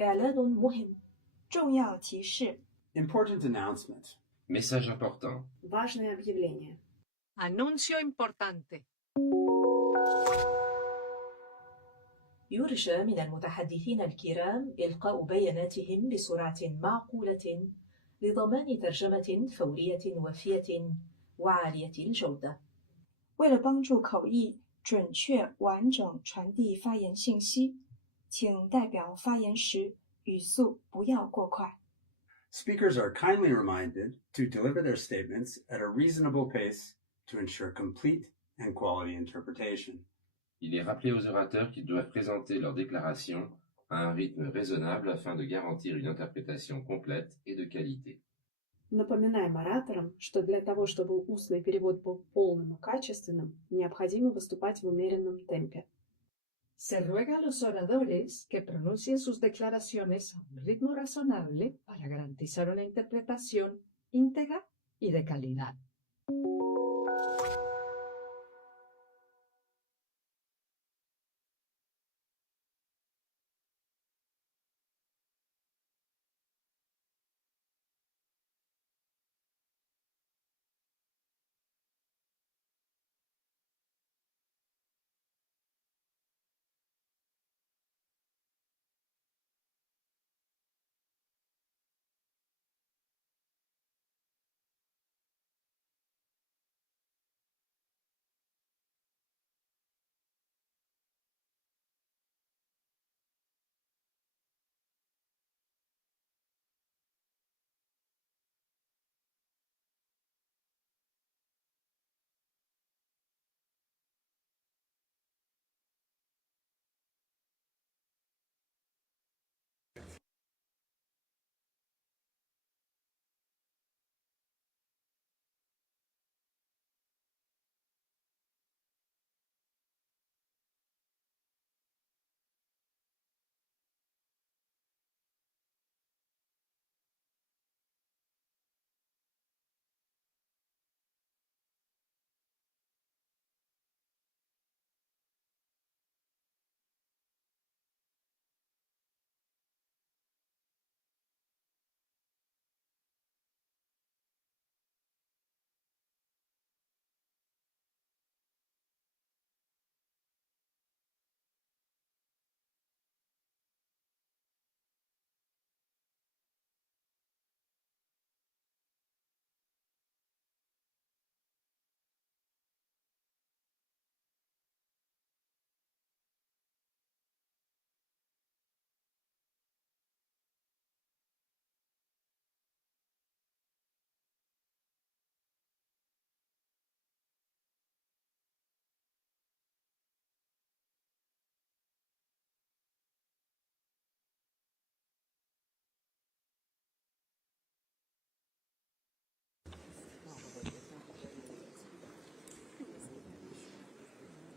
إعلان مهم. 重要提示 Important announcement. Message important. Важное объявление. Anuncio importante. يرجى من المتحدثين الكرام إلقاء بياناتهم بسرعة معقولة لضمان ترجمة فورية وافية وعالية الجودة. 为了帮助口译准确完整传递发言信息，请代表发言时语速不要过快。 Speakers are kindly reminded to deliver their statements at a reasonable pace to ensure complete and quality interpretation. Il est rappelé aux orateurs qu'ils doivent présenter leur déclaration à un rythme raisonnable afin de garantir une interprétation complète et de qualité. Напоминаем ораторам, что для того, чтобы устный перевод был полным и качественным, необходимо выступать в умеренном темпе. Se ruega a los oradores que pronuncien sus declaraciones a un ritmo razonable para garantizar una interpretación íntegra y de calidad.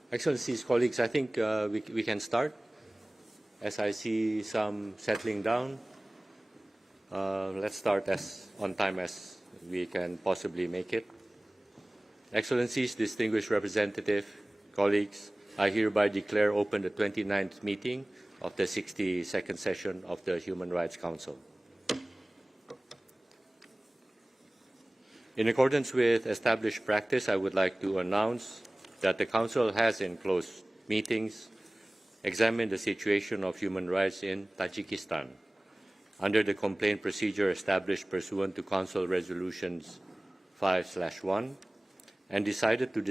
Excellencies, colleagues, I think we can start. As I see some settling down, let's start as on time as we can possibly make it. Excellencies, distinguished representative, colleagues, I hereby declare open the 29th meeting of the 62nd session of the Human Rights Council. In accordance with established practice, I would like to announce that the Council has, in closed meetings, examined the situation of human rights in Tajikistan under the complaint procedure established pursuant to Council Resolutions 5/1 and decided to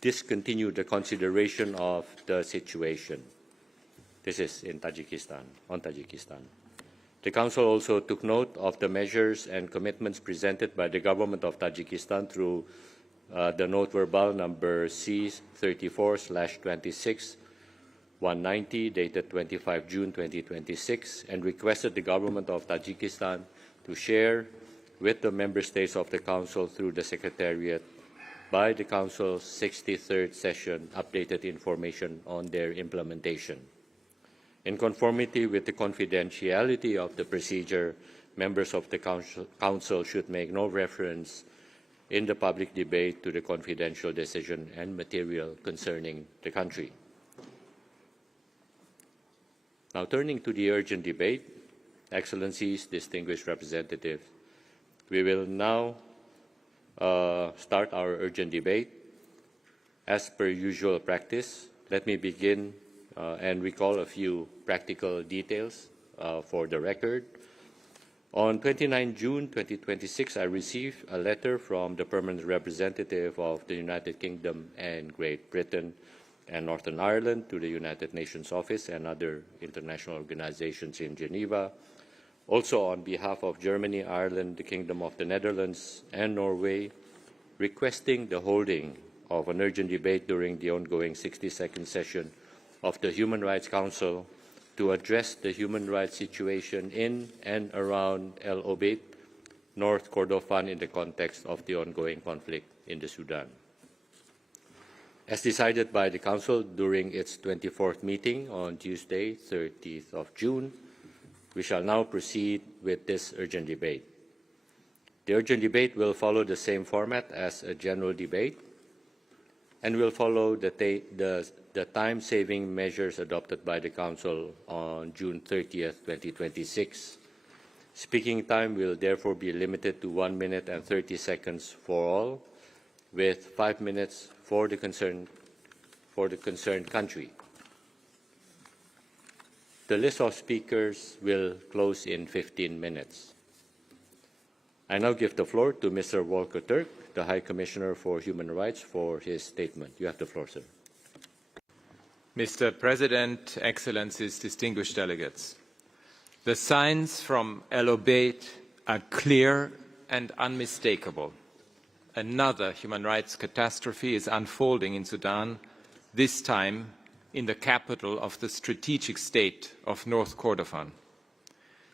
discontinue the consideration of the situation. This is in Tajikistan, on Tajikistan. The Council also took note of the measures and commitments presented by the government of Tajikistan through the note verbal number C34/26/190 dated 25 June 2026 and requested the government of Tajikistan to share with the member states of the Council through the Secretariat by the Council's 63rd session updated information on their implementation. In conformity with the confidentiality of the procedure, members of the Council should make no reference in the public debate to the confidential decision and material concerning the country. Now, turning to the urgent debate, Excellencies, distinguished representatives, we will now start our urgent debate. As per usual practice, let me begin and recall a few practical details for the record. On 29 June 2026, I received a letter from the permanent representative of the United Kingdom and Great Britain and Northern Ireland to the United Nations Office and other international organizations in Geneva. Also on behalf of Germany, Ireland, the Kingdom of the Netherlands, and Norway, requesting the holding of an urgent debate during the ongoing 62nd session of the Human Rights Council to address the human rights situation in and around al-Obeid, North Kordofan, in the context of the ongoing conflict in the Sudan. As decided by the Council during its 24th meeting on Tuesday, 30th of June, we shall now proceed with this urgent debate. The urgent debate will follow the same format as a general debate and will follow the time-saving measures adopted by the Council on June 30th, 2026. Speaking time will therefore be limited to 1 minute and 30 seconds for all, with 5 minutes for the concerned country. The list of speakers will close in 15 minutes. I now give the floor to Mr. Volker Turk, the High Commissioner for Human Rights, for his statement. You have the floor, sir. Mr. President, Excellencies, distinguished delegates, the signs from al-Obeid are clear and unmistakable. Another human rights catastrophe is unfolding in Sudan, this time in the capital of the strategic state of North Kordofan.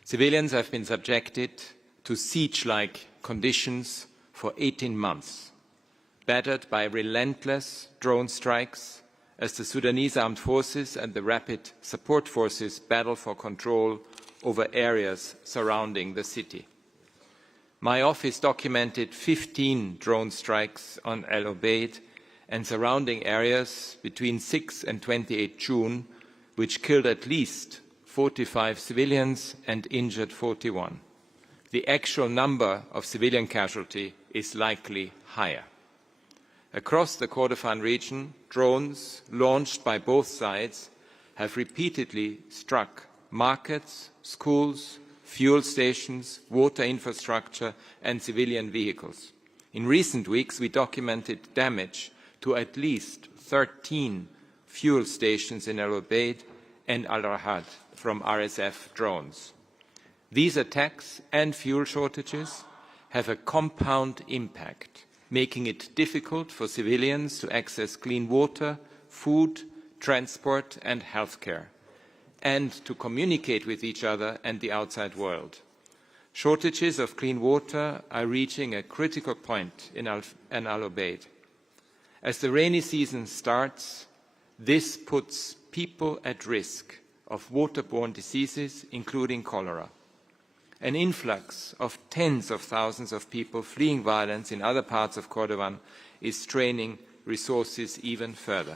Civilians have been subjected to siege-like conditions for 18 months, battered by relentless drone strikes as the Sudanese armed forces and the rapid support forces battle for control over areas surrounding the city. My office documented 15 drone strikes on al-Obeid and surrounding areas between 6 and 28 June, which killed at least 45 civilians and injured 41. The actual number of civilian casualties is likely higher. Across the Kordofan region, drones launched by both sides have repeatedly struck markets, schools, fuel stations, water infrastructure, and civilian vehicles. In recent weeks, we documented damage to at least 13 fuel stations in al-Obeid and al-Rahad from RSF drones. These attacks and fuel shortages have a compound impact, making it difficult for civilians to access clean water, food, transport, and healthcare, and to communicate with each other and the outside world. Shortages of clean water are reaching a critical point in al-Obeid. As the rainy season starts, this puts people at risk of waterborne diseases, including cholera. An influx of tens of thousands of people fleeing violence in other parts of Kordofan is straining resources even further.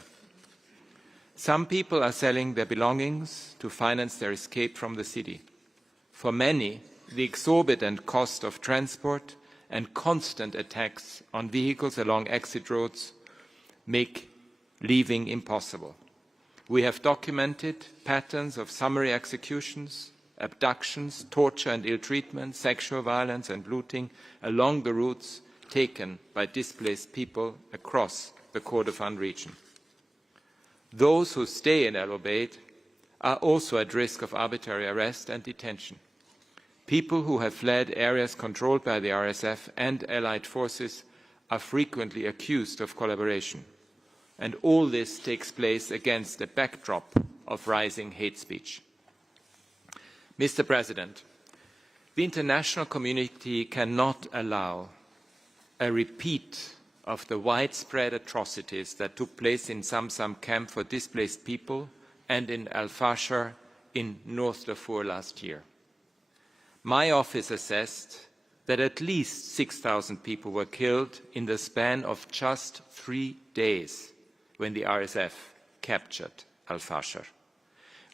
Some people are selling their belongings to finance their escape from the city. For many, the exorbitant cost of transport and constant attacks on vehicles along exit roads make leaving impossible. We have documented patterns of summary executions, abductions, torture and ill treatment, sexual violence and looting along the routes taken by displaced people across the Kordofan region. Those who stay in al-Obeid are also at risk of arbitrary arrest and detention. People who have fled areas controlled by the RSF and allied forces are frequently accused of collaboration. And all this takes place against a backdrop of rising hate speech. Mr. President, the international community cannot allow a repeat of the widespread atrocities that took place in Zamzam camp for displaced people and in Al-Fashar in North Darfur last year. My office assessed that at least 6,000 people were killed in the span of just 3 days when the RSF captured Al-Fashar.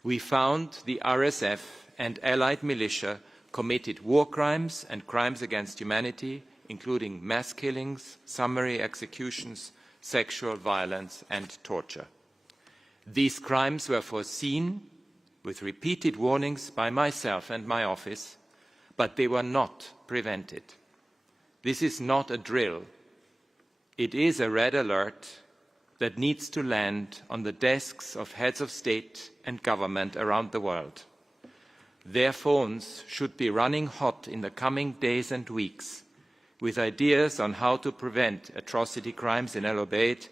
We found the RSF and allied militia committed war crimes and crimes against humanity, including mass killings, summary executions, sexual violence, and torture. These crimes were foreseen with repeated warnings by myself and my office, but they were not prevented. This is not a drill. It is a red alert that needs to land on the desks of heads of state and government around the world. Their phones should be running hot in the coming days and weeks with ideas on how to prevent atrocity crimes in al-Obeid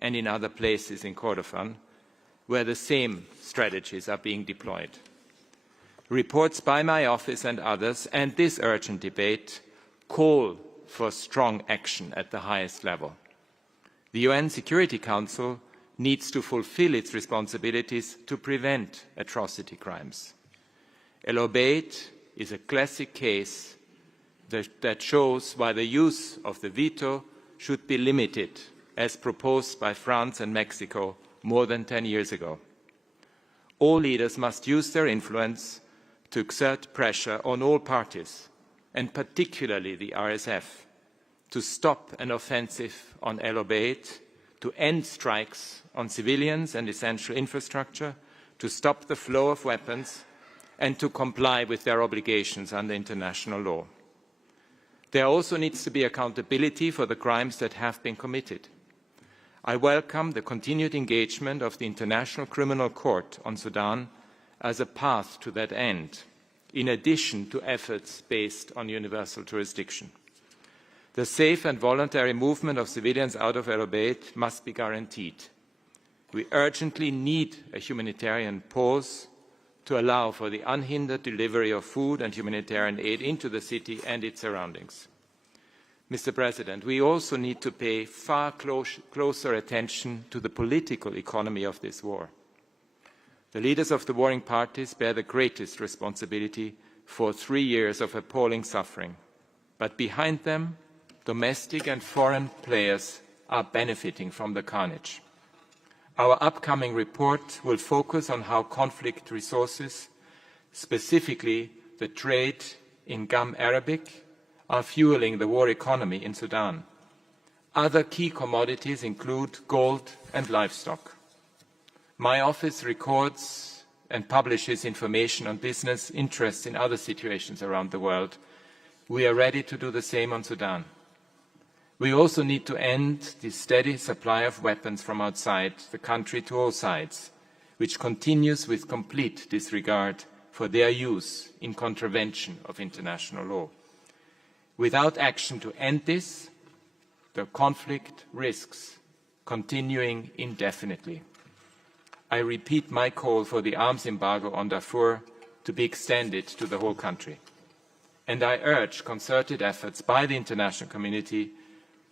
and in other places in Kordofan, where the same strategies are being deployed. Reports by my office and others, and this urgent debate, call for strong action at the highest level. The UN Security Council needs to fulfill its responsibilities to prevent atrocity crimes. Al-Obeid is a classic case that shows why the use of the veto should be limited, as proposed by France and Mexico more than 10 years ago. All leaders must use their influence to exert pressure on all parties, and particularly the RSF, to stop an offensive on al-Obeid, to end strikes on civilians and essential infrastructure, to stop the flow of weapons, and to comply with their obligations under international law. There also needs to be accountability for the crimes that have been committed. I welcome the continued engagement of the International Criminal Court on Sudan as a path to that end, in addition to efforts based on universal jurisdiction. The safe and voluntary movement of civilians out of al-Obeid must be guaranteed. We urgently need a humanitarian pause to allow for the unhindered delivery of food and humanitarian aid into the city and its surroundings. Mr. President, we also need to pay far closer attention to the political economy of this war. The leaders of the warring parties bear the greatest responsibility for 3 years of appalling suffering, but behind them, domestic and foreign players are benefiting from the carnage. Our upcoming report will focus on how conflict resources, specifically the trade in gum arabic, are fueling the war economy in Sudan. Other key commodities include gold and livestock. My office records and publishes information on business interests in other situations around the world. We are ready to do the same on Sudan. We also need to end the steady supply of weapons from outside the country to all sides, which continues with complete disregard for their use in contravention of international law. Without action to end this, the conflict risks continuing indefinitely. I repeat my call for the arms embargo on Darfur to be extended to the whole country. And I urge concerted efforts by the international community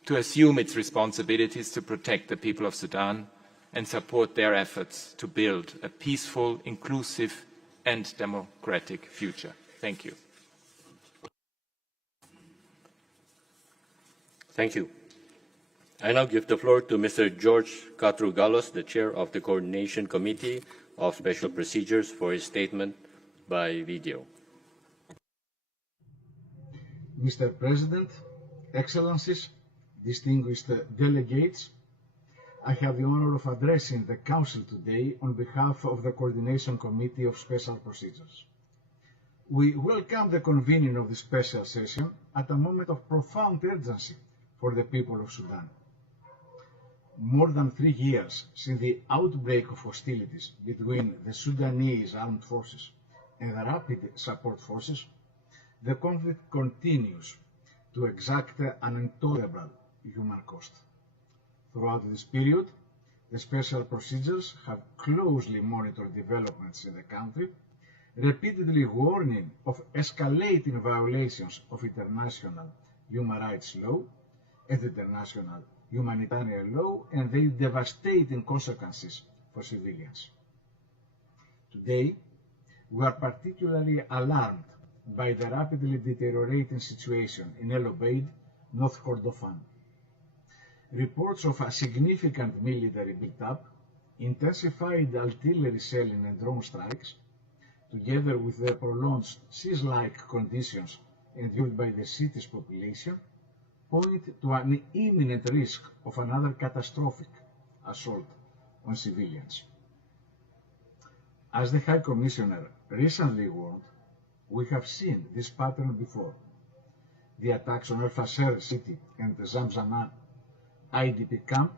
to assume its responsibilities to protect the people of Sudan and support their efforts to build a peaceful, inclusive and democratic future. Thank you. Thank you. I now give the floor to Mr. George Katrougalos, the Chair of the Coordination Committee of Special Procedures, for his statement by video. Mr. President, Excellencies, distinguished delegates, I have the honor of addressing the Council today on behalf of the Coordination Committee of Special Procedures. We welcome the convening of this special session at a moment of profound urgency for the people of Sudan. More than 3 years since the outbreak of hostilities between the Sudanese armed forces and the Rapid Support Forces, the conflict continues to exact an intolerable human cost. Throughout this period, the special procedures have closely monitored developments in the country, repeatedly warning of escalating violations of international human rights law and international humanitarian law and their devastating consequences for civilians. Today, we are particularly alarmed by the rapidly deteriorating situation in al-Obeid, North Kordofan. Reports of a significant military build-up intensified artillery shelling and drone strikes, together with the prolonged siege-like conditions endured by the city's population, point to an imminent risk of another catastrophic assault on civilians. As the High Commissioner recently warned, we have seen this pattern before. The attacks on El-Fasher city and the Zamzama IDP camp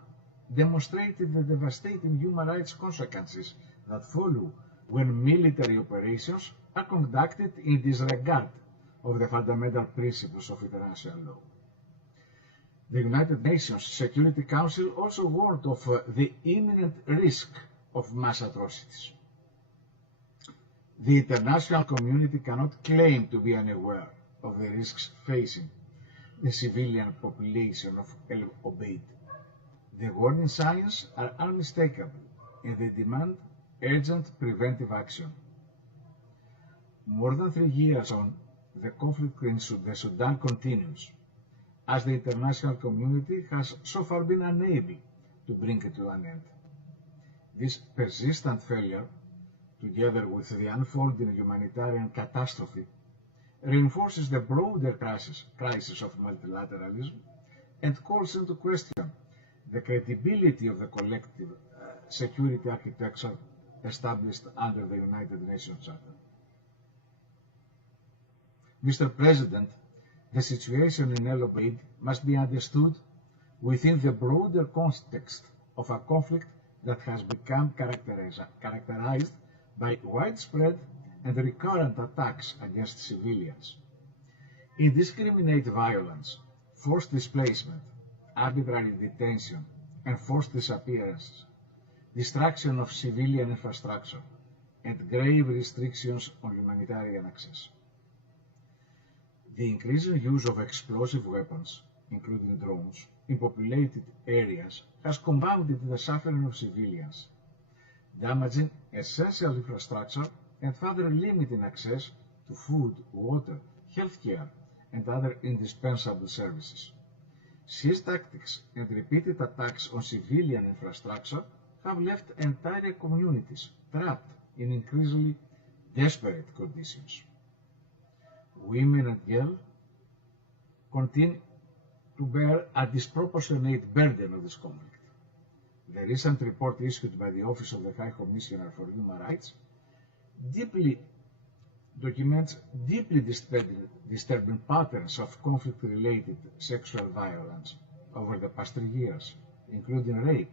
demonstrated the devastating human rights consequences that follow when military operations are conducted in disregard of the fundamental principles of international law. The United Nations Security Council also warned of the imminent risk of mass atrocities. The international community cannot claim to be unaware of the risks facing the civilian population of al-Obeid. The warning signs are unmistakable, and they demand urgent preventive action. More than 3 years on, the conflict in Sudan continues, as the international community has so far been unable to bring it to an end. This persistent failure, together with the unfolding humanitarian catastrophe, reinforces the broader crisis of multilateralism and calls into question the credibility of the collective security architecture established under the United Nations Charter. Mr. President, the situation in al-Obeid must be understood within the broader context of a conflict that has become characterized by widespread and recurrent attacks against civilians. Indiscriminate violence, forced displacement, arbitrary detention, and forced disappearances, destruction of civilian infrastructure, and grave restrictions on humanitarian access. The increasing use of explosive weapons, including drones, in populated areas has compounded the suffering of civilians, damaging essential infrastructure and further limiting access to food, water, healthcare, and other indispensable services. Siege tactics and repeated attacks on civilian infrastructure have left entire communities trapped in increasingly desperate conditions. Women and girls continue to bear a disproportionate burden of this conflict. The recent report issued by the Office of the High Commissioner for Human Rights documents deeply disturbing patterns of conflict-related sexual violence over the past 3 years, including rape,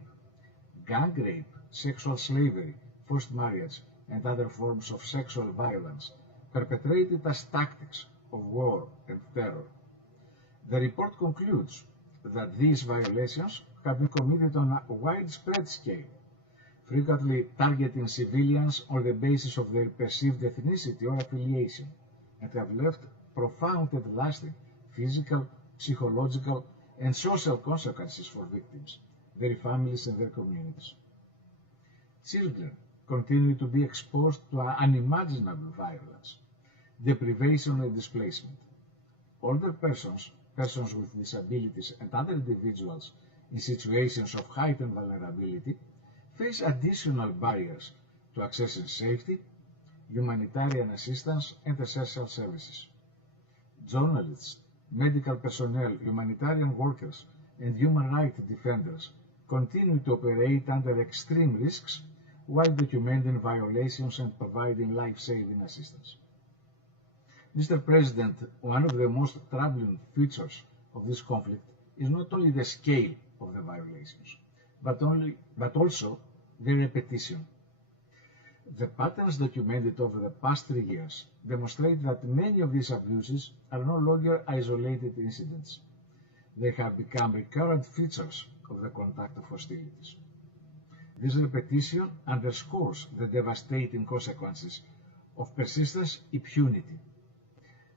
gang rape, sexual slavery, forced marriage, and other forms of sexual violence perpetrated as tactics of war and terror. The report concludes that these violations have been committed on a widespread scale, frequently targeting civilians on the basis of their perceived ethnicity or affiliation, and have left profound and lasting physical, psychological, and social consequences for victims, their families, and their communities. Children continue to be exposed to unimaginable violence, deprivation, and displacement. Older persons with disabilities, and other individuals in situations of heightened vulnerability face additional barriers to accessing safety, humanitarian assistance, and essential services. Journalists, medical personnel, humanitarian workers, and human rights defenders continue to operate under extreme risks while documenting violations and providing life-saving assistance. Mr. President, one of the most troubling features of this conflict is not only the scale of the violations, but also their repetition. The patterns documented over the past 3 years demonstrate that many of these abuses are no longer isolated incidents. They have become recurrent features of the conduct of hostilities. This repetition underscores the devastating consequences of persistent impunity.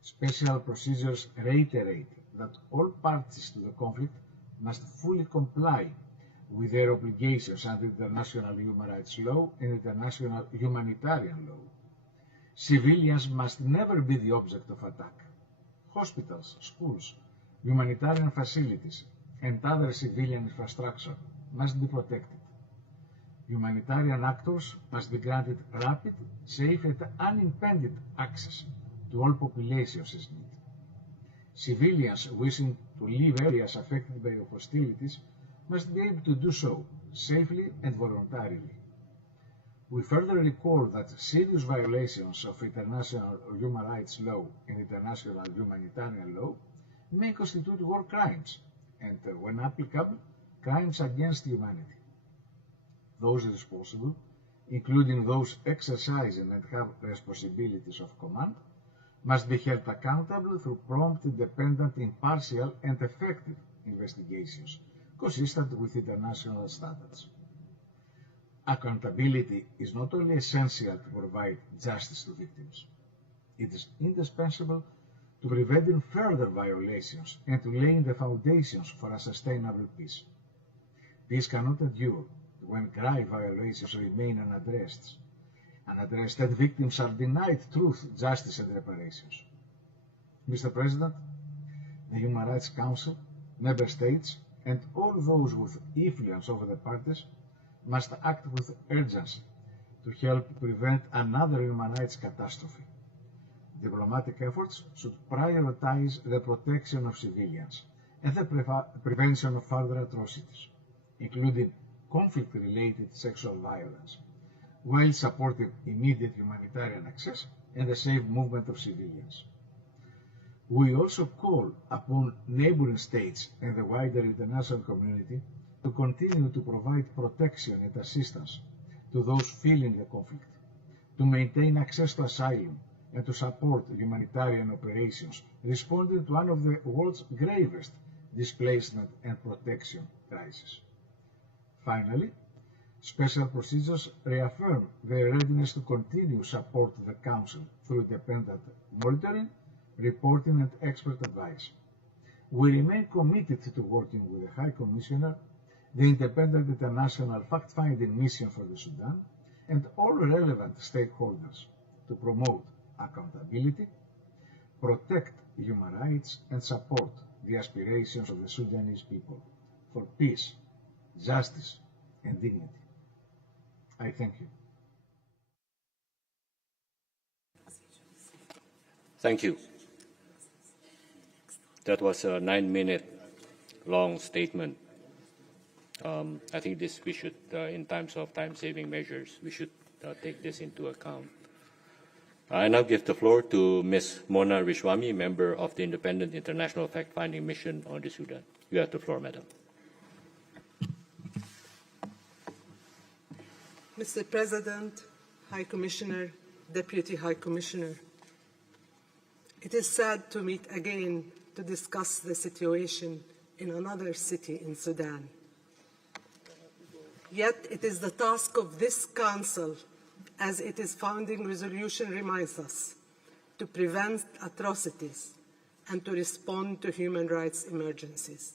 Special procedures reiterate that all parties to the conflict must fully comply with their obligations under international human rights law and international humanitarian law. Civilians must never be the object of attack. Hospitals, schools, humanitarian facilities, and other civilian infrastructure must be protected. Humanitarian actors must be granted rapid, safe and unimpeded access to all populations in need. Civilians wishing to leave areas affected by hostilities must be able to do so safely and voluntarily. We further recall that serious violations of international human rights law and international humanitarian law may constitute war crimes and, when applicable, crimes against humanity. Those responsible, including those exercising and have responsibilities of command, must be held accountable through prompt, independent, impartial and effective investigations consistent with international standards. Accountability is not only essential to provide justice to victims, it is indispensable to preventing further violations and to laying the foundations for a sustainable peace. Peace cannot endure when grave violations remain unaddressed, and victims are denied truth, justice and reparations. Mr. President, the Human Rights Council, Member States and all those with influence over the parties must act with urgency to help prevent another human rights catastrophe. Diplomatic efforts should prioritize the protection of civilians and the prevention of further atrocities, including conflict-related sexual violence, while supporting immediate humanitarian access and the safe movement of civilians. We also call upon neighboring states and the wider international community to continue to provide protection and assistance to those fleeing the conflict, to maintain access to asylum, and to support humanitarian operations responding to one of the world's gravest displacement and protection crises. Finally, special procedures reaffirm their readiness to continue support the Council through independent monitoring, reporting and expert advice. We remain committed to working with the High Commissioner, the Independent International Fact-Finding Mission for the Sudan, and all relevant stakeholders to promote accountability, protect human rights, and support the aspirations of the Sudanese people for peace, justice, and dignity. I thank you. Thank you. That was a 9-minute long statement. I think this we should, in times of time-saving measures, we should take this into account. I now give the floor to Ms. Mona Rishwami, member of the Independent International Fact-Finding Mission on the Sudan. You have the floor, madam. Mr. President, High Commissioner, Deputy High Commissioner, it is sad to meet again to discuss the situation in another city in Sudan. Yet it is the task of this Council, as its founding resolution reminds us, to prevent atrocities and to respond to human rights emergencies.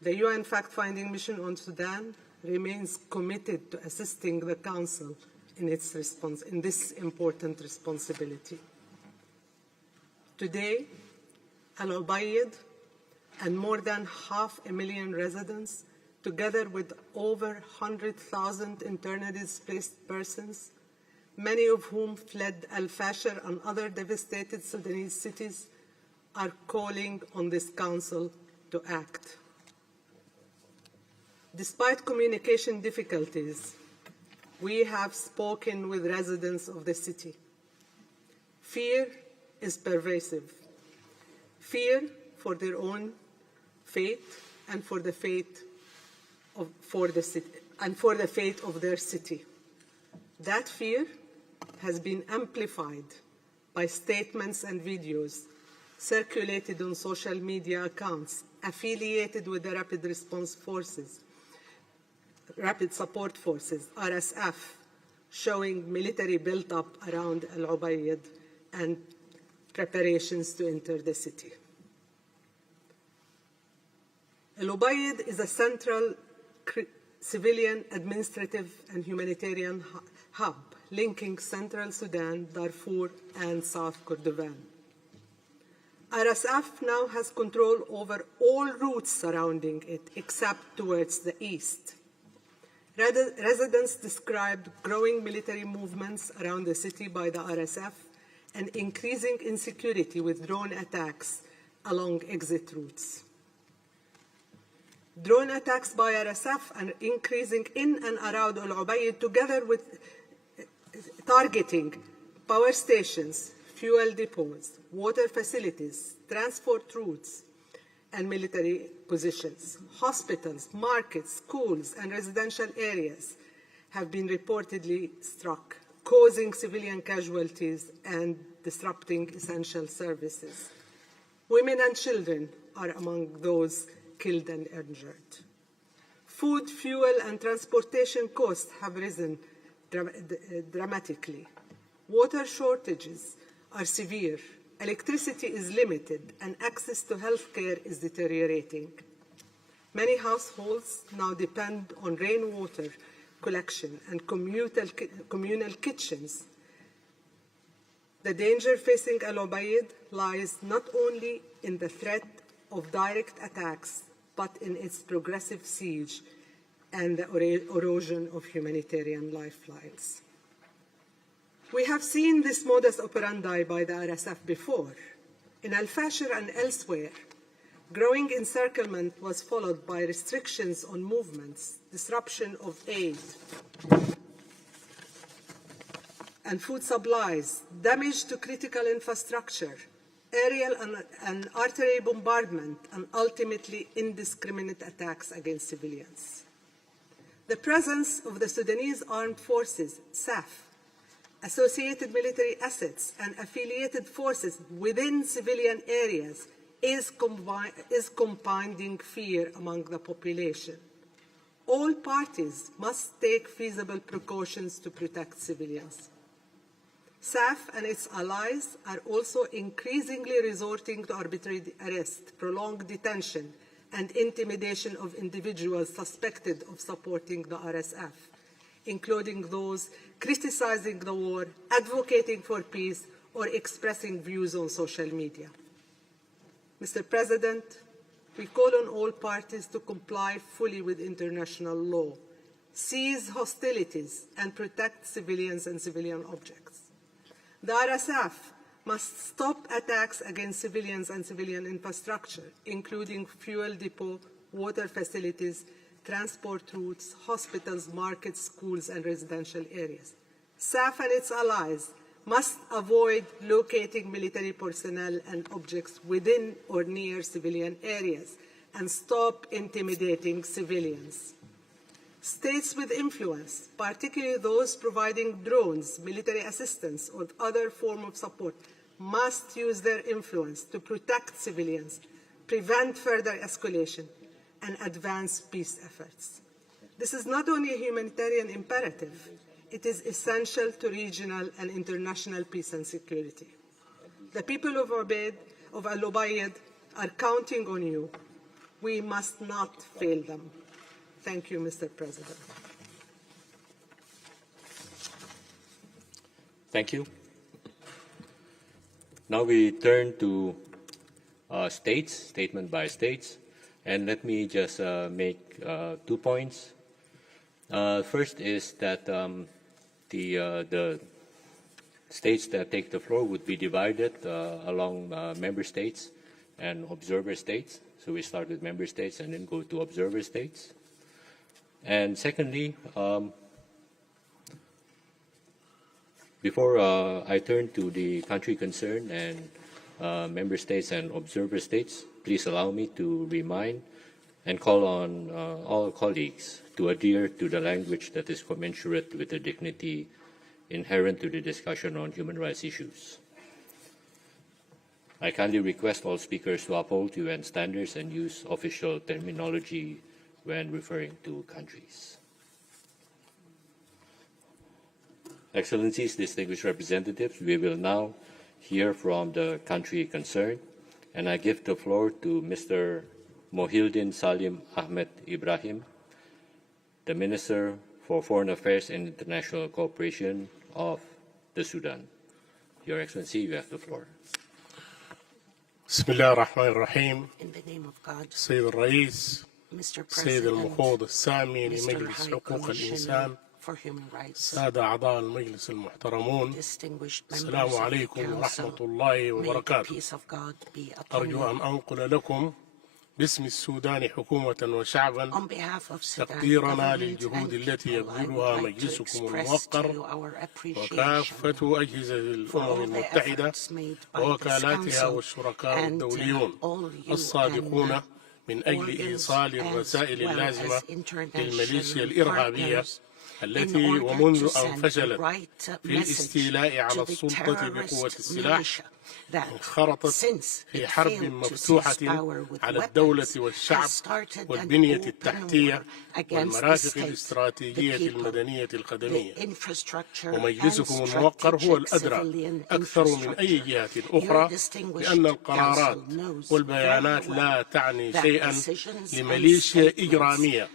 The UN Fact-Finding Mission on Sudan remains committed to assisting the Council in its response in this important responsibility. Today, al-Obeid and more than 500,000 residents, together with over 100,000 internally displaced persons, many of whom fled al-Fashir and other devastated Sudanese cities, are calling on this Council to act. Despite communication difficulties, we have spoken with residents of the city. Fear is pervasive. Fear for their own fate and for the fate of their city. That fear has been amplified by statements and videos circulated on social media accounts affiliated with the Rapid Support Forces, RSF, showing military built-up around al-Obeid and preparations to enter the city. Al-Obeid is a central civilian, administrative, and humanitarian hub linking central Sudan, Darfur, and South Kordofan. RSF now has control over all routes surrounding it except towards the east. Residents described growing military movements around the city by the RSF and increasing insecurity with drone attacks along exit routes. Drone attacks by RSF are increasing in and around al-Obeid, together with targeting power stations, fuel depots, water facilities, transport routes, and military positions. Hospitals, markets, schools, and residential areas have been reportedly struck, causing civilian casualties and disrupting essential services. Women and children are among those killed and injured. Food, fuel, and transportation costs have risen dramatically. Water shortages are severe. Electricity is limited, and access to health care is deteriorating. Many households now depend on rainwater collection and communal kitchens. The danger facing al-Obeid lies not only in the threat of direct attacks, but in its progressive siege and the erosion of humanitarian lifelines. We have seen this modus operandi by the RSF before. In Al-Fashir and elsewhere, growing encirclement was followed by restrictions on movements, disruption of aid and food supplies, damage to critical infrastructure, aerial and artillery bombardment, and ultimately indiscriminate attacks against civilians. The presence of the Sudanese Armed Forces, SAF, associated military assets, and affiliated forces within civilian areas is compounding fear among the population. All parties must take feasible precautions to protect civilians. SAF and its allies are also increasingly resorting to arbitrary arrest, prolonged detention, and intimidation of individuals suspected of supporting the RSF, including those criticizing the war, advocating for peace, or expressing views on social media. Mr. President, we call on all parties to comply fully with international law, cease hostilities, and protect civilians and civilian objects. The RSF must stop attacks against civilians and civilian infrastructure, including fuel depot, water facilities, transport routes, hospitals, markets, schools, and residential areas. SAF and its allies must avoid locating military personnel and objects within or near civilian areas and stop intimidating civilians. States with influence, particularly those providing drones, military assistance, or other form of support, must use their influence to protect civilians, prevent further escalation, and advance peace efforts. This is not only a humanitarian imperative, it is essential to regional and international peace and security. The people of al-Obeid are counting on you. We must not fail them. Thank you, Mr. President. Thank you. Now we turn to states, statement by states. And let me just make 2 points. First is that the states that take the floor would be divided along member states and observer states. So we start with member states and then go to observer states. And secondly, before I turn to the country concerned and member states and observer states, please allow me to remind and call on all colleagues to adhere to the language that is commensurate with the dignity inherent to the discussion on human rights issues. I kindly request all speakers to uphold UN standards and use official terminology when referring to countries. Excellencies, distinguished representatives, we will now hear from the country concerned, and I give the floor to Mr. Mohildin Salim Ahmed Ibrahim, the Minister for Foreign Affairs and International Cooperation of the Sudan. Your Excellency, you have the floor. بسم الله الرحمن الرحيم. In the name of God, السيد الرئيس سيد المفوض السامي لمجلس حقوق الإنسان، سادة أعضاء المجلس المحترمون، السلام عليكم ورحمة الله وبركاته. أرجو أن أنقل لكم باسم السودان حكومة وشعبا تقديرنا للجهود التي يبذلها مجلسكم الموقر وكافة أجهزة الأمم المتحدة ووكالاتها والشركاء الدوليون الصادقون من أجل إيصال الرسائل اللازمة للميليشيا الإرهابية التي ومنذ أن فشلت في الاستيلاء على السلطة بقوة السلاح انخرطت في حرب مفتوحة على الدولة والشعب والبنية التحتية والمرافق الاستراتيجية المدنية الخدمية. ومجلسكم الموقر هو الأدرى أكثر من أي جهة أخرى لأن القرارات والبيانات لا تعني شيئا لميليشيا إجرامية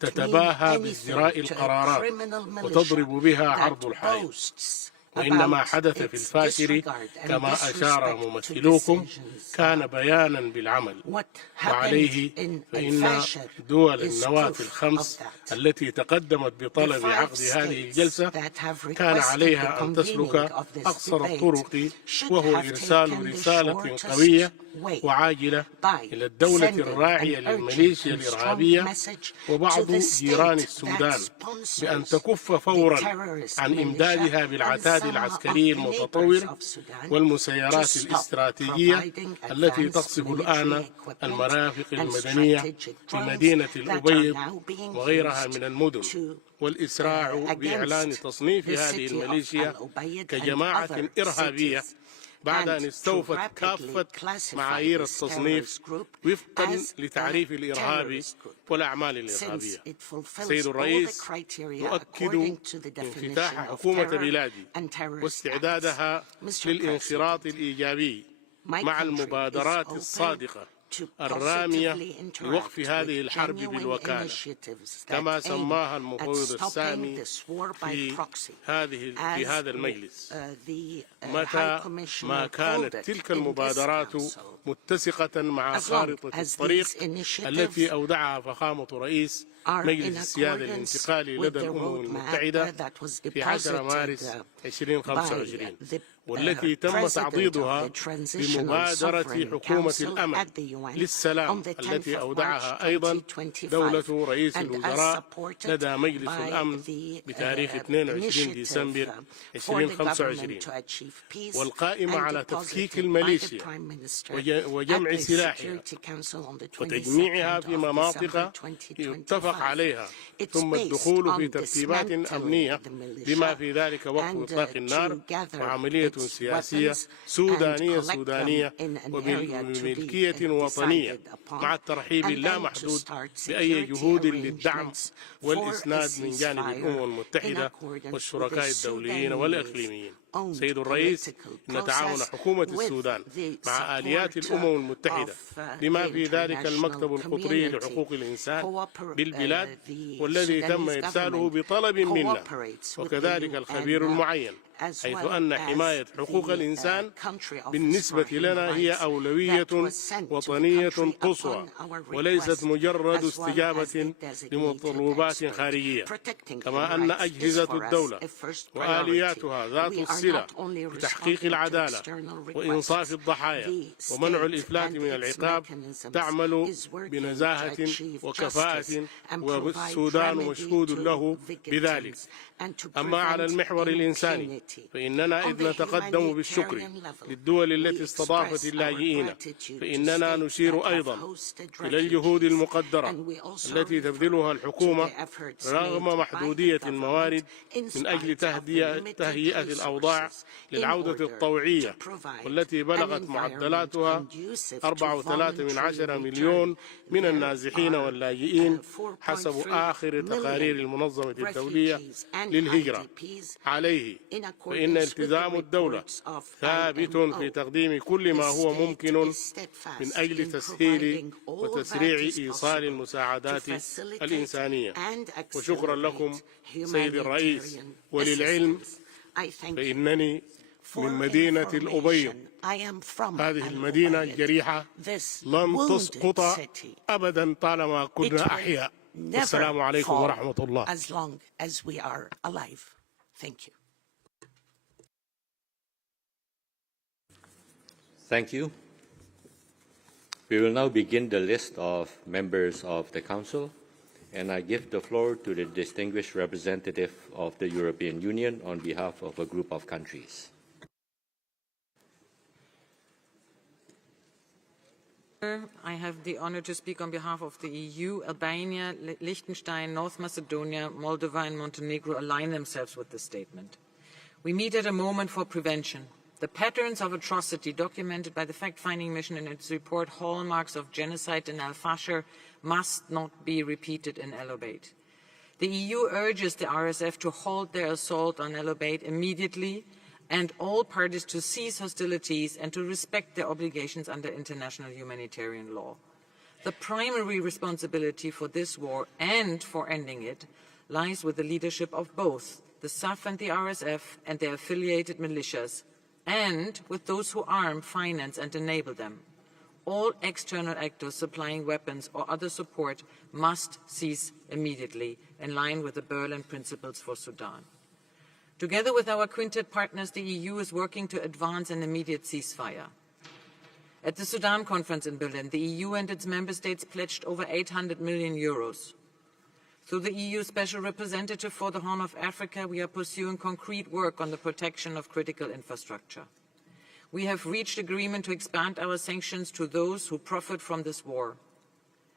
تتباهى بازدراء القرارات وتضرب بها عرض الحائط، وإنما حدث في الفاشر كما أشار ممثلوكم كان بيانا بالعمل، وعليه فإن دول النواة الخمس التي تقدمت بطلب عقد هذه الجلسة كان عليها أن تسلك أقصر الطرق، وهو إرسال رسالة قوية وعاجلة إلى الدولة الراعية للميليشيا الإرهابية وبعض جيران السودان بأن تكف فورا عن إمدادها بالعتاد العسكري المتطور والمسيرات الاستراتيجية التي تقصف الآن المرافق المدنية في مدينة الأبيض وغيرها من المدن، والإسراع بإعلان تصنيف هذه الميليشيا كجماعة إرهابية بعد أن استوفت كافة معايير التصنيف وفقا لتعريف الإرهاب والأعمال الإرهابية. سيد الرئيس، نؤكد انفتاح حكومة بلادي واستعدادها للانخراط الإيجابي مع المبادرات الصادقة الرامية لوقف هذه الحرب بالوكالة كما سماها المفوض السامي في هذا المجلس، متى ما كانت تلك المبادرات متسقة مع خارطة الطريق التي أودعها فخامة رئيس مجلس السيادة الانتقالي لدى الأمم المتحدة في 10 مارس 2025، والتي تم تعضيدها بمبادرة حكومة الأمل للسلام التي أودعها أيضا دولة رئيس الوزراء لدى مجلس الأمن بتاريخ 22 ديسمبر 2025، والقائمة على تفكيك الميليشيا وجمع سلاحها وتجميعها في مناطق يتفق عليها، ثم الدخول في ترتيبات أمنية بما في ذلك وقف إطلاق النار وعملية سياسية سودانية وبملكية وطنية مع الترحيب اللامحدود بأي جهود للدعم والإسناد من جانب الأمم المتحدة والشركاء الدوليين والإقليميين. سيد الرئيس، إن تعاون حكومة السودان مع آليات الأمم المتحدة بما في ذلك المكتب القطري لحقوق الإنسان بالبلاد والذي تم إرساله بطلب منا، وكذلك الخبير المعين، حيث أن حماية حقوق الإنسان بالنسبة لنا هي أولوية وطنية قصوى وليست مجرد استجابة لمطلوبات خارجية، كما أن أجهزة الدولة وآلياتها ذات الصلة بتحقيق العدالة وإنصاف الضحايا ومنع الإفلات من العقاب تعمل بنزاهة وكفاءة، والسودان مشهود له بذلك. أما على المحور الإنساني فإننا إذ نتقدم بالشكر للدول التي استضافت اللاجئين، فإننا نشير أيضا إلى الجهود المقدرة التي تبذلها الحكومة رغم محدودية الموارد من أجل تهيئة الأوضاع للعودة الطوعية، والتي بلغت معدلاتها 4.3 مليون من النازحين واللاجئين حسب آخر تقارير المنظمة الدولية للهجرة. عليه فإن التزام الدولة ثابت في تقديم كل ما هو ممكن من أجل تسهيل وتسريع إيصال المساعدات الإنسانية. وشكرا لكم سيد الرئيس، وللعلم فإنني من مدينة الأبيض. هذه المدينة الجريحة لن تسقط أبدا طالما كنا أحياء. والسلام عليكم ورحمة الله. Thank you. We will now begin the list of members of the Council, and I give the floor to the distinguished representative of the European Union on behalf of a group of countries. I have the honor to speak on behalf of the EU. Albania, Liechtenstein, North Macedonia, Moldova and Montenegro align themselves with this statement. We meet at a moment for prevention. The patterns of atrocity documented by the fact-finding mission in its report Hallmarks of Genocide in Al-Fashir must not be repeated in al-Obeid. The EU urges the RSF to halt their assault on al-Obeid immediately and all parties to cease hostilities and to respect their obligations under international humanitarian law. The primary responsibility for this war and for ending it lies with the leadership of both the SAF and the RSF and their affiliated militias, and with those who arm, finance and enable them. All external actors supplying weapons or other support must cease immediately, in line with the Berlin Principles for Sudan. Together with our quintet partners, the EU is working to advance an immediate ceasefire. At the Sudan conference in Berlin, the EU and its member states pledged over 800 million euros. Through the EU Special Representative for the Horn of Africa, we are pursuing concrete work on the protection of critical infrastructure. We have reached agreement to expand our sanctions to those who profit from this war.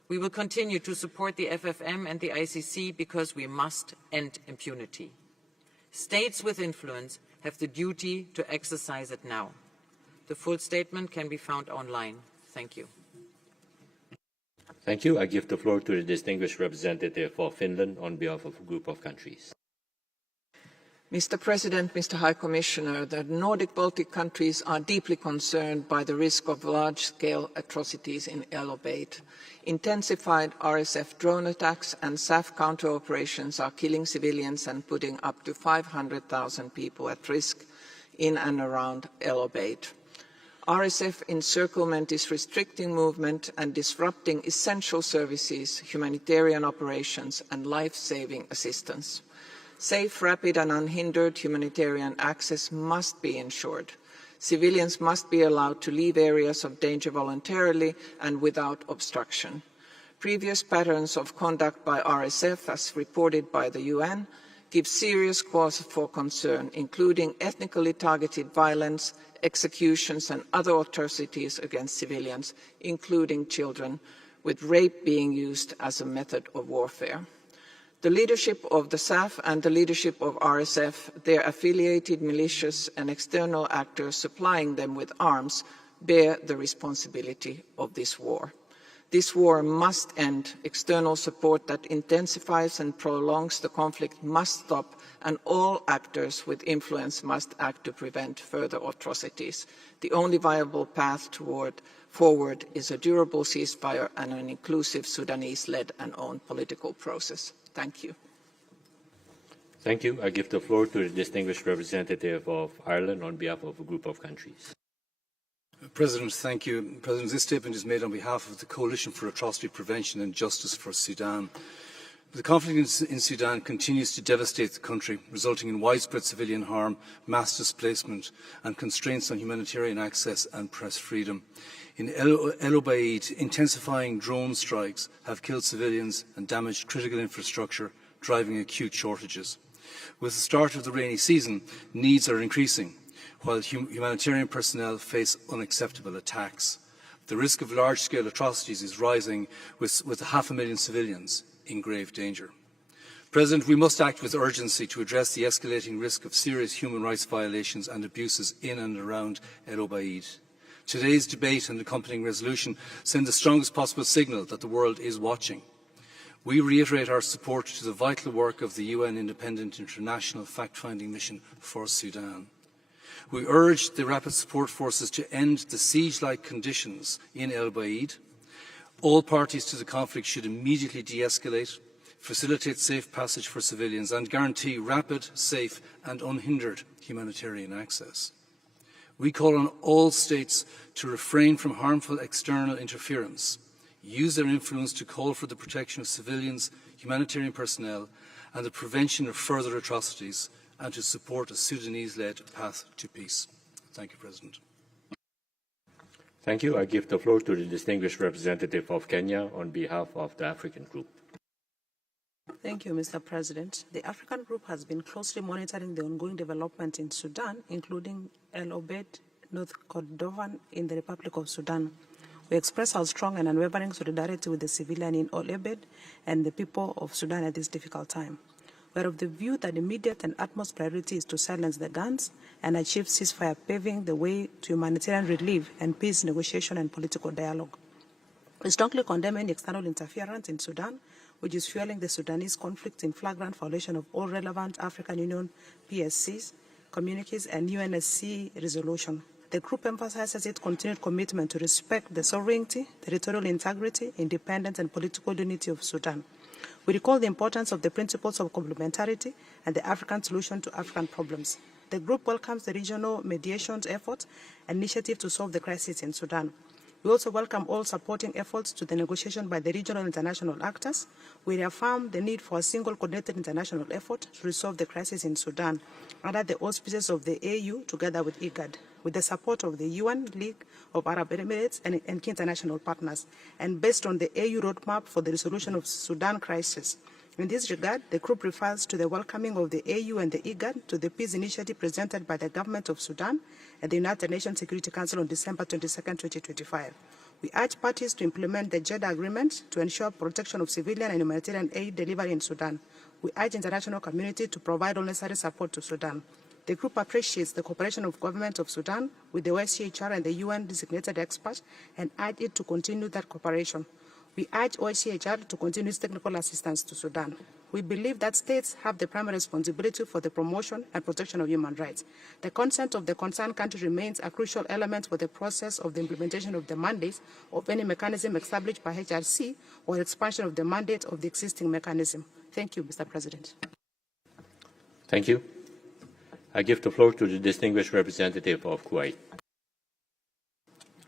We will continue to support the FFM and the ICC because we must end impunity. States with influence have the duty to exercise it now. The full statement can be found online. Thank you. Thank you. I give the floor to the distinguished representative for Finland on behalf of a group of countries. Mr. President, Mr. High Commissioner, the Nordic Baltic countries are deeply concerned by the risk of large-scale atrocities in al-Obeid. Intensified RSF drone attacks and SAF counter-operations are killing civilians and putting up to 500,000 people at risk in and around al-Obeid. RSF encirclement is restricting movement and disrupting essential services, humanitarian operations and life-saving assistance. Safe, rapid and unhindered humanitarian access must be ensured. Civilians must be allowed to leave areas of danger voluntarily and without obstruction. Previous patterns of conduct by RSF, as reported by the UN, give serious cause for concern, including ethnically targeted violence, executions and other atrocities against civilians, including children, with rape being used as a method of warfare. The leadership of the SAF and the leadership of RSF, their affiliated militias and external actors supplying them with arms bear the responsibility of this war. This war must end. External support that intensifies and prolongs the conflict must stop, and all actors with influence must act to prevent further atrocities. The only viable path forward is a durable ceasefire and an inclusive Sudanese-led and owned political process. Thank you. Thank you. I give the floor to the distinguished representative of Ireland on behalf of a group of countries. President, thank you. President, this statement is made on behalf of the Coalition for Atrocity Prevention and Justice for Sudan. The conflict in Sudan continues to devastate the country, resulting in widespread civilian harm, mass displacement and constraints on humanitarian access and press freedom. In al-Obeid, intensifying drone strikes have killed civilians and damaged critical infrastructure, driving acute shortages. With the start of the rainy season, needs are increasing, while humanitarian personnel face unacceptable attacks. The risk of large-scale atrocities is rising, with 500,000 civilians in grave danger. President, we must act with urgency to address the escalating risk of serious human rights violations and abuses in and around al-Obeid. Today's debate and accompanying resolution send the strongest possible signal that the world is watching. We reiterate our support to the vital work of the UN Independent International Fact-Finding Mission for Sudan. We urge the Rapid Support Forces to end the siege-like conditions in al-Obeid. All parties to the conflict should immediately de-escalate, facilitate safe passage for civilians and guarantee rapid, safe and unhindered humanitarian access. We call on all states to refrain from harmful external interference, use their influence to call for the protection of civilians, humanitarian personnel, and the prevention of further atrocities, and to support a Sudanese-led path to peace. Thank you, President. Thank you. I give the floor to the distinguished representative of Kenya on behalf of the African Group. Thank you, Mr. President. The African Group has been closely monitoring the ongoing development in Sudan, including al-Obeid, North Kordofan in the Republic of Sudan. We express our strong and unwavering solidarity with the civilian in al-Obeid and the people of Sudan at this difficult time. We are of the view that immediate and utmost priority is to silence the guns and achieve ceasefire, paving the way to humanitarian relief and peace negotiation and political dialogue. We strongly condemn any external interference in Sudan, which is fueling the Sudanese conflict in flagrant violation of all relevant African Union PSCs, communiques, and UNSC resolution. The group emphasizes its continued commitment to respect the sovereignty, territorial integrity, independence, and political unity of Sudan. We recall the importance of the principles of complementarity and the African solution to African problems. The group welcomes the regional mediation efforts and initiative to solve the crisis in Sudan. We also welcome all supporting efforts to the negotiation by the regional international actors. We reaffirm the need for a single coordinated international effort to resolve the crisis in Sudan under the auspices of the AU together with IGAD, with the support of the UN, League of Arab Emirates, and key international partners, and based on the AU roadmap for the resolution of Sudan crisis. In this regard, the group refers to the welcoming of the AU and the IGAD to the peace initiative presented by the government of Sudan at the United Nations Security Council on December 22, 2025. We urge parties to implement the Jeddah Agreement to ensure protection of civilian and humanitarian aid delivery in Sudan. We urge the international community to provide all necessary support to Sudan. The group appreciates the cooperation of government of Sudan with the OSCHR and the UN designated experts and urge it to continue that cooperation. We urge OSCHR to continue its technical assistance to Sudan. We believe that states have the primary responsibility for the promotion and protection of human rights. The consent of the concerned country remains a crucial element for the process of the implementation of the mandates of any mechanism established by HRC or expansion of the mandate of the existing mechanism. Thank you, Mr. President. Thank you. I give the floor to the distinguished representative of Kuwait.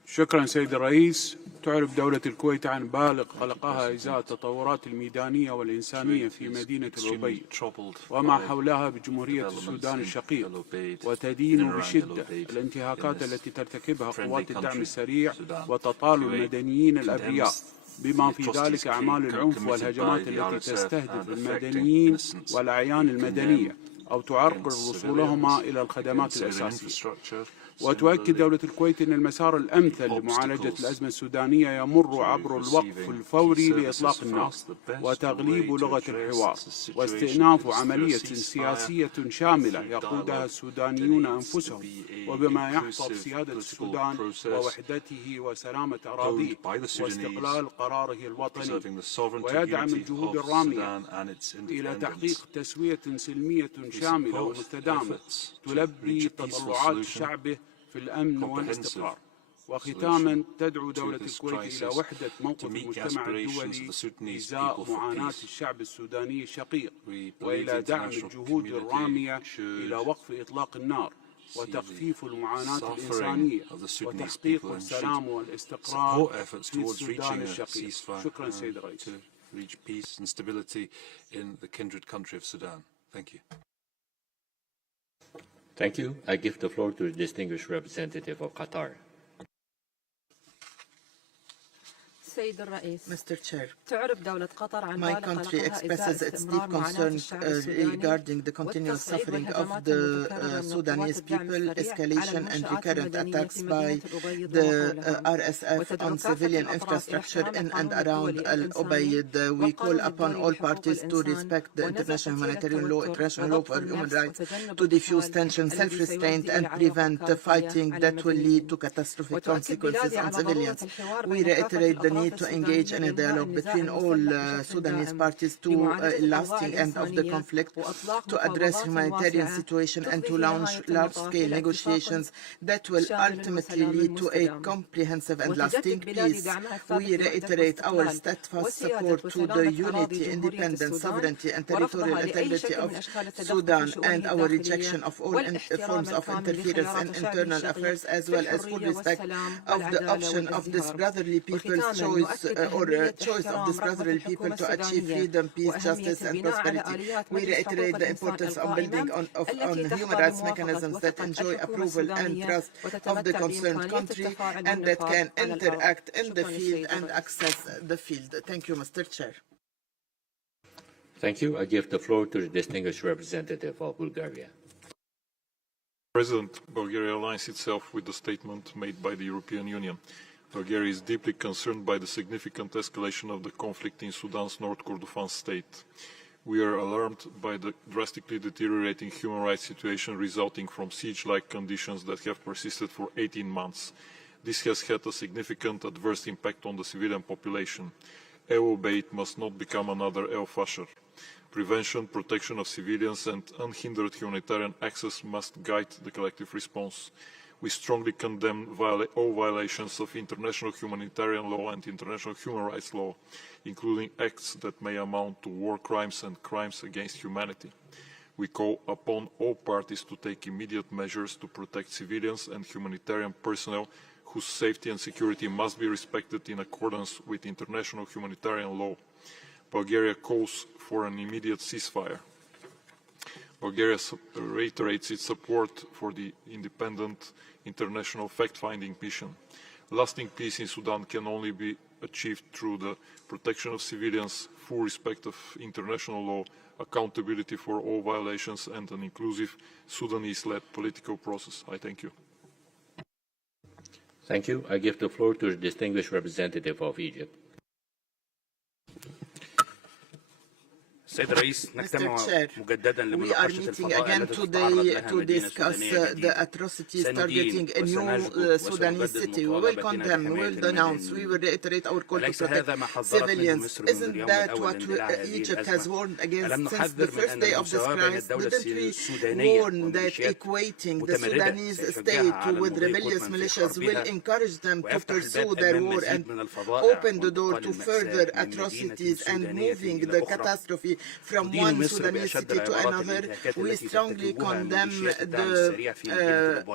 شكرا سيد الرئيس. تعرف دولة الكويت عن بالغ قلقها إزاء التطورات الميدانية والإنسانية في مدينة الأوبيد وما حولها بجمهورية السودان الشقيق، وتدين بشدة الانتهاكات التي ترتكبها قوات الدعم السريع وتطال المدنيين الأبرياء، بما في ذلك أعمال العنف والهجمات التي تستهدف المدنيين والأعيان المدنية أو تعرقل وصولهما إلى الخدمات الأساسية. وتؤكد دولة الكويت أن المسار الأمثل لمعالجة الأزمة السودانية يمر عبر الوقف الفوري لإطلاق النار وتغليب لغة الحوار واستئناف عملية سياسية شاملة يقودها السودانيون أنفسهم، وبما يحفظ سيادة السودان ووحدته وسلامة أراضيه واستقلال قراره الوطني، ويدعم الجهود الرامية إلى تحقيق تسوية سلمية شاملة ومستدامة تلبي تطلعات شعبه في الأمن والاستقرار. وختاما تدعو دولة الكويت إلى وحدة موقف المجتمع الدولي إزاء معاناة الشعب السوداني الشقيق، وإلى دعم الجهود الرامية إلى وقف إطلاق النار وتخفيف المعاناة الإنسانية وتحقيق السلام والاستقرار في السودان الشقيق. شكرا سيد الرئيس. Reach peace and stability in the kindred country of Sudan. Thank you. Thank you. I give the floor to the distinguished representative of Qatar. Mr. Chair, my country expresses its deep concern regarding the continuous suffering of the Sudanese people, escalation and recurrent attacks by the RSF on civilian infrastructure in and around al-Obeid. We call upon all parties to respect the international humanitarian law, international law for human rights, to defuse tension, self-restraint, and prevent fighting that will lead to catastrophic consequences on civilians. We reiterate the need need to engage in a dialogue between all Sudanese parties to a lasting end of the conflict, to address humanitarian situation and to launch large-scale negotiations that will ultimately lead to a comprehensive and lasting peace. We reiterate our steadfast support to the unity, independence, sovereignty and territorial integrity of Sudan and our rejection of all forms of interference in internal affairs, as well as full respect of the option of this brotherly people's choice choice of this brotherly people to achieve freedom, peace, justice and prosperity. We reiterate the importance of building on human rights mechanisms that enjoy approval and trust of the concerned country and that can interact in the field and access the field. Thank you, Mr. Chair. Thank you. I give the floor to the distinguished representative of Bulgaria. President, Bulgaria aligns itself with the statement made by the European Union. Bulgaria is deeply concerned by the significant escalation of the conflict in Sudan's North Kordofan state. We are alarmed by the drastically deteriorating human rights situation resulting from siege-like conditions that have persisted for 18 months. This has had a significant adverse impact on the civilian population. Al-Obeid must not become another El-Fasher. Prevention, protection of civilians and unhindered humanitarian access must guide the collective response. We strongly condemn all violations of international humanitarian law and international human rights law, including acts that may amount to war crimes and crimes against humanity. We call upon all parties to take immediate measures to protect civilians and humanitarian personnel whose safety and security must be respected in accordance with international humanitarian law. Bulgaria calls for an immediate ceasefire. Bulgaria reiterates its support for the independent international fact-finding mission. Lasting peace in Sudan can only be achieved through the protection of civilians, full respect of international law, accountability for all violations, and an inclusive Sudanese-led political process. I thank you. Thank you. I give the floor to the distinguished representative of Egypt. Mr. Chair, we are meeting again today to discuss the atrocities targeting a new Sudanese city. We will condemn, we will denounce, we will reiterate our call to protect civilians. Isn't that what Egypt has warned against since the first day of this crisis? Didn't we warn that equating the Sudanese state with rebellious militias will encourage them to pursue their war and open the door to further atrocities and moving the catastrophe from one Sudanese city to another? We strongly condemn the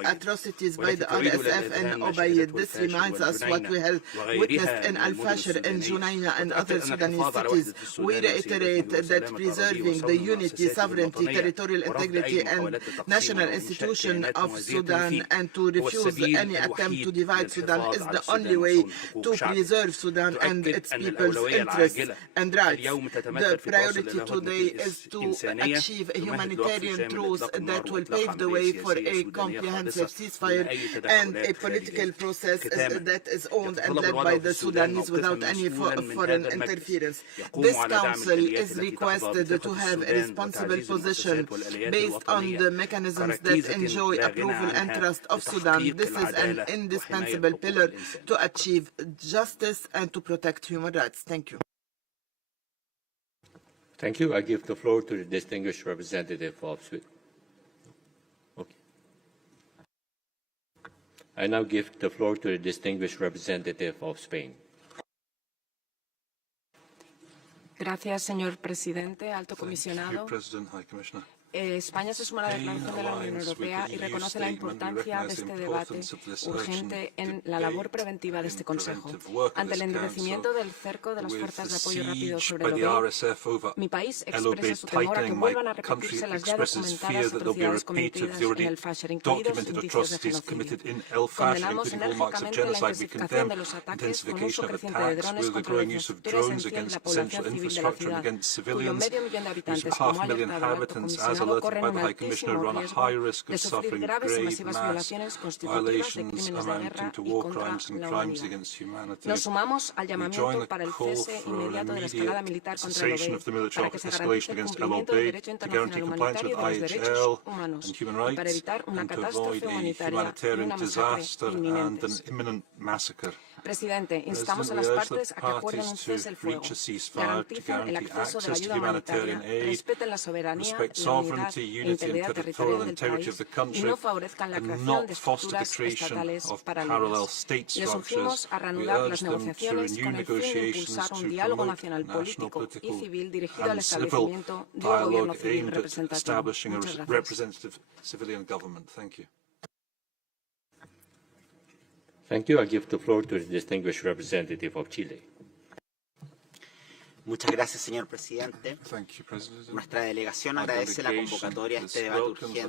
atrocities by the RSF and Obeid. This reminds us what we have witnessed in Al-Fasher, in Junaina and other Sudanese cities. We reiterate that preserving the unity, sovereignty, territorial integrity and national institution of Sudan and to refuse any attempt to divide Sudan is the only way to preserve Sudan and its people's interests and rights. The priority today is to achieve a humanitarian truce that will pave the way for a comprehensive ceasefire and a political process that is owned and led by the Sudanese without any foreign interference. This council is requested to have a responsible position based on the mechanisms that enjoy approval and trust of Sudan. This is an indispensable pillar to achieve justice and to protect human rights. Thank you. Thank you. I give the floor to the distinguished representative of Sweden. Okay. I now give the floor to the distinguished representative of Spain. Gracias, señor presidente, alto comisionado. Thank you, President, High Commissioner. España se suma a la declaración de la Unión Europea y reconoce la importancia de este debate urgente en la labor preventiva de este Consejo. Ante el endurecimiento del cerco de las fuerzas de apoyo rápido sobre el Obeid, mi país expresa su temor a que vuelvan a repetirse las ya documentadas atrocidades cometidas en el Fasher, incluidos indicios de genocidio. Condenamos enérgicamente la intensificación de los ataques con uso creciente de drones contra la infraestructura esencial de la población civil de la ciudad, cuyo medio millón de habitantes, como ha alertado el alto comisionado, corren un altísimo riesgo de sufrir graves y masivas violaciones constitutivas de crímenes de guerra y contra la humanidad. Nos sumamos al llamamiento para el cese inmediato de la escalada militar contra el Obeid, para que se garantice el cumplimiento del derecho internacional humanitario y de los derechos humanos, y para evitar una catástrofe humanitaria y una masacre inminentes. Presidente, instamos a las partes a que acuerden un cese el fuego, garanticen el acceso de la ayuda humanitaria, respeten la soberanía, la unidad e integridad territorial del país y no favorezcan la creación de estructuras estatales paralelas. Les urgimos a reanudar las negociaciones con el fin de impulsar un diálogo nacional político y civil dirigido al establecimiento de un gobierno civil representativo. Muchas gracias. Thank you. I give the floor to the distinguished representative of Chile. Muchas gracias, señor presidente. Nuestra delegación agradece la convocatoria a este debate urgente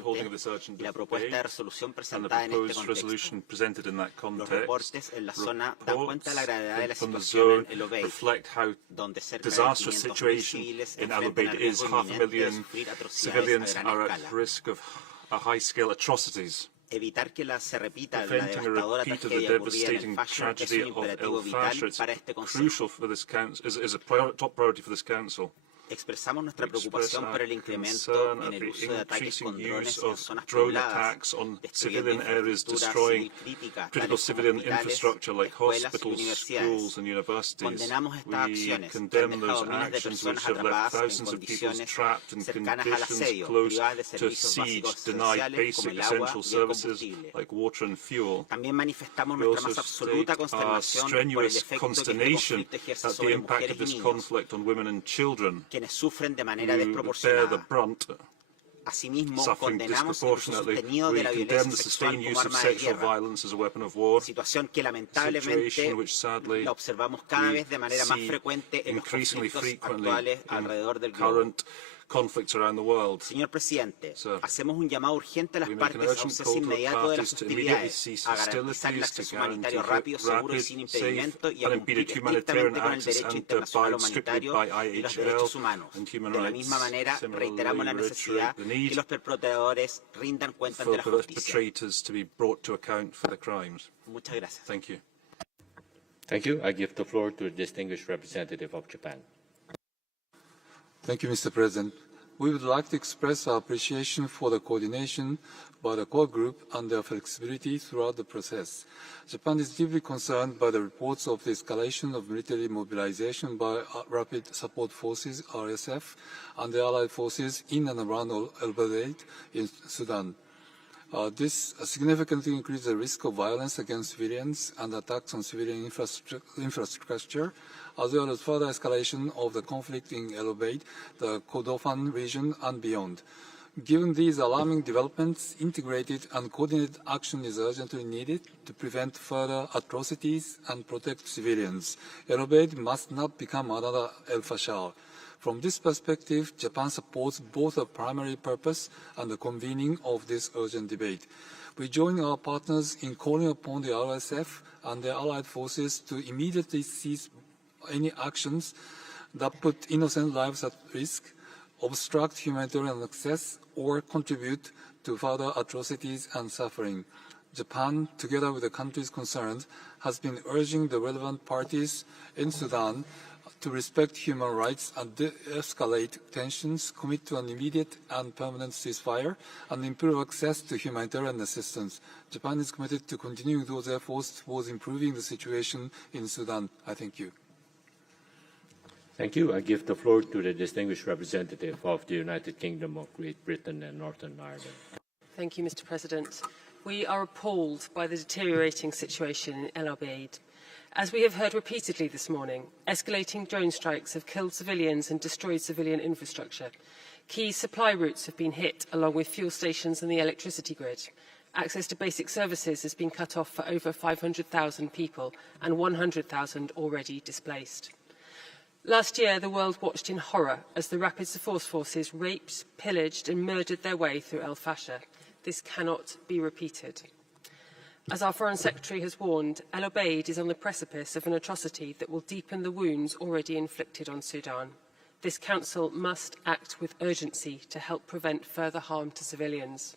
y la propuesta de resolución presentada en este contexto. Los reportes en la zona dan cuenta de la gravedad de la situación en el-Obeid, donde cerca de 500.000 civiles enfrentan el riesgo inminente de sufrir atrocidades a gran escala. Evitar que se repita la devastadora tragedia ocurrida en el Fasher es un imperativo vital para este Consejo. Expresamos nuestra preocupación por el incremento en el uso de ataques con drones en zonas pobladas, destruyendo infraestructura civil crítica, tales como hospitales, escuelas y universidades. Condenamos estas acciones que han dejado miles de personas atrapadas en condiciones cercanas al asedio, privadas de servicios básicos esenciales como el agua y el combustible. También manifestamos nuestra más absoluta consternación por el efecto que este conflicto ejerce sobre mujeres y niños, quienes sufren de manera desproporcionada. Asimismo, condenamos el uso sostenido de la violencia sexual como arma de guerra, situación que lamentablemente la observamos cada vez de manera más frecuente en los conflictos actuales alrededor del globo. Señor presidente, hacemos un llamado urgente a las partes a un cese inmediato de las hostilidades, a garantizar el acceso humanitario rápido, seguro y sin impedimento y a cumplir estrictamente con el derecho internacional humanitario y los derechos humanos. De la misma manera, reiteramos la necesidad de que los perpetradores rindan cuenta ante la justicia. Muchas gracias. Thank you. I give the floor to the distinguished representative of Japan. Thank you, Mr. President. We would like to express our appreciation for the coordination by the core group and their flexibility throughout the process. Japan is deeply concerned by the reports of the escalation of military mobilization by Rapid Support Forces, RSF, and the allied forces in and around al-Obeid in Sudan. This significantly increased the risk of violence against civilians and attacks on civilian infrastructure, as well as further escalation of the conflict in al-Obeid, the Kordofan region, and beyond. Given these alarming developments, integrated and coordinated action is urgently needed to prevent further atrocities and protect civilians. Al-Obeid must not become another El-Fashar. From this perspective, Japan supports both the primary purpose and the convening of this urgent debate. We join our partners in calling upon the RSF and their allied forces to immediately cease any actions that put innocent lives at risk, obstruct humanitarian access, or contribute to further atrocities and suffering. Japan, together with the countries concerned, has been urging the relevant parties in Sudan to respect human rights and de-escalate tensions, commit to an immediate and permanent ceasefire, and improve access to humanitarian assistance. Japan is committed to continuing those efforts towards improving the situation in Sudan. I thank you. Thank you. I give the floor to the distinguished representative of the United Kingdom of Great Britain and Northern Ireland. Thank you, Mr. President. We are appalled by the deteriorating situation in al-Obeid. As we have heard repeatedly this morning, escalating drone strikes have killed civilians and destroyed civilian infrastructure. Key supply routes have been hit, along with fuel stations and the electricity grid. Access to basic services has been cut off for over 500,000 people and 100,000 already displaced. Last year, the world watched in horror as the Rapid Support Forces raped, pillaged and murdered their way through al-Fasher. This cannot be repeated. As our Foreign Secretary has warned, al-Obeid is on the precipice of an atrocity that will deepen the wounds already inflicted on Sudan. This Council must act with urgency to help prevent further harm to civilians.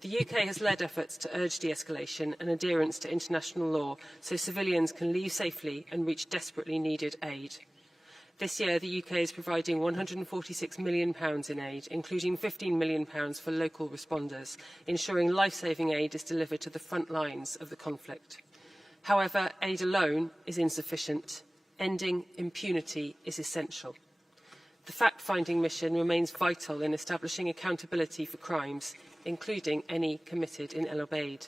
The UK has led efforts to urge de-escalation and adherence to international law so civilians can leave safely and reach desperately needed aid. This year, the UK is providing £146 million in aid, including £15 million for local responders, ensuring life-saving aid is delivered to the front lines of the conflict. However, aid alone is insufficient. Ending impunity is essential. The fact-finding mission remains vital in establishing accountability for crimes, including any committed in al-Obeid.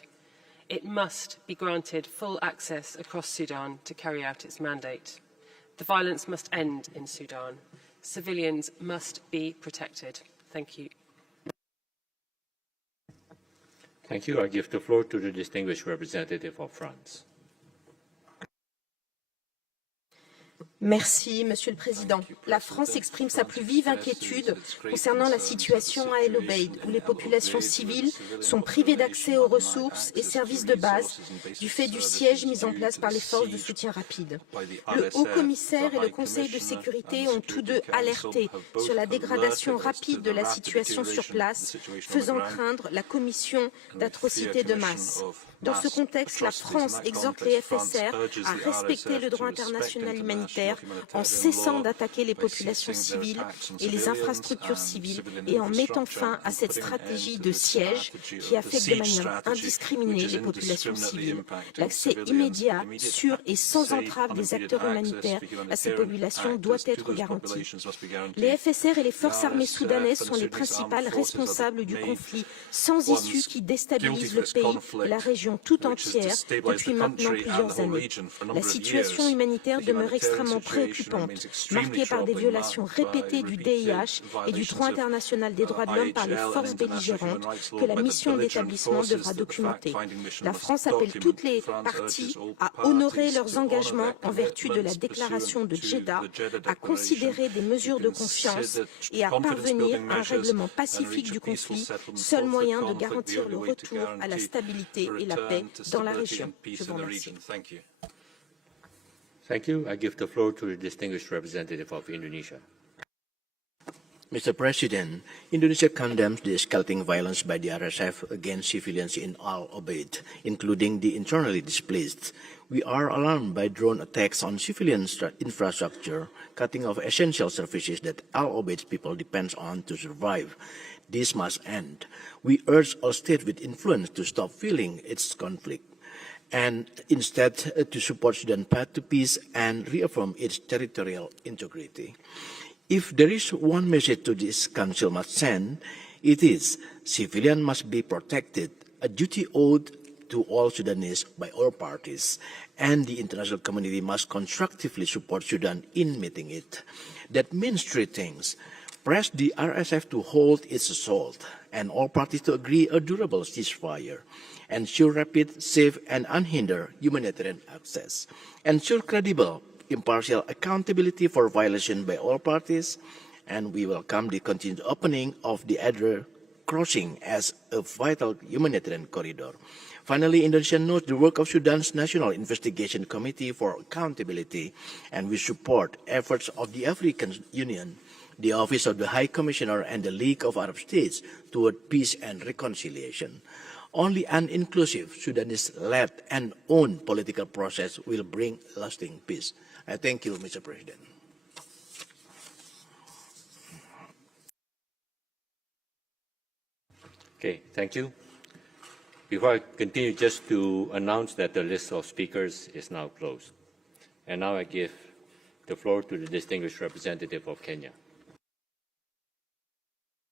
It must be granted full access across Sudan to carry out its mandate. The violence must end in Sudan. Civilians must be protected. Thank you. Thank you. I give the floor to the distinguished representative of France. Merci, Monsieur le Président. La France exprime sa plus vive inquiétude concernant la situation à al-Obeid, où les populations civiles sont privées d'accès aux ressources et services de base du fait du siège mis en place par les forces de soutien rapide. Le Haut-Commissaire et le Conseil de sécurité ont tous deux alerté sur la dégradation rapide de la situation sur place, faisant craindre la commission d'atrocités de masse. Dans ce contexte, la France exhorte les FSR à respecter le droit international humanitaire en cessant d'attaquer les populations civiles et les infrastructures civiles et en mettant fin à cette stratégie de siège qui affecte de manière indiscriminée les populations civiles. L'accès immédiat, sûr et sans entrave des acteurs humanitaires à ces populations doit être garanti. Les FSR et les forces armées soudanaises sont les principales responsables du conflit sans issue qui déstabilise le pays et la région tout entière depuis maintenant plusieurs années. La situation humanitaire demeure extrêmement préoccupante, marquée par des violations répétées du DIH et du droit international des droits de l'homme par les forces belligérantes que la mission d'établissement devra documenter. La France appelle toutes les parties à honorer leurs engagements en vertu de la déclaration de Jeddah, à considérer des mesures de confiance et à parvenir à un règlement pacifique du conflit, seul moyen de garantir le retour à la stabilité et la paix dans la région. Je vous remercie. Thank you. I give the floor to the distinguished representative of Indonesia. Mr. President, Indonesia condemns the escalating violence by the RSF against civilians in al-Obeid, including the internally displaced. We are alarmed by drone attacks on civilian infrastructure, cutting off essential services that al-Obeid's people depend on to survive. This must end. We urge all states with influence to stop fueling its conflict and instead to support Sudan's path to peace and reaffirm its territorial integrity. If there is one message to this Council must send, it is civilians must be protected, a duty owed to all Sudanese by all parties, and the international community must constructively support Sudan in meeting it. That means three things. Press the RSF to hold its assault, and all parties to agree a durable ceasefire. Ensure rapid, safe, and unhindered humanitarian access. Ensure credible, impartial accountability for violation by all parties, and we welcome the continued opening of the Adrer crossing as a vital humanitarian corridor. Finally, Indonesia notes the work of Sudan's National Investigation Committee for Accountability, and we support efforts of the African Union, the Office of the High Commissioner, and the League of Arab States toward peace and reconciliation. Only an inclusive Sudanese-led and owned political process will bring lasting peace. I thank you, Mr. President. Okay, thank you. Before I continue, just to announce that the list of speakers is now closed. And now I give the floor to the distinguished representative of Kenya.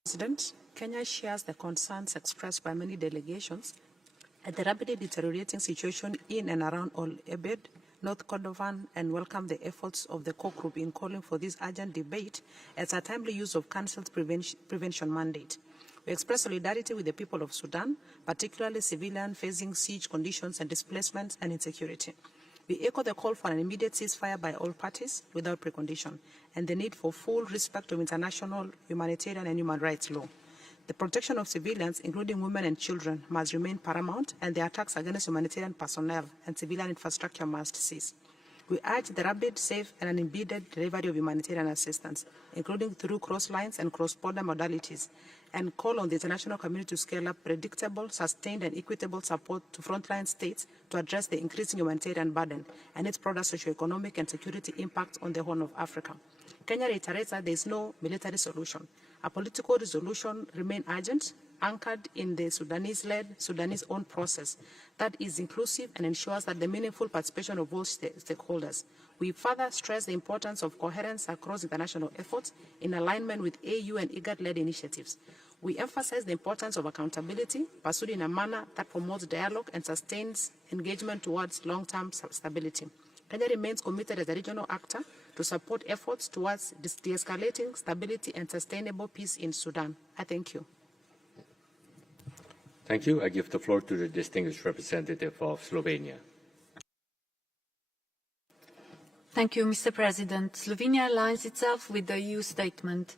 President, Kenya shares the concerns expressed by many delegations at the rapidly deteriorating situation in and around al-Obeid, North Kordofan, and welcome the efforts of the core group in calling for this urgent debate as a timely use of Council's prevention mandate. We express solidarity with the people of Sudan, particularly civilians facing siege conditions and displacement and insecurity. We echo the call for an immediate ceasefire by all parties without precondition, and the need for full respect of international humanitarian and human rights law. The protection of civilians, including women and children, must remain paramount, and the attacks against humanitarian personnel and civilian infrastructure must cease. We urge the rapid, safe, and unimpeded delivery of humanitarian assistance, including through cross lines and cross-border modalities, and call on the international community to scale up predictable, sustained, and equitable support to frontline states to address the increasing humanitarian burden and its broader socioeconomic and security impact on the Horn of Africa. Kenya reiterates that there is no military solution. A political resolution remains urgent anchored in the Sudanese-led, Sudanese-owned process that is inclusive and ensures that the meaningful participation of all stakeholders. We further stress the importance of coherence across international efforts in alignment with AU and IGAD-led initiatives. We emphasize the importance of accountability pursued in a manner that promotes dialogue and sustains engagement towards long-term stability. Kenya remains committed as a regional actor to support efforts towards de-escalating stability and sustainable peace in Sudan. I thank you. Thank you. I give the floor to the distinguished representative of Slovenia. Thank you, Mr. President. Slovenia aligns itself with the EU statement.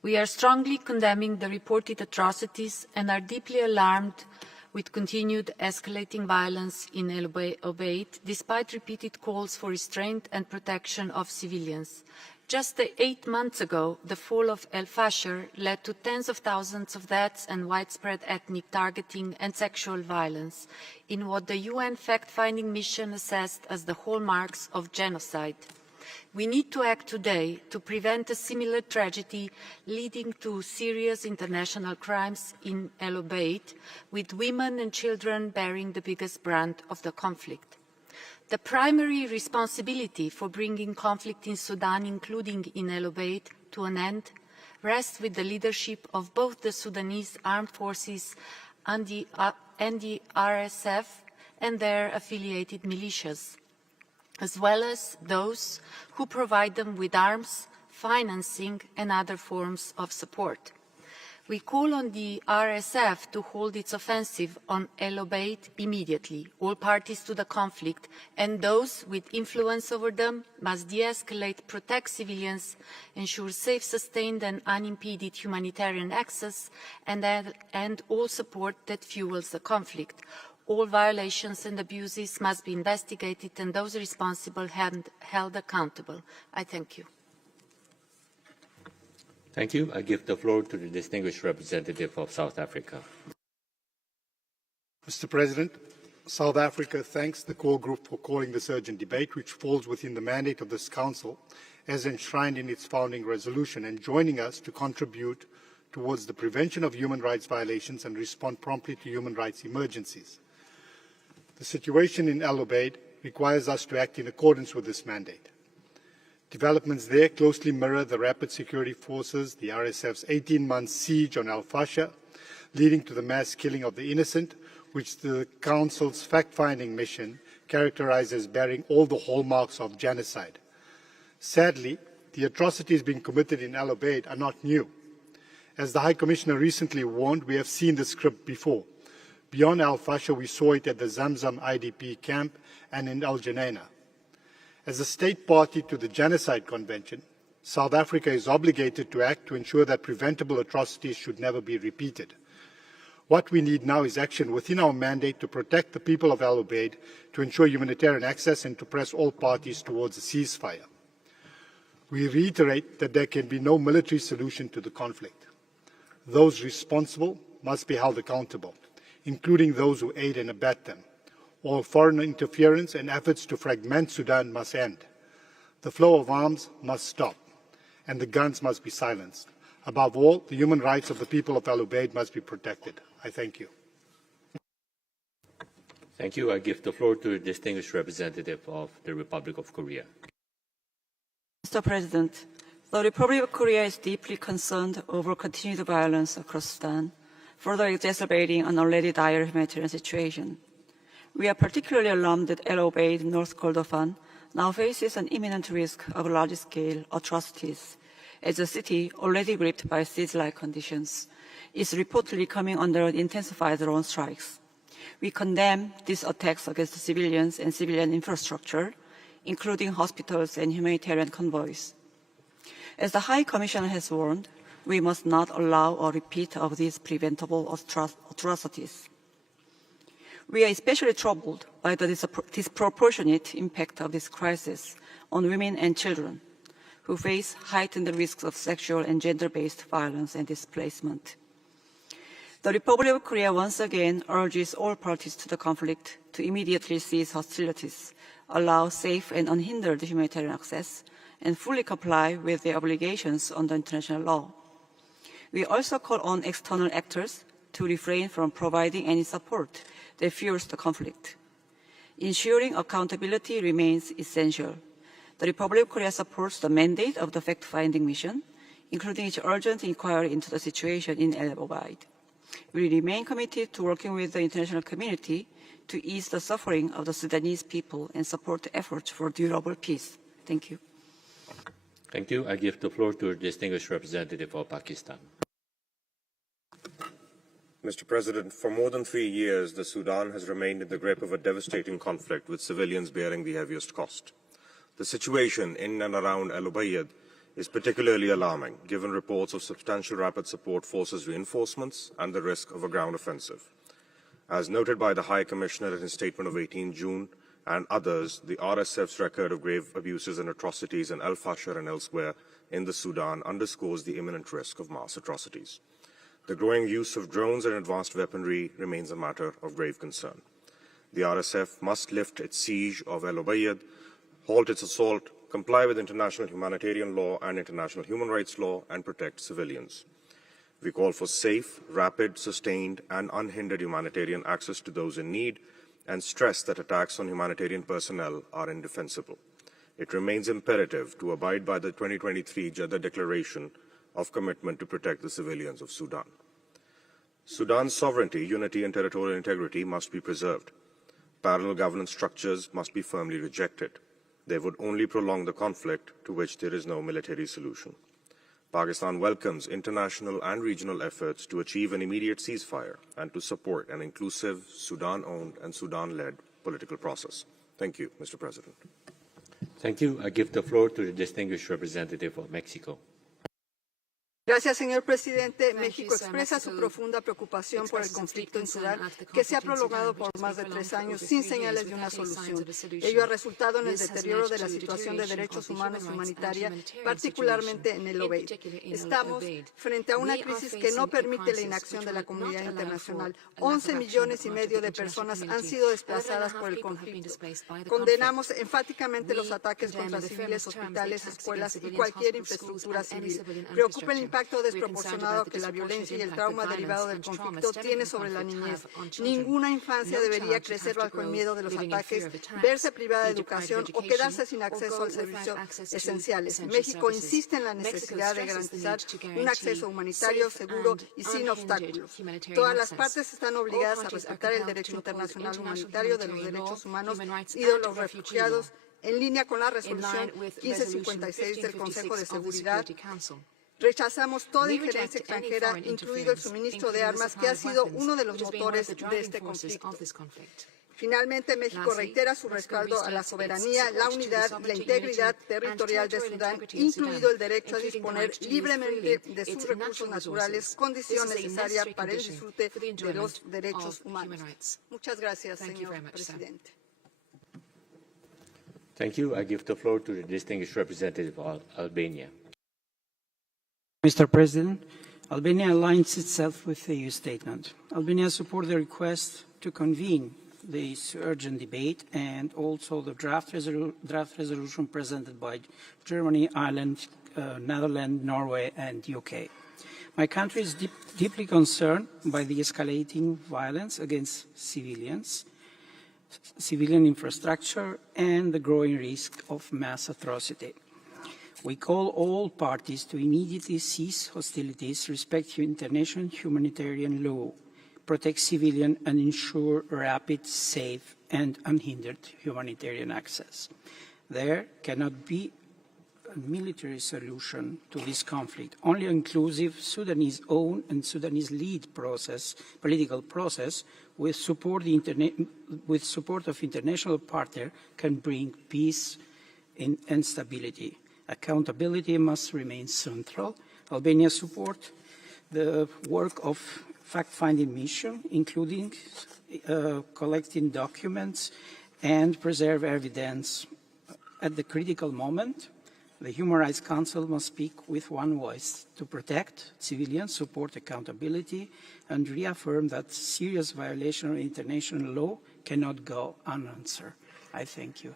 We are strongly condemning the reported atrocities and are deeply alarmed with continued escalating violence in al-Obeid, despite repeated calls for restraint and protection of civilians. Just 8 months ago, the fall of al-Fashir led to tens of thousands of deaths and widespread ethnic targeting and sexual violence in what the UN fact-finding mission assessed as the hallmarks of genocide. We need to act today to prevent a similar tragedy leading to serious international crimes in al-Obeid, with women and children bearing the biggest brunt of the conflict. The primary responsibility for bringing conflict in Sudan, including in al-Obeid, to an end rests with the leadership of both the Sudanese armed forces and the RSF and their affiliated militias, as well as those who provide them with arms, financing and other forms of support. We call on the RSF to hold its offensive on al-Obeid immediately. All parties to the conflict and those with influence over them must de-escalate, protect civilians, ensure safe, sustained and unimpeded humanitarian access, and end all support that fuels the conflict. All violations and abuses must be investigated and those responsible held accountable. I thank you. Thank you. I give the floor to the distinguished representative of South Africa. Mr. President, South Africa thanks the core group for calling this urgent debate, which falls within the mandate of this Council as enshrined in its founding resolution, and joining us to contribute towards the prevention of human rights violations and respond promptly to human rights emergencies. The situation in al-Obeid requires us to act in accordance with this mandate. Developments there closely mirror the Rapid Security Forces, the RSF's 18-month siege on al-Fashir, leading to the mass killing of the innocent, which the Council's fact-finding mission characterized as bearing all the hallmarks of genocide. Sadly, the atrocities being committed in al-Obeid are not new. As the High Commissioner recently warned, we have seen the script before. Beyond al-Fashir, we saw it at the Zamzam IDP camp and in Al-Junaynah. As a state party to the Genocide Convention, South Africa is obligated to act to ensure that preventable atrocities should never be repeated. What we need now is action within our mandate to protect the people of al-Obeid, to ensure humanitarian access and to press all parties towards a ceasefire. We reiterate that there can be no military solution to the conflict. Those responsible must be held accountable, including those who aid and abet them. All foreign interference and efforts to fragment Sudan must end. The flow of arms must stop, and the guns must be silenced. Above all, the human rights of the people of al-Obeid must be protected. I thank you. Thank you. I give the floor to the distinguished representative of the Republic of Korea. Mr. President, the Republic of Korea is deeply concerned over continued violence across Sudan, further exacerbating an already dire humanitarian situation. We are particularly alarmed that al-Obeid, North Kordofan, now faces an imminent risk of large-scale atrocities, as the city, already gripped by siege-like conditions, is reportedly coming under intensified drone strikes. We condemn these attacks against civilians and civilian infrastructure, including hospitals and humanitarian convoys. As the High Commissioner has warned, we must not allow a repeat of these preventable atrocities. We are especially troubled by the disproportionate impact of this crisis on women and children, who face heightened risks of sexual and gender-based violence and displacement. The Republic of Korea once again urges all parties to the conflict to immediately cease hostilities, allow safe and unhindered humanitarian access, and fully comply with their obligations under international law. We also call on external actors to refrain from providing any support that fuels the conflict. Ensuring accountability remains essential. The Republic of Korea supports the mandate of the fact-finding mission, including its urgent inquiry into the situation in al-Obeid. We remain committed to working with the international community to ease the suffering of the Sudanese people and support the efforts for durable peace. Thank you. Thank you. I give the floor to the distinguished representative of Pakistan. Mr. President, for more than 3 years, the Sudan has remained in the grip of a devastating conflict with civilians bearing the heaviest cost. The situation in and around al-Obeid is particularly alarming, given reports of substantial rapid support forces reinforcements and the risk of a ground offensive. As noted by the High Commissioner in his statement of 18 June and others, the RSF's record of grave abuses and atrocities in al-Fashir and elsewhere in the Sudan underscores the imminent risk of mass atrocities. The growing use of drones and advanced weaponry remains a matter of grave concern. The RSF must lift its siege of al-Obeid, halt its assault, comply with international humanitarian law and international human rights law, and protect civilians. We call for safe, rapid, sustained, and unhindered humanitarian access to those in need, and stress that attacks on humanitarian personnel are indefensible. It remains imperative to abide by the 2023 Jeddah Declaration of Commitment to protect the civilians of Sudan. Sudan's sovereignty, unity, and territorial integrity must be preserved. Parallel governance structures must be firmly rejected. They would only prolong the conflict to which there is no military solution. Pakistan welcomes international and regional efforts to achieve an immediate ceasefire and to support an inclusive, Sudan-owned and Sudan-led political process. Thank you, Mr. President. Thank you. I give the floor to the distinguished representative of Mexico. Gracias, señor presidente. México expresa su profunda preocupación por el conflicto en Sudán, que se ha prolongado por más de 3 años sin señales de una solución. Ello ha resultado en el deterioro de la situación de derechos humanos y humanitaria, particularmente en el Obeid. Estamos frente a una crisis que no permite la inacción de la comunidad internacional. 11,5 millones de personas han sido desplazadas por el conflicto. Condenamos enfáticamente los ataques contra civiles, hospitales, escuelas y cualquier infraestructura civil. Preocupa el impacto desproporcionado que la violencia y el trauma derivado del conflicto tiene sobre la niñez. Ninguna infancia debería crecer bajo el miedo de los ataques, verse privada de educación o quedarse sin acceso a servicios esenciales. México insiste en la necesidad de garantizar un acceso humanitario, seguro y sin obstáculos. Todas las partes están obligadas a respetar el derecho internacional humanitario de los derechos humanos y de los refugiados, en línea con la resolución 1556 del Consejo de Seguridad. Rechazamos toda injerencia extranjera, incluido el suministro de armas, que ha sido uno de los motores de este conflicto. Finalmente, México reitera su respaldo a la soberanía, la unidad y la integridad territorial de Sudán, incluido el derecho a disponer libremente de sus recursos naturales, condición necesaria para el disfrute de los derechos humanos. Muchas gracias, señor presidente. Thank you. I give the floor to the distinguished representative of Albania. Mr. President, Albania aligns itself with the EU statement. Albania supports the request to convene this urgent debate and also the draft resolution presented by Germany, Ireland, Netherlands, Norway, and UK. My country is deeply concerned by the escalating violence against civilians, civilian infrastructure, and the growing risk of mass atrocity. We call all parties to immediately cease hostilities, respect international humanitarian law, protect civilians, and ensure rapid, safe, and unhindered humanitarian access. There cannot be a military solution to this conflict. Only an inclusive Sudanese-owned and Sudanese-led political process with support of international partners can bring peace and stability. Accountability must remain central. Albania supports the work of fact-finding mission, including collecting documents and preserve evidence. At the critical moment, the Human Rights Council must speak with one voice to protect civilians, support accountability, and reaffirm that serious violation of international law cannot go unanswered. I thank you.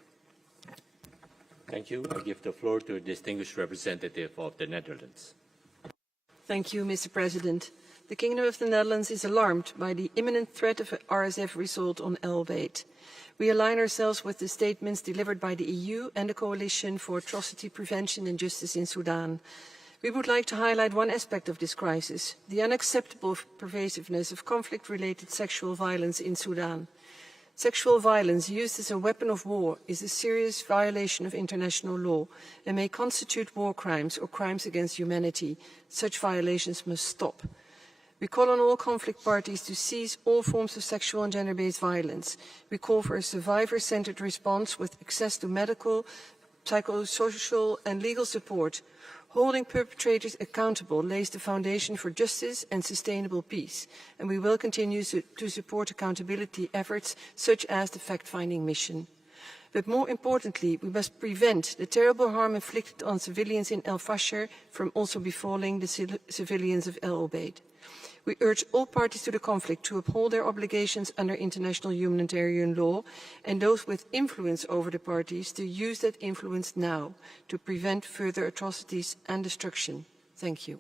Thank you. I give the floor to a distinguished representative of the Netherlands. Thank you, Mr. President. the Kingdom of the Netherlands is alarmed by the imminent threat of RSF result on al-Obeid. We align ourselves with the statements delivered by the EU and the Coalition for Atrocity Prevention and Justice in Sudan. We would like to highlight one aspect of this crisis, the unacceptable pervasiveness of conflict-related sexual violence in Sudan. Sexual violence used as a weapon of war is a serious violation of international law and may constitute war crimes or crimes against humanity. Such violations must stop. We call on all conflict parties to cease all forms of sexual and gender-based violence. We call for a survivor-centered response with access to medical, psychosocial and legal support. Holding perpetrators accountable lays the foundation for justice and sustainable peace, and we will continue to support accountability efforts such as the fact-finding mission. But more importantly, we must prevent the terrible harm inflicted on civilians in El Fasher from also befalling the civilians of al-Obeid. We urge all parties to the conflict to uphold their obligations under international humanitarian law and those with influence over the parties to use that influence now to prevent further atrocities and destruction. Thank you.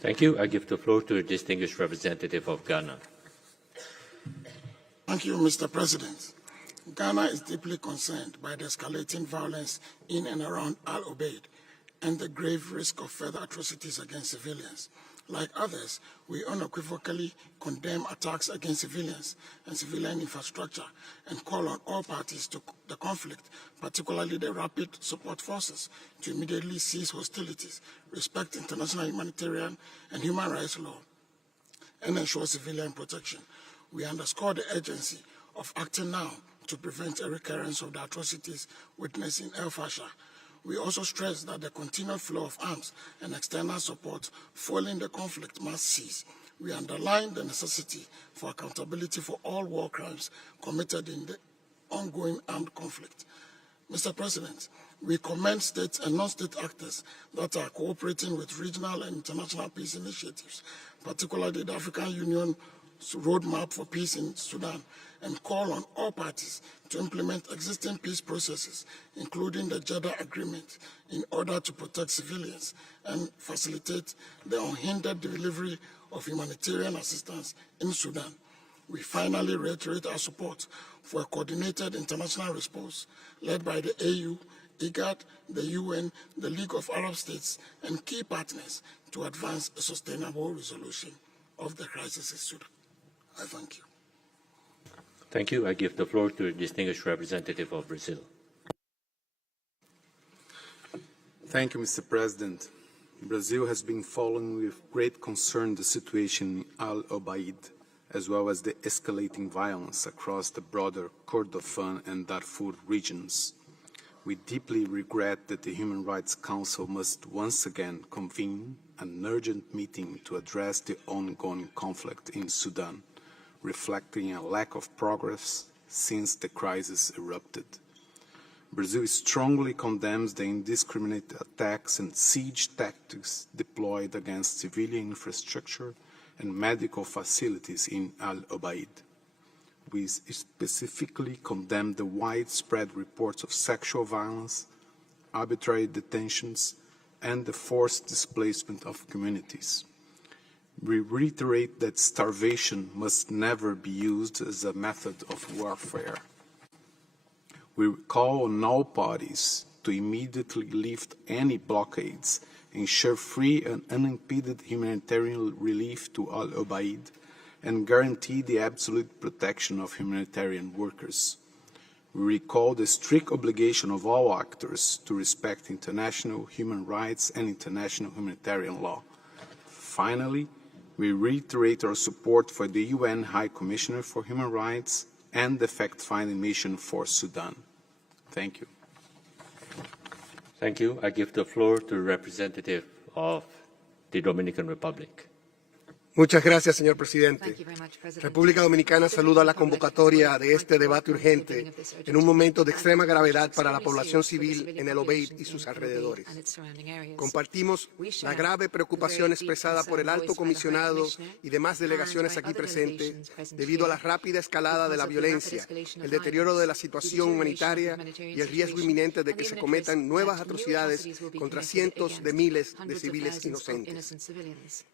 Thank you. I give the floor to the distinguished representative of Ghana. Thank you, Mr. President. Ghana is deeply concerned by the escalating violence in and around al-Obeid and the grave risk of further atrocities against civilians. Like others, we unequivocally condemn attacks against civilians and civilian infrastructure and call on all parties to the conflict, particularly the Rapid Support Forces, to immediately cease hostilities, respect international humanitarian and human rights law, and ensure civilian protection. We underscore the urgency of acting now to prevent a recurrence of the atrocities witnessed in El Fasher. We also stress that the continued flow of arms and external support following the conflict must cease. We underline the necessity for accountability for all war crimes committed in the ongoing armed conflict. Mr. President, we commend state and non-state actors that are cooperating with regional and international peace initiatives, particularly the African Union's Roadmap for Peace in Sudan, and call on all parties to implement existing peace processes, including the Jeddah Agreement, in order to protect civilians and facilitate the unhindered delivery of humanitarian assistance in Sudan. We finally reiterate our support for a coordinated international response led by the AU, IGAD, the UN, the League of Arab States, and key partners to advance a sustainable resolution of the crisis in Sudan. I thank you. Thank you. I give the floor to the distinguished representative of Brazil. Thank you, Mr. President. Brazil has been following with great concern the situation in al-Obeid, as well as the escalating violence across the broader Kordofan and Darfur regions. We deeply regret that the Human Rights Council must once again convene an urgent meeting to address the ongoing conflict in Sudan, reflecting a lack of progress since the crisis erupted. Brazil strongly condemns the indiscriminate attacks and siege tactics deployed against civilian infrastructure and medical facilities in al-Obeid. We specifically condemn the widespread reports of sexual violence, arbitrary detentions, and the forced displacement of communities. We reiterate that starvation must never be used as a method of warfare. We call on all parties to immediately lift any blockades, ensure free and unimpeded humanitarian relief to al-Obeid, and guarantee the absolute protection of humanitarian workers. We recall the strict obligation of all actors to respect international human rights and international humanitarian law. Finally, we reiterate our support for the UN High Commissioner for Human Rights and the fact-finding mission for Sudan. Thank you. Thank you. I give the floor to the representative of the Dominican Republic. Muchas gracias, señor presidente. República Dominicana saluda la convocatoria de este debate urgente en un momento de extrema gravedad para la población civil en al-Obeid y sus alrededores. Compartimos la grave preocupación expresada por el alto comisionado y demás delegaciones aquí presentes debido a la rápida escalada de la violencia, el deterioro de la situación humanitaria y el riesgo inminente de que se cometan nuevas atrocidades contra cientos de miles de civiles inocentes.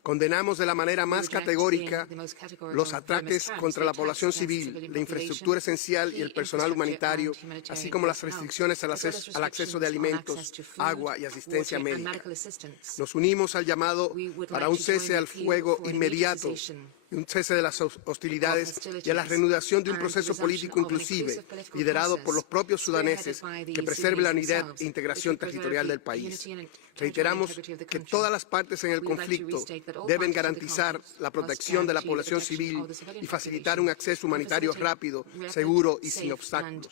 Condenamos de la manera más categórica los ataques contra la población civil, la infraestructura esencial y el personal humanitario, así como las restricciones al acceso de alimentos, agua y asistencia médica. Nos unimos al llamado para un cese al fuego inmediato, un cese de las hostilidades y a la reanudación de un proceso político inclusive, liderado por los propios sudaneses, que preserve la unidad e integración territorial del país. Reiteramos que todas las partes en el conflicto deben garantizar la protección de la población civil y facilitar un acceso humanitario rápido, seguro y sin obstáculos.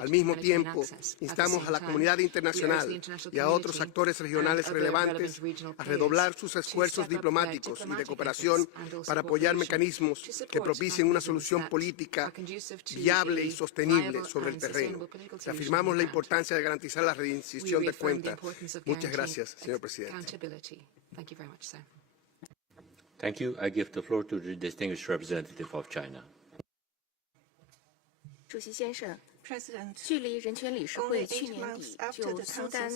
Al mismo tiempo, instamos a la comunidad internacional y a otros actores regionales relevantes a redoblar sus esfuerzos diplomáticos y de cooperación para apoyar mecanismos que propicien una solución política viable y sostenible sobre el terreno. Reafirmamos la importancia de garantizar la rendición de cuentas. Muchas gracias, señor presidente. Thank you. I give the floor to the distinguished representative of China. 主席先生，距离人权理事会去年底就苏丹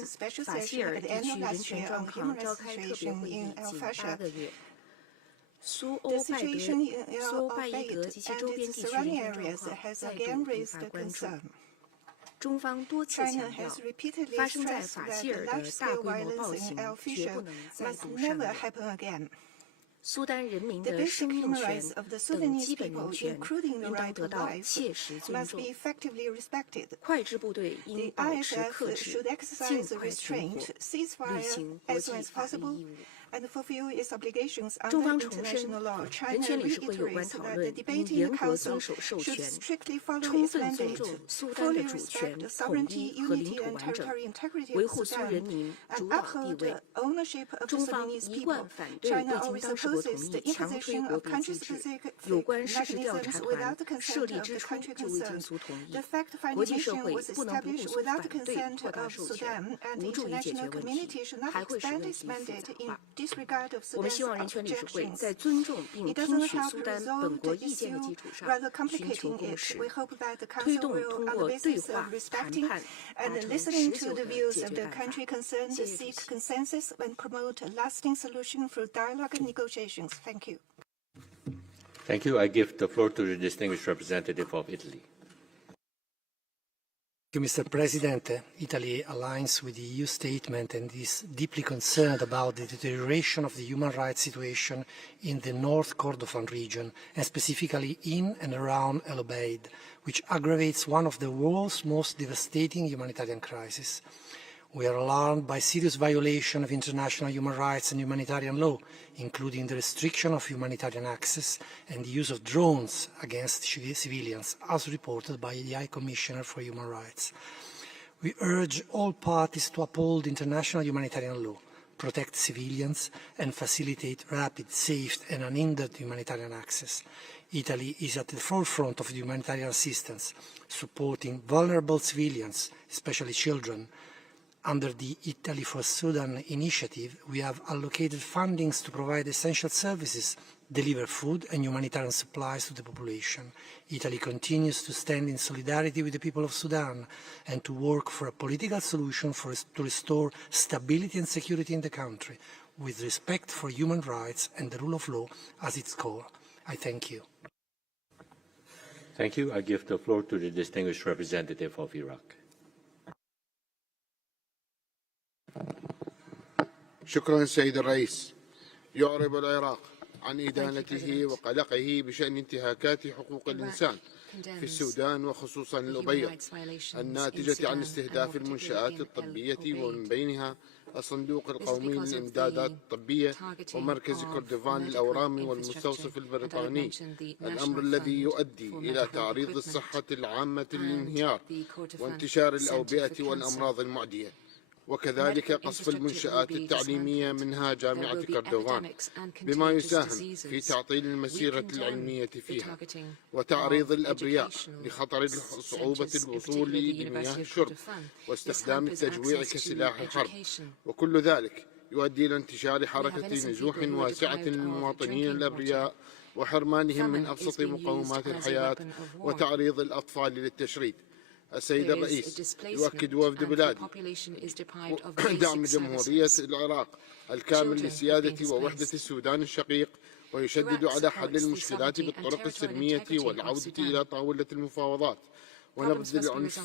法希尔地区人权状况召开特别会议仅8个月。苏欧拜伊格及其周边地区人权状况再度引发关注。中方多次强调，发生在法希尔的大规模暴行绝不能再度上演。苏丹人民的生命权等基本人权应当得到切实尊重。快智部队应保持克制，尽快停火，履行国际法律义务。中方重申，人权理事会有关讨论应严格遵守授权，充分尊重苏丹的主权、统一和领土完整，维护苏人民主导地位。中方一贯反对未经当事国同意强推国别机制，有关事实调查团设立之初就未经苏同意，国际社会不能不顾苏反对扩大授权，无助于解决问题，还会使问题复杂化。我们希望人权理事会在尊重并听取苏丹本国意见的基础上，寻求共识，推动通过对话谈判达成持久的解决办法。谢谢主席。Thank you. I give the floor to the distinguished representative of Italy. Thank you, Mr. President. Italy aligns with the EU statement and is deeply concerned about the deterioration of the human rights situation in the North Kordofan region, and specifically in and around al-Obeid, which aggravates one of the world's most devastating humanitarian crises. We are alarmed by serious violation of international human rights and humanitarian law, including the restriction of humanitarian access and the use of drones against civilians, as reported by the High Commissioner for Human Rights. We urge all parties to uphold international humanitarian law, protect civilians, and facilitate rapid, safe, and unhindered humanitarian access. Italy is at the forefront of humanitarian assistance, supporting vulnerable civilians, especially children. Under the Italy for Sudan initiative, we have allocated fundings to provide essential services, deliver food and humanitarian supplies to the population. Italy continues to stand in solidarity with the people of Sudan and to work for a political solution to restore stability and security in the country, with respect for human rights and the rule of law as its core. I thank you. Thank you. I give the floor to the distinguished representative of Iraq. شكرا سيد الرئيس. يعرب العراق عن إدانته وقلقه بشأن انتهاكات حقوق الإنسان في السودان وخصوصا الأبيض الناتجة عن استهداف المنشآت الطبية ومن بينها الصندوق القومي للإمدادات الطبية ومركز كردفان للأورام والمستوصف البريطاني، الأمر الذي يؤدي إلى تعريض الصحة العامة للانهيار وانتشار الأوبئة والأمراض المعدية. وكذلك قصف المنشآت التعليمية منها جامعة كردوفان بما يساهم في تعطيل المسيرة العلمية فيها وتعريض الأبرياء لخطر صعوبة الوصول لمياه الشرب واستخدام التجويع كسلاح حرب، وكل ذلك يؤدي إلى انتشار حركة نزوح واسعة للمواطنين الأبرياء وحرمانهم من أبسط مقومات الحياة وتعريض الأطفال للتشريد. السيد الرئيس، يؤكد وفد بلادي دعم جمهورية العراق الكامل لسيادة ووحدة السودان الشقيق، ويشدد على حل المشكلات بالطرق السلمية والعودة إلى طاولة المفاوضات ونبذ العنف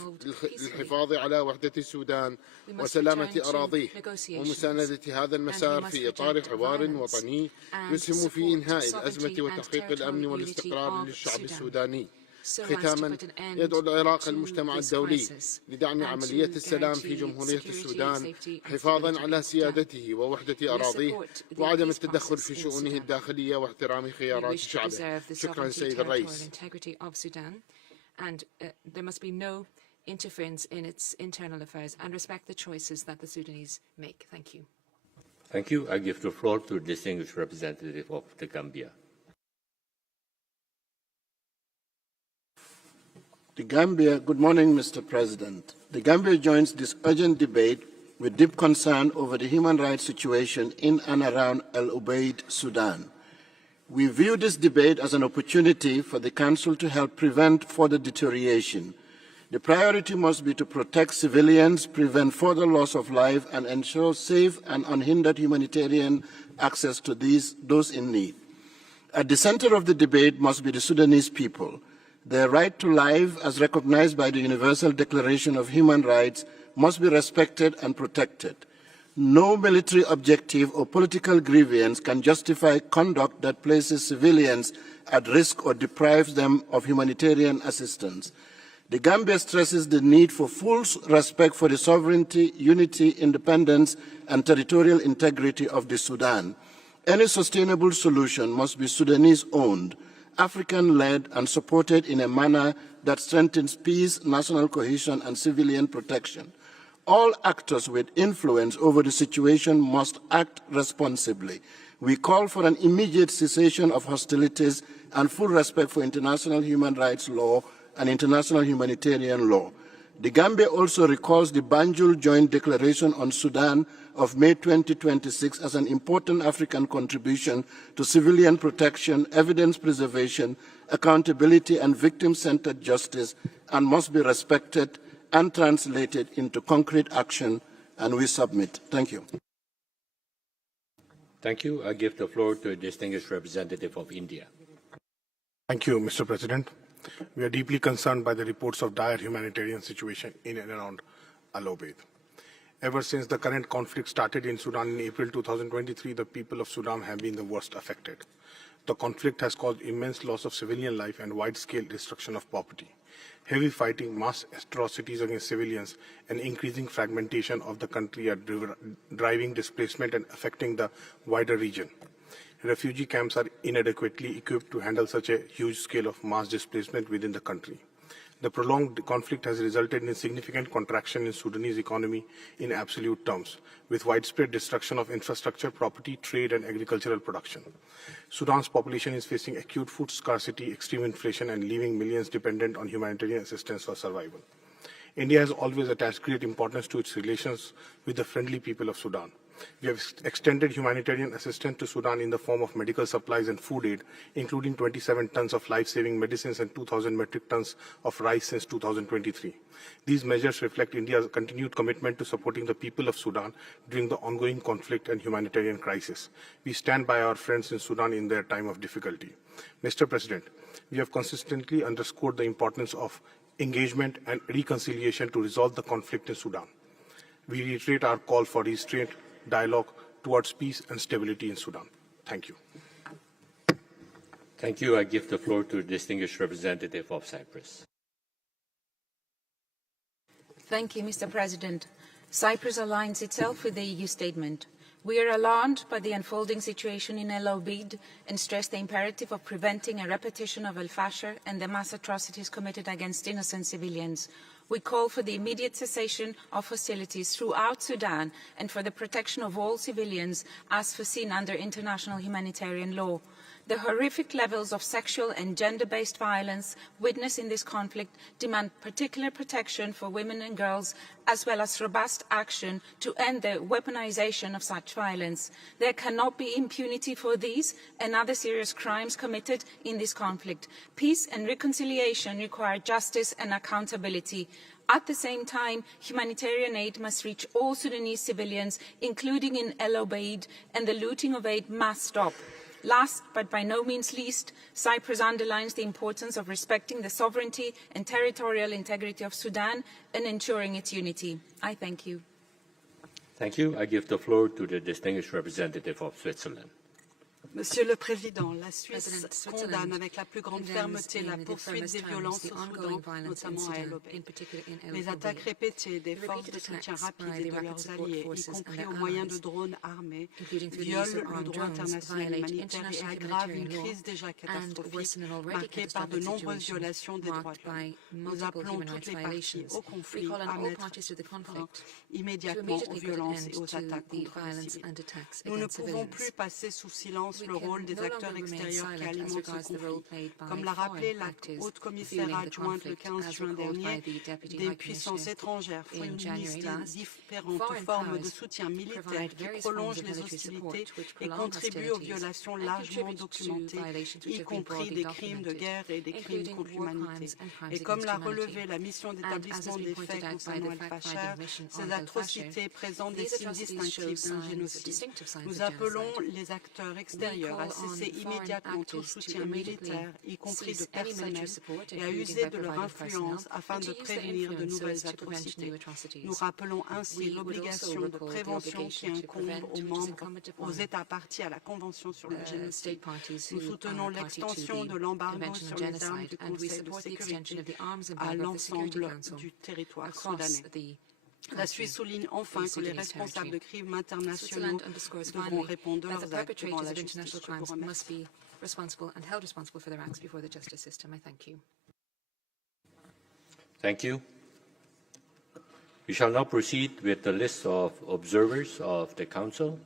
للحفاظ على وحدة السودان وسلامة أراضيه، ومساندة هذا المسار في إطار حوار وطني يسهم في إنهاء الأزمة وتحقيق الأمن والاستقرار للشعب السوداني. ختاما، يدعو العراق المجتمع الدولي لدعم عملية السلام في جمهورية السودان حفاظا على سيادته ووحدة أراضيه وعدم التدخل في شؤونه الداخلية واحترام خيارات شعبه. شكرا سيد الرئيس. And there must be no interference in its internal affairs and respect the choices that the Sudanese make. Thank you. Thank you. I give the floor to the distinguished representative of the Gambia. The Gambia, good morning, Mr. President. The Gambia joins this urgent debate with deep concern over the human rights situation in and around al-Obeid, Sudan. We view this debate as an opportunity for the Council to help prevent further deterioration. The priority must be to protect civilians, prevent further loss of life, and ensure safe and unhindered humanitarian access to those in need. At the center of the debate must be the Sudanese people. Their right to life, as recognized by the Universal Declaration of Human Rights, must be respected and protected. No military objective or political grievance can justify conduct that places civilians at risk or deprives them of humanitarian assistance. The Gambia stresses the need for full respect for the sovereignty, unity, independence, and territorial integrity of the Sudan. Any sustainable solution must be Sudanese-owned, African-led, and supported in a manner that strengthens peace, national cohesion, and civilian protection. All actors with influence over the situation must act responsibly. We call for an immediate cessation of hostilities and full respect for international human rights law and international humanitarian law. The Gambia also recalls the Banjul Joint Declaration on Sudan of May 2026 as an important African contribution to civilian protection, evidence preservation, accountability, and victim-centered justice, and must be respected and translated into concrete action, and we submit. Thank you. Thank you. I give the floor to a distinguished representative of India. Thank you, Mr. President. We are deeply concerned by the reports of dire humanitarian situation in and around al-Obeid. Ever since the current conflict started in Sudan in April 2023, the people of Sudan have been the worst affected. The conflict has caused immense loss of civilian life and wide-scale destruction of property. Heavy fighting, mass atrocities against civilians, and increasing fragmentation of the country are driving displacement and affecting the wider region. Refugee camps are inadequately equipped to handle such a huge scale of mass displacement within the country. The prolonged conflict has resulted in significant contraction in Sudanese economy in absolute terms, with widespread destruction of infrastructure, property, trade, and agricultural production. Sudan's population is facing acute food scarcity, extreme inflation, and leaving millions dependent on humanitarian assistance for survival. India has always attached great importance to its relations with the friendly people of Sudan. We have extended humanitarian assistance to Sudan in the form of medical supplies and food aid, including 27 tons of life-saving medicines and 2,000 metric tons of rice since 2023. These measures reflect India's continued commitment to supporting the people of Sudan during the ongoing conflict and humanitarian crisis. We stand by our friends in Sudan in their time of difficulty. Mr. President, we have consistently underscored the importance of engagement and reconciliation to resolve the conflict in Sudan. We reiterate our call for restraint, dialogue towards peace and stability in Sudan. Thank you. Thank you. I give the floor to the distinguished representative of Cyprus. Thank you, Mr. President. Cyprus aligns itself with the EU statement. We are alarmed by the unfolding situation in al-Obeid and stress the imperative of preventing a repetition of al-Fasher and the mass atrocities committed against innocent civilians. We call for the immediate cessation of hostilities throughout Sudan and for the protection of all civilians as foreseen under international humanitarian law. The horrific levels of sexual and gender-based violence witnessed in this conflict demand particular protection for women and girls, as well as robust action to end the weaponization of such violence. There cannot be impunity for these and other serious crimes committed in this conflict. Peace and reconciliation require justice and accountability. At the same time, humanitarian aid must reach all Sudanese civilians, including in al-Obeid, and the looting of aid must stop. Last, but by no means least, Cyprus underlines the importance of respecting the sovereignty and territorial integrity of Sudan and ensuring its unity. I thank you. Thank you. I give the floor to the distinguished representative of Switzerland. Monsieur le Président, la Suisse condamne avec la plus grande fermeté la poursuite des violences au Soudan, notamment à al-Obeid. Les attaques répétées des forces de soutien rapide et de leurs alliés, y compris au moyen de drones armés, violent le droit international humanitaire et aggravent une crise déjà catastrophique, marquée par de nombreuses violations des droits de l'homme. Nous appelons toutes les parties au conflit à mettre fin immédiatement aux violences et aux attaques contre les civils. Nous ne pouvons plus passer sous silence le rôle des acteurs extérieurs qui alimentent ce conflit. Comme l'a rappelé la haute commissaire adjointe le 15 juin dernier, des puissances étrangères fournissent différentes formes de soutien militaire qui prolongent les hostilités et contribuent aux violations largement documentées, y compris des crimes de guerre et des crimes contre l'humanité. Et comme l'a relevé la mission d'établissement des faits concernant al-Fashar, ces atrocités présentent des signes distinctifs d'un génocide. Nous appelons les acteurs extérieurs à cesser immédiatement tout soutien militaire, y compris de personnel, et à user de leur influence afin de prévenir de nouvelles atrocités. Nous rappelons ainsi l'obligation de prévention qui incombe aux membres, aux États parties à la Convention sur le génocide. Nous soutenons l'extension de l'embargo sur les armes du Conseil de sécurité à l'ensemble du territoire soudanais. La Suisse souligne enfin que les responsables de crimes internationaux devront répondre de leurs actes devant la justice. Je vous remercie. Thank you. We shall now proceed with the list of observers of the Council,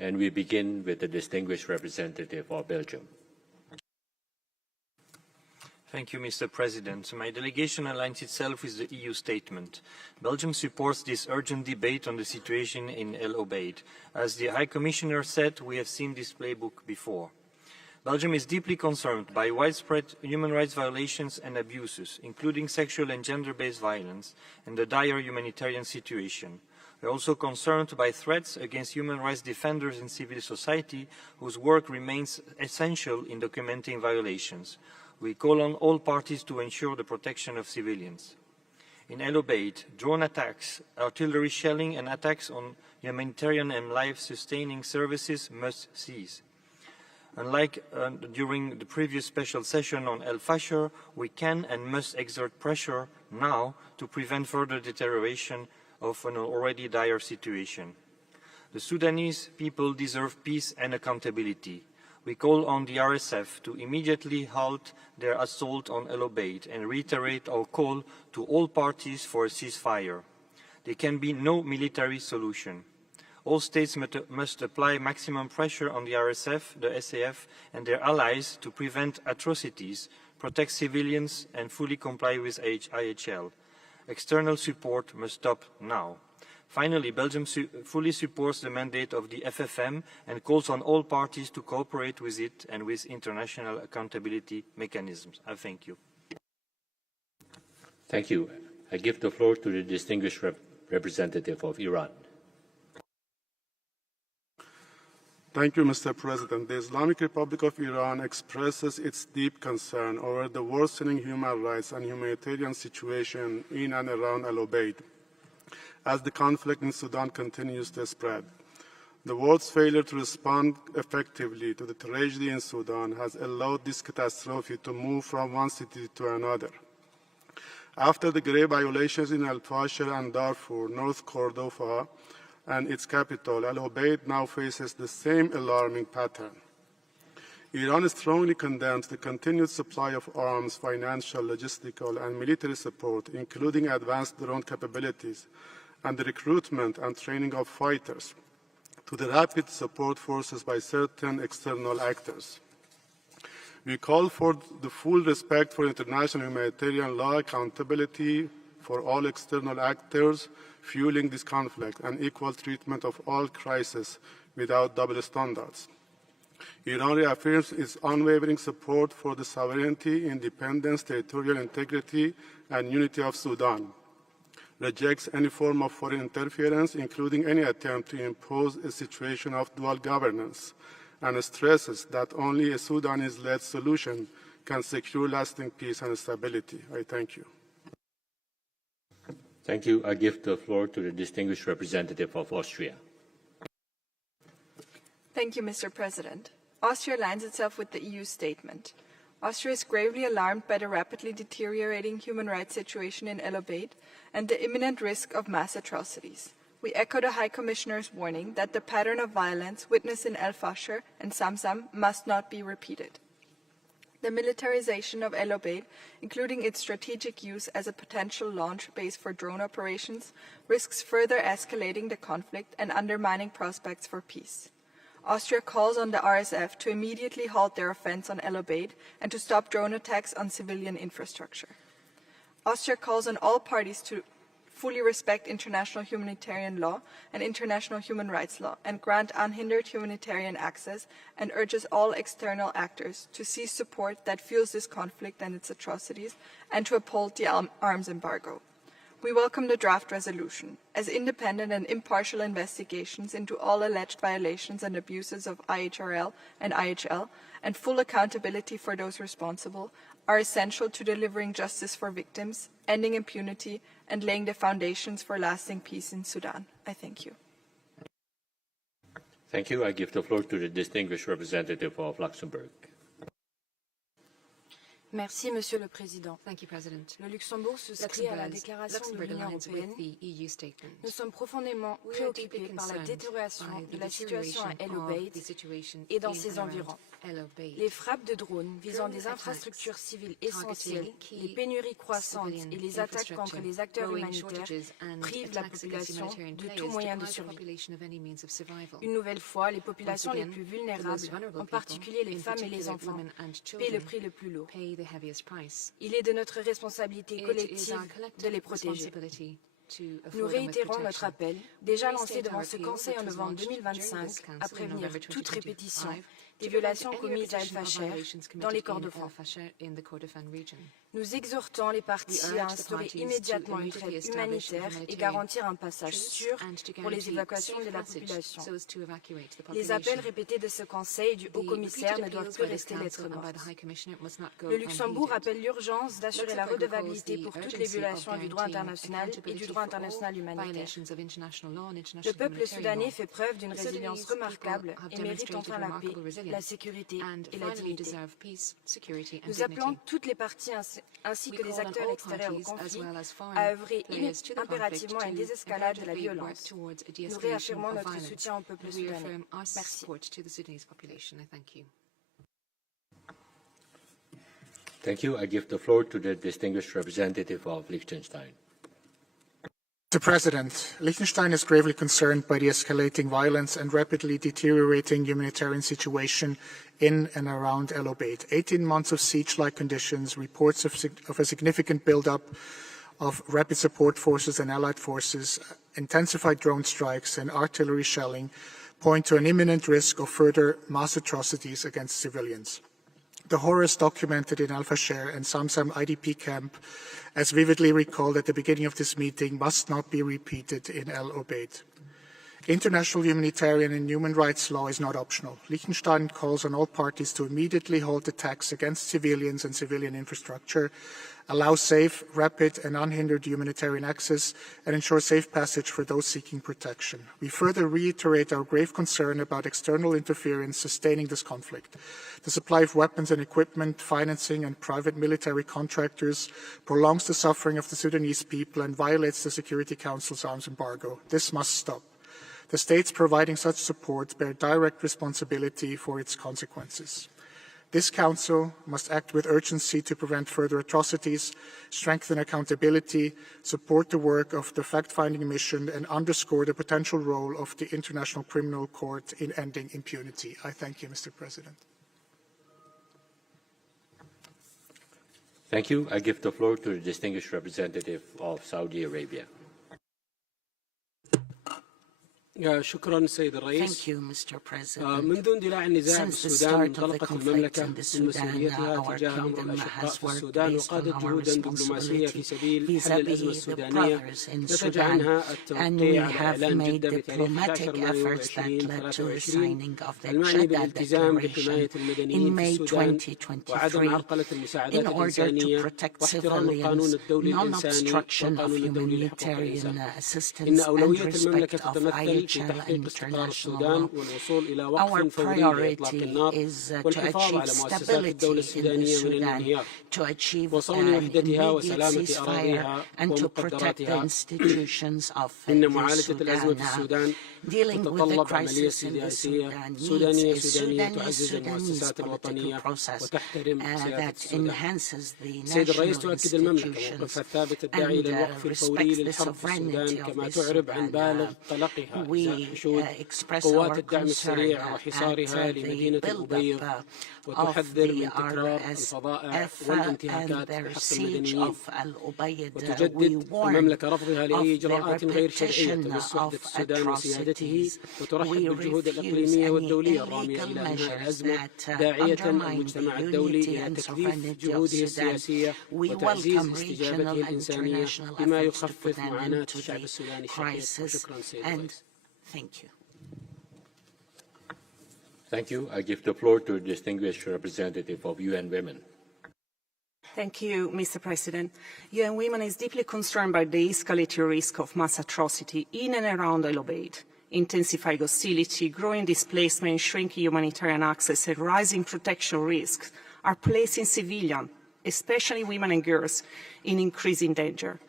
and we begin with the distinguished representative of Belgium. Thank you, Mr. President. My delegation aligns itself with the EU statement. Belgium supports this urgent debate on the situation in al-Obeid. As the High Commissioner said, we have seen this playbook before. Belgium is deeply concerned by widespread human rights violations and abuses, including sexual and gender-based violence, and the dire humanitarian situation. We are also concerned by threats against human rights defenders in civil society whose work remains essential in documenting violations. We call on all parties to ensure the protection of civilians. In al-Obeid, drone attacks, artillery shelling and attacks on humanitarian and life-sustaining services must cease. Unlike during the previous special session on al-Fashar, we can and must exert pressure now to prevent further deterioration of an already dire situation. The Sudanese people deserve peace and accountability. We call on the RSF to immediately halt their assault on al-Obeid and reiterate our call to all parties for a ceasefire. There can be no military solution. All states must apply maximum pressure on the RSF, the SAF, and their allies to prevent atrocities, protect civilians, and fully comply with IHL. External support must stop now. Finally, Belgium fully supports the mandate of the FFM and calls on all parties to cooperate with it and with international accountability mechanisms. I thank you. Thank you. I give the floor to the distinguished representative of Iran. Thank you, Mr. President. The Islamic Republic of Iran expresses its deep concern over the worsening human rights and humanitarian situation in and around al-Obeid, as the conflict in Sudan continues to spread. The world's failure to respond effectively to the tragedy in Sudan has allowed this catastrophe to move from one city to another. After the grave violations in al-Fashar and Darfur, North Kordofan, and its capital, al-Obeid now faces the same alarming pattern. Iran strongly condemns the continued supply of arms, financial, logistical, and military support, including advanced drone capabilities, and the recruitment and training of fighters to the rapid support forces by certain external actors. We call for the full respect for international humanitarian law, accountability for all external actors fueling this conflict, and equal treatment of all crises without double standards. Iran reaffirms its unwavering support for the sovereignty, independence, territorial integrity, and unity of Sudan, rejects any form of foreign interference, including any attempt to impose a situation of dual governance, and stresses that only a Sudanese-led solution can secure lasting peace and stability. I thank you. Thank you. I give the floor to the distinguished representative of Austria. Thank you, Mr. President. Austria aligns itself with the EU statement. Austria is gravely alarmed by the rapidly deteriorating human rights situation in al-Obeid and the imminent risk of mass atrocities. We echo the High Commissioner's warning that the pattern of violence witnessed in al-Fasher and Samsam must not be repeated. The militarization of al-Obeid, including its strategic use as a potential launch base for drone operations, risks further escalating the conflict and undermining prospects for peace. Austria calls on the RSF to immediately halt their offense on al-Obeid and to stop drone attacks on civilian infrastructure. Austria calls on all parties to fully respect international humanitarian law and international human rights law and grant unhindered humanitarian access, and urges all external actors to cease support that fuels this conflict and its atrocities and to uphold the arms embargo. We welcome the draft resolution, as independent and impartial investigations into all alleged violations and abuses of IHRL and IHL and full accountability for those responsible are essential to delivering justice for victims, ending impunity, and laying the foundations for lasting peace in Sudan. I thank you. Thank you. I give the floor to the distinguished representative of Luxembourg. Merci, Monsieur le Président. Thank you, President. Le Luxembourg souscrit à la déclaration de l'Union européenne. Nous sommes profondément préoccupés par la détérioration de la situation à al-Obeid et dans ses environs. Les frappes de drones visant des infrastructures civiles essentielles, les pénuries croissantes et les attaques contre les acteurs humanitaires privent la population de tout moyen de survie. Une nouvelle fois, les populations les plus vulnérables, en particulier les femmes et les enfants, paient le prix le plus lourd. Il est de notre responsabilité collective de les protéger. Nous réitérons notre appel, déjà lancé devant ce Conseil en novembre 2025, à prévenir toute répétition des violations commises à al-Fasher dans les Kordofans. Nous exhortons les parties à instaurer immédiatement une trêve humanitaire et garantir un passage sûr pour les évacuations de la population. Les appels répétés de ce Conseil et du Haut-Commissaire ne doivent plus rester lettre morte. Le Luxembourg appelle l'urgence d'assurer la redevabilité pour toutes les violations du droit international et du droit international humanitaire. Le peuple soudanais fait preuve d'une résilience remarquable et mérite enfin la paix, la sécurité et la dignité. Nous appelons toutes les parties ainsi que les acteurs extérieurs au conflit à œuvrer impérativement à une désescalade de la violence. Nous réaffirmons notre soutien au peuple soudanais. Merci. Thank you. I give the floor to the distinguished representative of Liechtenstein. Mr. President, Liechtenstein is gravely concerned by the escalating violence and rapidly deteriorating humanitarian situation in and around al-Obeid. 18 months of siege-like conditions, reports of a significant build-up of rapid support forces and allied forces, intensified drone strikes and artillery shelling point to an imminent risk of further mass atrocities against civilians. The horrors documented in al-Fasher and Samsam IDP camp, as vividly recalled at the beginning of this meeting, must not be repeated in al-Obeid. International humanitarian and human rights law is not optional. Liechtenstein calls on all parties to immediately halt attacks against civilians and civilian infrastructure, allow safe, rapid and unhindered humanitarian access, and ensure safe passage for those seeking protection. We further reiterate our grave concern about external interference sustaining this conflict. The supply of weapons and equipment, financing and private military contractors prolongs the suffering of the Sudanese people and violates the Security Council's arms embargo. This must stop. The states providing such support bear direct responsibility for its consequences. This Council must act with urgency to prevent further atrocities, strengthen accountability, support the work of the fact-finding mission, and underscore the potential role of the International Criminal Court in ending impunity. I thank you, Mr. President. Thank you. I give the floor to the distinguished representative of Saudi Arabia. Thank you, Mr. President. Since the start of the conflict in Sudan, our kingdom has worked based on our responsibility vis-à-vis the brothers in Sudan, and we have made diplomatic efforts that led to the signing of the Jeddah Declaration in May 2023 in order to protect civilians, non-obstruction of humanitarian assistance, and respect of international law. Our priority is to achieve stability in Sudan, to achieve an immediate ceasefire, and to protect the institutions of Sudan. Dealing with the crisis in the Sudan needs a Sudanese political process that enhances the national institutions and respects the sovereignty of the Sudan. We express our concern at the build-up of the RSF and their siege of al-Obeid. We warn of the repetition of atrocities. We refuse any illegal measures that undermine the unity and sovereignty of Sudan. We welcome regional and international efforts to put an end to the crisis, and thank you. Thank you. I give the floor to the distinguished representative of UN Women. Thank you, Mr. President. UN Women is deeply concerned by the escalating risk of mass atrocity in and around al-Obeid. Intensified hostility, growing displacement, shrinking humanitarian access, and rising protection risks are placing civilians, especially women and girls, in increasing danger.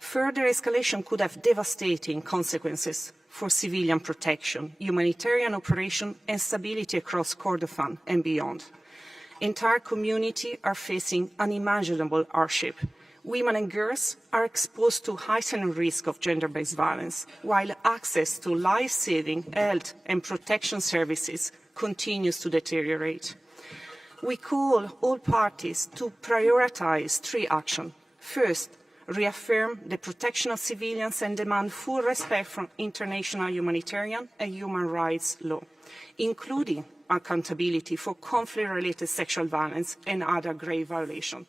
Further escalation could have devastating consequences for civilian protection, humanitarian operation, and stability across Kordofan and beyond. Entire communities are facing unimaginable hardship. Women and girls are exposed to heightened risk of gender-based violence, while access to life-saving health and protection services continues to deteriorate. We call all parties to prioritize three actions. First, reaffirm the protection of civilians and demand full respect for international humanitarian and human rights law, including accountability for conflict-related sexual violence and other grave violations.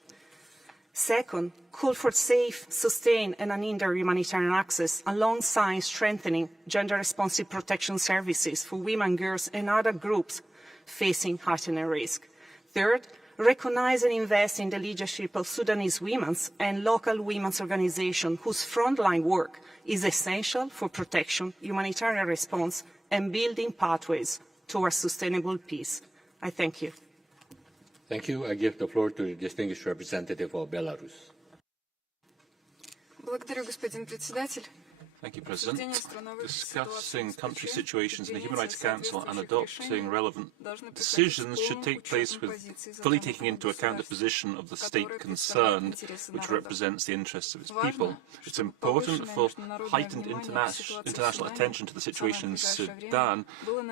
Second, call for safe, sustained, and unhindered humanitarian access alongside strengthening gender-responsive protection services for women, girls, and other groups facing heightened risk. Third, recognize and invest in the leadership of Sudanese women's and local women's organizations whose frontline work is essential for protection, humanitarian response, and building pathways towards sustainable peace. I thank you. Thank you. I give the floor to the distinguished representative of Belarus. Благодарю, господин председатель. Thank you, President. Discussing country situations in the Human Rights Council and adopting relevant decisions should take place with fully taking into account the position of the state concerned, which represents the interests of its people. It's important for heightened international attention to the situation in Sudan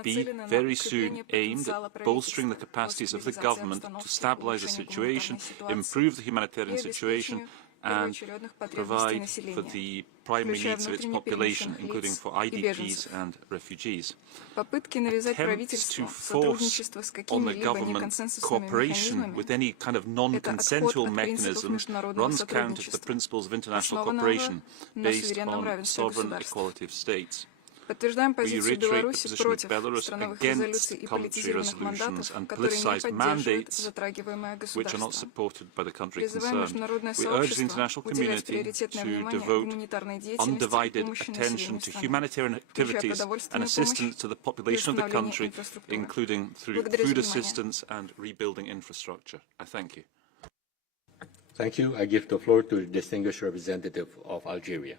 be very soon aimed at bolstering the capacities of the government to stabilize the situation, improve the humanitarian situation, and provide for the primary needs of its population, including for IDPs and refugees. Attempts to force on the government cooperation with any kind of non-consensual mechanisms runs counter to the principles of international cooperation based on sovereign equality of states. We reiterate the position of Belarus against country resolutions and politicized mandates which are not supported by the country concerned. We urge the international community to devote undivided attention to humanitarian activities and assistance to the population of the country, including through food assistance and rebuilding infrastructure. I thank you. Thank you. I give the floor to the distinguished representative of Algeria.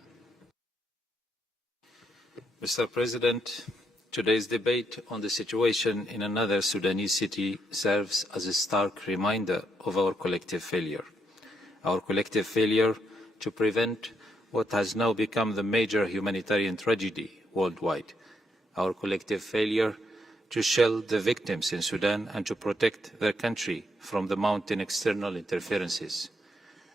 Mr. President, Today's debate on the situation in another Sudanese city serves as a stark reminder of our collective failure to prevent what has now become the major humanitarian tragedy worldwide, our collective failure to shield the victims in Sudan and to protect their country from the mounting external interferences,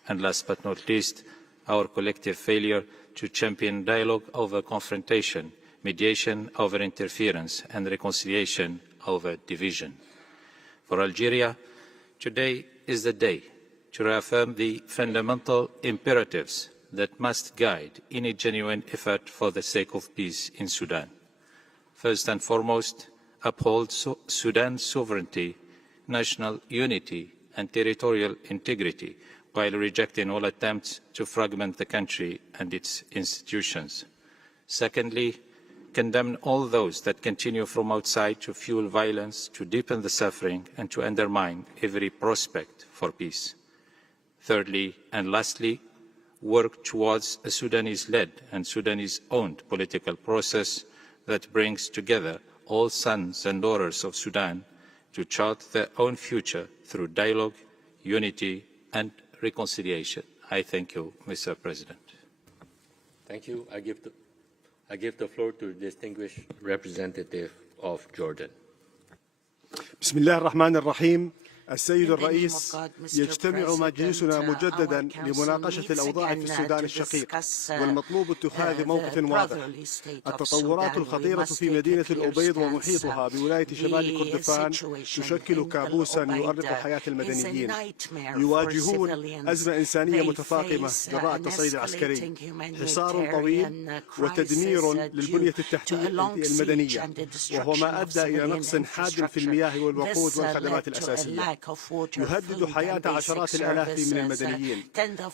and last but not least, our collective failure to champion dialogue over confrontation, mediation over interference, and reconciliation over division. For Algeria, today is the day to reaffirm the fundamental imperatives that must guide any genuine effort for the sake of peace in Sudan. First and foremost, uphold Sudan's sovereignty, national unity, and territorial integrity, while rejecting all attempts to fragment the country and its institutions. Secondly, condemn all those that continue from outside to fuel violence, to deepen the suffering, and to undermine every prospect for peace. Thirdly and lastly, work towards a Sudanese-led and Sudanese-owned political process that brings together all sons and daughters of Sudan to chart their own future through dialogue, unity, and reconciliation. I thank you, Mr. President. Thank you. I give the floor to the distinguished representative of Jordan. بسم الله الرحمن الرحيم. السيد الرئيس، يجتمع مجلسنا مجددا لمناقشة الأوضاع في السودان الشقيق، والمطلوب اتخاذ موقف واضح. التطورات الخطيرة في مدينة الأوبيد ومحيطها بولاية شمال كردفان تشكل كابوسا يؤرق حياة المدنيين. يواجهون أزمة إنسانية متفاقمة جراء التصعيد العسكري، حصار طويل، وتدمير للبنية التحتية المدنية، وهو ما أدى إلى نقص حاد في المياه والوقود والخدمات الأساسية. يهدد حياة عشرات الآلاف من المدنيين،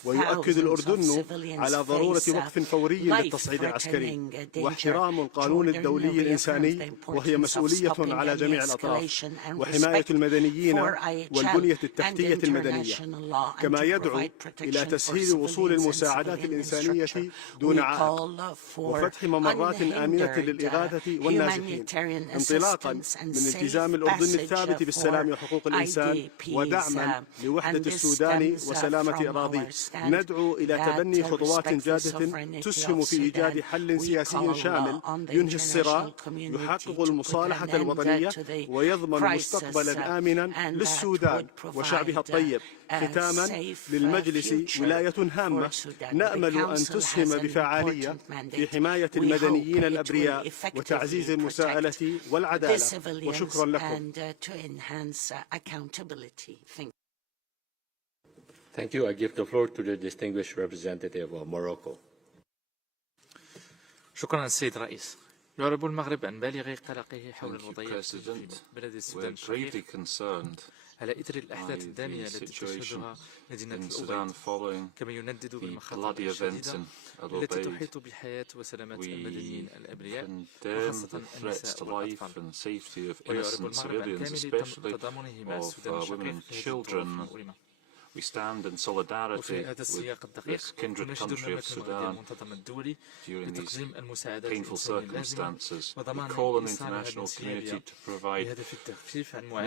ويؤكد الأردن على ضرورة وقف فوري للتصعيد العسكري واحترام القانون الدولي الإنساني، وهي مسؤولية على جميع الأطراف، وحماية المدنيين والبنية التحتية المدنية، كما يدعو إلى تسهيل وصول المساعدات الإنسانية دون عائق، وفتح ممرات آمنة للإغاثة والنازحين، انطلاقا من التزام الأردن الثابت بالسلام وحقوق الإنسان، ودعما لوحدة السودان وسلامة أراضيه. ندعو إلى تبني خطوات جادة تسهم في إيجاد حل سياسي شامل ينهي الصراع، يحقق المصالحة الوطنية، ويضمن مستقبلا آمنا للسودان وشعبها الطيب. ختاما، للمجلس ولاية هامة نأمل أن تسهم بفعالية في حماية المدنيين الأبرياء وتعزيز المساءلة والعدالة. وشكرا لكم. Thank you. I give the floor to the distinguished representative of Morocco. شكرا السيد الرئيس. يعرب المغرب عن بالغ قلقه حول الوضعية في بلد السودان الشقيق على إثر الأحداث الدامية التي تشهدها مدينة الأوبيد، كما يندد بالمخاطر الشديدة التي تحيط بحياة وسلامة المدنيين الأبرياء وخاصة النساء والأطفال. ويعرب المغرب عن كامل تضامنه مع السودان الشقيق في هذه الظروف المؤلمة. We stand in solidarity with this kindred country of Sudan during these painful circumstances. We call on the international community to provide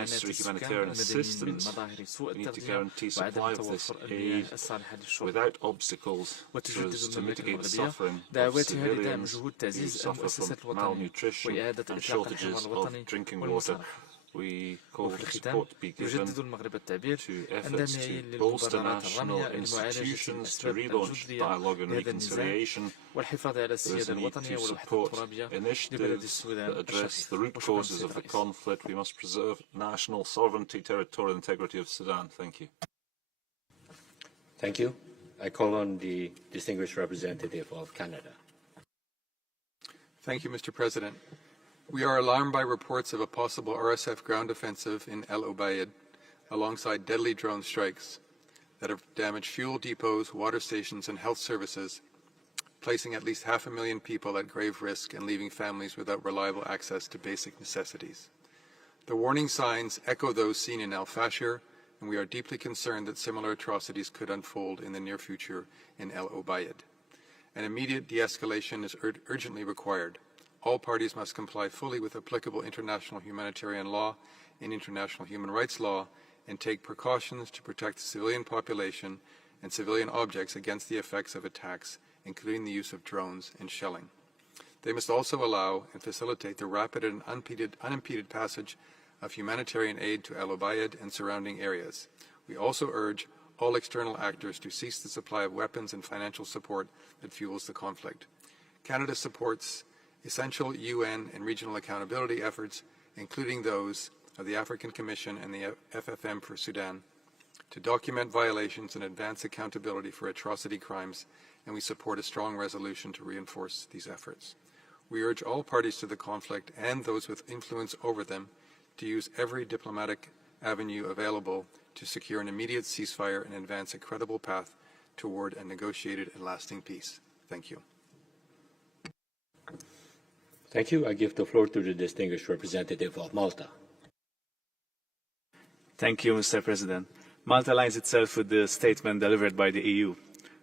necessary humanitarian assistance. We need to guarantee supply of this aid without obstacles so as to mitigate the suffering of civilians who suffer from malnutrition and shortages of drinking water. We call for support to be given to efforts to bolster national institutions to relaunch dialogue and reconciliation. There is a need to support initiatives that address the root causes of the conflict. We must preserve national sovereignty, territorial integrity of Sudan. Thank you. Thank you. I call on the distinguished representative of Canada. Thank you, Mr. President. We are alarmed by reports of a possible RSF ground offensive in al-Obeid, alongside deadly drone strikes that have damaged fuel depots, water stations, and health services, placing at least 500,000 people at grave risk and leaving families without reliable access to basic necessities. The warning signs echo those seen in al-Fashir, and we are deeply concerned that similar atrocities could unfold in the near future in al-Obeid. An immediate de-escalation is urgently required. All parties must comply fully with applicable international humanitarian law and international human rights law and take precautions to protect the civilian population and civilian objects against the effects of attacks, including the use of drones and shelling. They must also allow and facilitate the rapid and unimpeded passage of humanitarian aid to al-Obeid and surrounding areas. We also urge all external actors to cease the supply of weapons and financial support that fuels the conflict. Canada supports essential UN and regional accountability efforts, including those of the African Commission and the FFM for Sudan, to document violations and advance accountability for atrocity crimes, and we support a strong resolution to reinforce these efforts. We urge all parties to the conflict and those with influence over them to use every diplomatic avenue available to secure an immediate ceasefire and advance a credible path toward a negotiated and lasting peace. Thank you. Thank you. I give the floor to the distinguished representative of Malta. Thank you, Mr. President. Malta aligns itself with the statement delivered by the EU.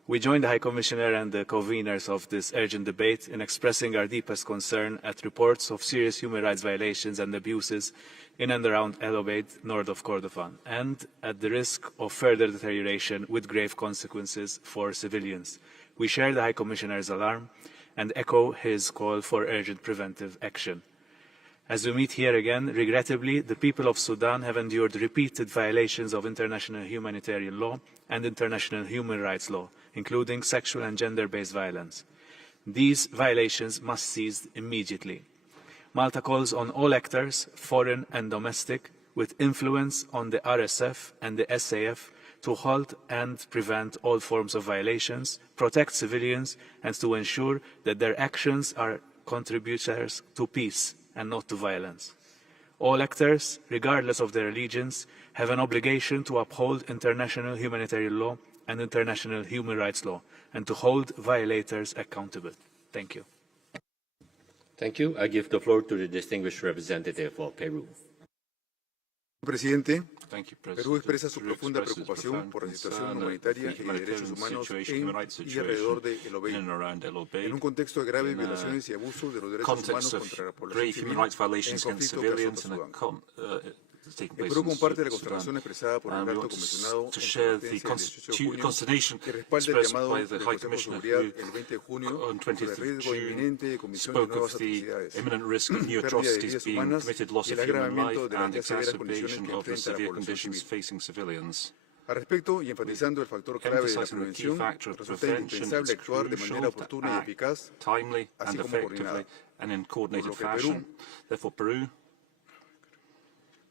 We join the High Commissioner and the conveners of this urgent debate in expressing our deepest concern at reports of serious human rights violations and abuses in and around al-Obeid, north of Kordofan, and at the risk of further deterioration with grave consequences for civilians. We share the High Commissioner's alarm and echo his call for urgent preventive action. As we meet here again, regrettably, the people of Sudan have endured repeated violations of international humanitarian law and international human rights law, including sexual and gender-based violence. These violations must cease immediately. Malta calls on all actors, foreign and domestic, with influence on the RSF and the SAF to halt and prevent all forms of violations, protect civilians, and to ensure that their actions are contributors to peace and not to violence. All actors, regardless of their allegiance, have an obligation to uphold international humanitarian law and international human rights law, and to hold violators accountable. Thank you. Thank you. I give the floor to the distinguished representative of Peru. Presidente, Perú expresa su profunda preocupación por la situación humanitaria y de derechos humanos en y alrededor de al-Obeid, en un contexto de graves violaciones y abusos de los derechos humanos contra la población civil en conflicto con Sudán. El Perú comparte la consternación expresada por el alto comisionado en su conferencia del 18 de junio que respalda el llamado del Consejo de Seguridad el 20 de junio sobre el riesgo inminente de comisión de nuevas atrocidades, pérdida de vidas humanas y el agravamiento de las ya severas condiciones que enfrenta la población civil. Al respecto, y enfatizando el factor clave de la prevención, resulta indispensable actuar de manera oportuna y eficaz, así como coordinada.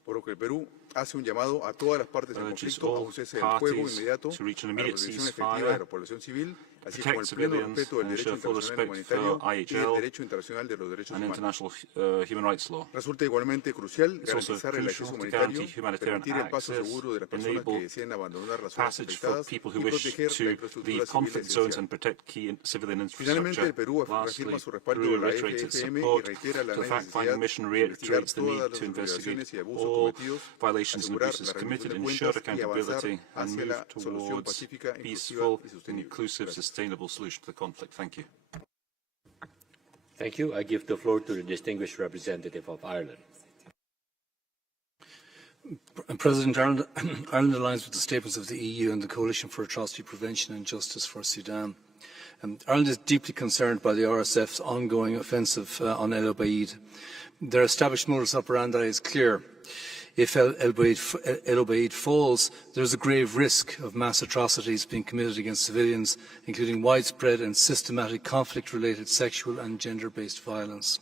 Por lo que el Perú hace un llamado a todas las partes del conflicto a un cese del fuego inmediato, a la protección efectiva de la población civil, así como el pleno respeto del derecho internacional humanitario y el derecho internacional de los derechos humanos. Resulta igualmente crucial garantizar el acceso humanitario, permitir el paso seguro de las personas que deseen abandonar las zonas afectadas y proteger la infraestructura civil esencial. Finalmente, el Perú reafirma su respaldo a la FFM y reitera la necesidad de investigar todas las violaciones y abusos cometidos, asegurar la rendición de cuentas y avanzar hacia la solución pacífica, inclusiva y sostenible. Sustainable solution to the conflict. Thank you. Thank you. I give the floor to the distinguished representative of Ireland. President, Ireland aligns with the statements of the EU and the Coalition for Atrocity Prevention and Justice for Sudan. Ireland is deeply concerned by the RSF's ongoing offensive on al-Obeid. Their established modus operandi is clear. If al-Obeid falls, there is a grave risk of mass atrocities being committed against civilians, including widespread and systematic conflict-related sexual and gender-based violence.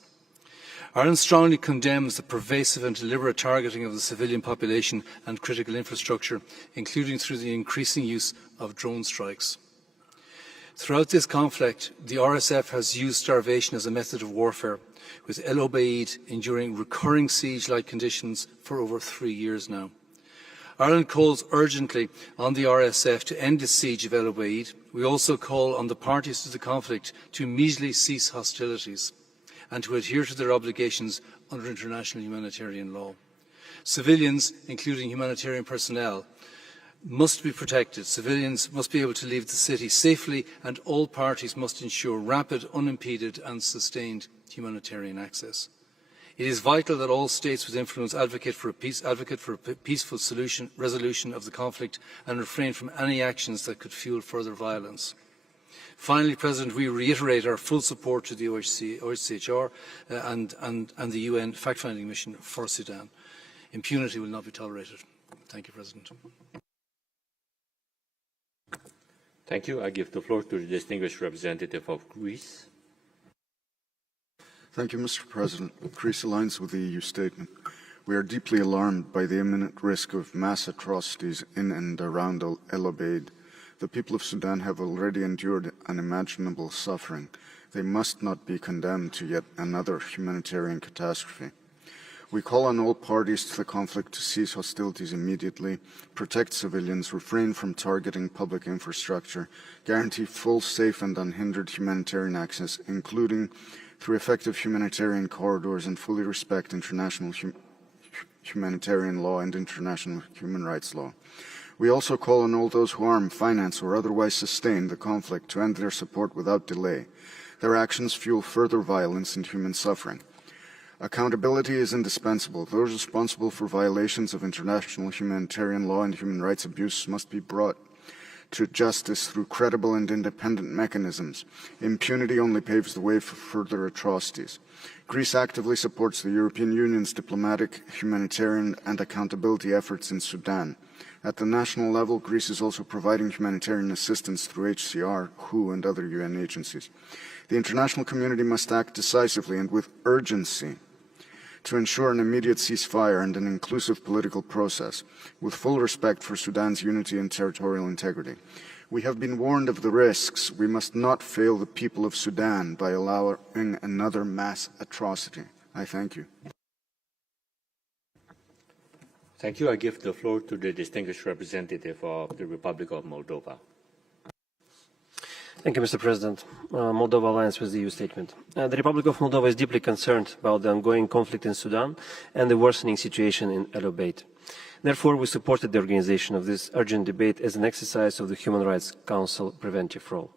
Ireland strongly condemns the pervasive and deliberate targeting of the civilian population and critical infrastructure, including through the increasing use of drone strikes. Throughout this conflict, the RSF has used starvation as a method of warfare, with al-Obeid enduring recurring siege-like conditions for over 3 years now. Ireland calls urgently on the RSF to end the siege of al-Obeid. We also call on the parties to the conflict to immediately cease hostilities and to adhere to their obligations under international humanitarian law. Civilians, including humanitarian personnel, must be protected. Civilians must be able to leave the city safely, and all parties must ensure rapid, unimpeded and sustained humanitarian access. It is vital that all states with influence advocate for a peaceful resolution of the conflict and refrain from any actions that could fuel further violence. Finally, President, we reiterate our full support to the OHCHR and the UN fact-finding mission for Sudan. Impunity will not be tolerated. Thank you, President. Thank you. I give the floor to the distinguished representative of Greece. Thank you, Mr. President. Greece aligns with the EU statement. We are deeply alarmed by the imminent risk of mass atrocities in and around al-Obeid. The people of Sudan have already endured unimaginable suffering. They must not be condemned to yet another humanitarian catastrophe. We call on all parties to the conflict to cease hostilities immediately, protect civilians, refrain from targeting public infrastructure, guarantee full, safe and unhindered humanitarian access, including through effective humanitarian corridors, and fully respect international humanitarian law and international human rights law. We also call on all those who arm, finance or otherwise sustain the conflict to end their support without delay. Their actions fuel further violence and human suffering. Accountability is indispensable. Those responsible for violations of international humanitarian law and human rights abuse must be brought to justice through credible and independent mechanisms. Impunity only paves the way for further atrocities. Greece actively supports the European Union's diplomatic, humanitarian and accountability efforts in Sudan. At the national level, Greece is also providing humanitarian assistance through HCR, WHO and other UN agencies. The international community must act decisively and with urgency to ensure an immediate ceasefire and an inclusive political process, with full respect for Sudan's unity and territorial integrity. We have been warned of the risks. We must not fail the people of Sudan by allowing another mass atrocity. I thank you. Thank you. I give the floor to the distinguished representative of the Republic of Moldova. Thank you, Mr. President. Moldova aligns with the EU statement. The Republic of Moldova is deeply concerned about the ongoing conflict in Sudan and the worsening situation in al-Obeid. Therefore, we supported the organization of this urgent debate as an exercise of the Human Rights Council preventive role.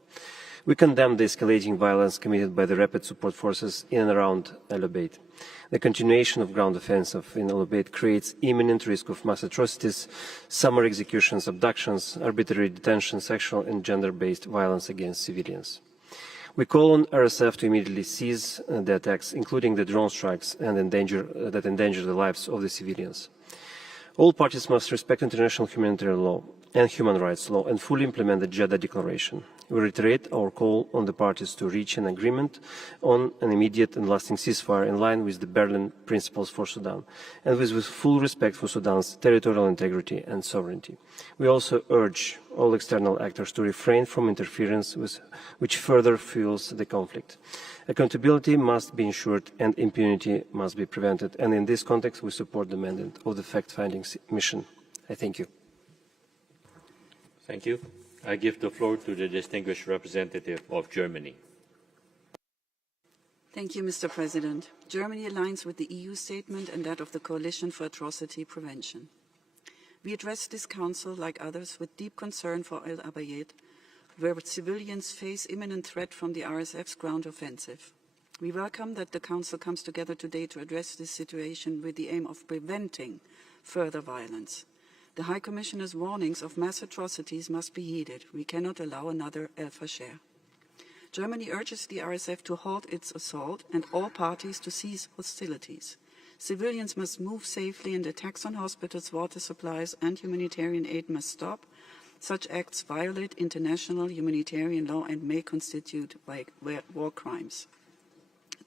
We condemn the escalating violence committed by the rapid support forces in and around al-Obeid. The continuation of ground offensive in al-Obeid creates imminent risk of mass atrocities, summer executions, abductions, arbitrary detention, sexual and gender-based violence against civilians. We call on RSF to immediately cease the attacks, including the drone strikes that endanger the lives of the civilians. All parties must respect international humanitarian law and human rights law and fully implement the Jeddah Declaration. We reiterate our call on the parties to reach an agreement on an immediate and lasting ceasefire in line with the Berlin Principles for Sudan and with full respect for Sudan's territorial integrity and sovereignty. We also urge all external actors to refrain from interference which further fuels the conflict. Accountability must be ensured and impunity must be prevented, and in this context we support the mandate of the fact-finding mission. I thank you. Thank you. I give the floor to the distinguished representative of Germany. Thank you, Mr. President. Germany aligns with the EU statement and that of the Coalition for Atrocity Prevention. We address this Council, like others, with deep concern for al-Obeid, where civilians face imminent threat from the RSF's ground offensive. We welcome that the Council comes together today to address this situation with the aim of preventing further violence. The High Commissioner's warnings of mass atrocities must be heeded. We cannot allow another El Fasher. Germany urges the RSF to halt its assault and all parties to cease hostilities. Civilians must move safely and attacks on hospitals, water supplies and humanitarian aid must stop. Such acts violate international humanitarian law and may constitute war crimes.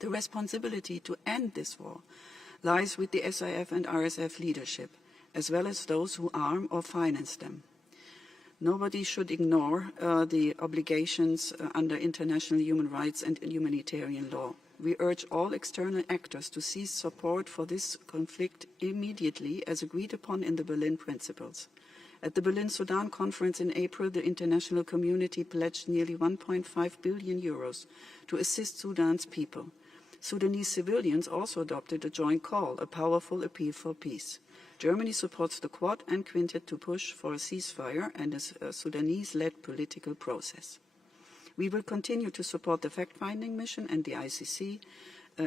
The responsibility to end this war lies with the SIF and RSF leadership, as well as those who arm or finance them. Nobody should ignore the obligations under international human rights and humanitarian law. We urge all external actors to cease support for this conflict immediately, as agreed upon in the Berlin Principles. At the Berlin Sudan Conference in April, the international community pledged nearly 1.5 billion euros to assist Sudan's people. Sudanese civilians also adopted a joint call, a powerful appeal for peace. Germany supports the Quad and Quintet to push for a ceasefire and a Sudanese-led political process. We will continue to support the fact-finding mission and the ICC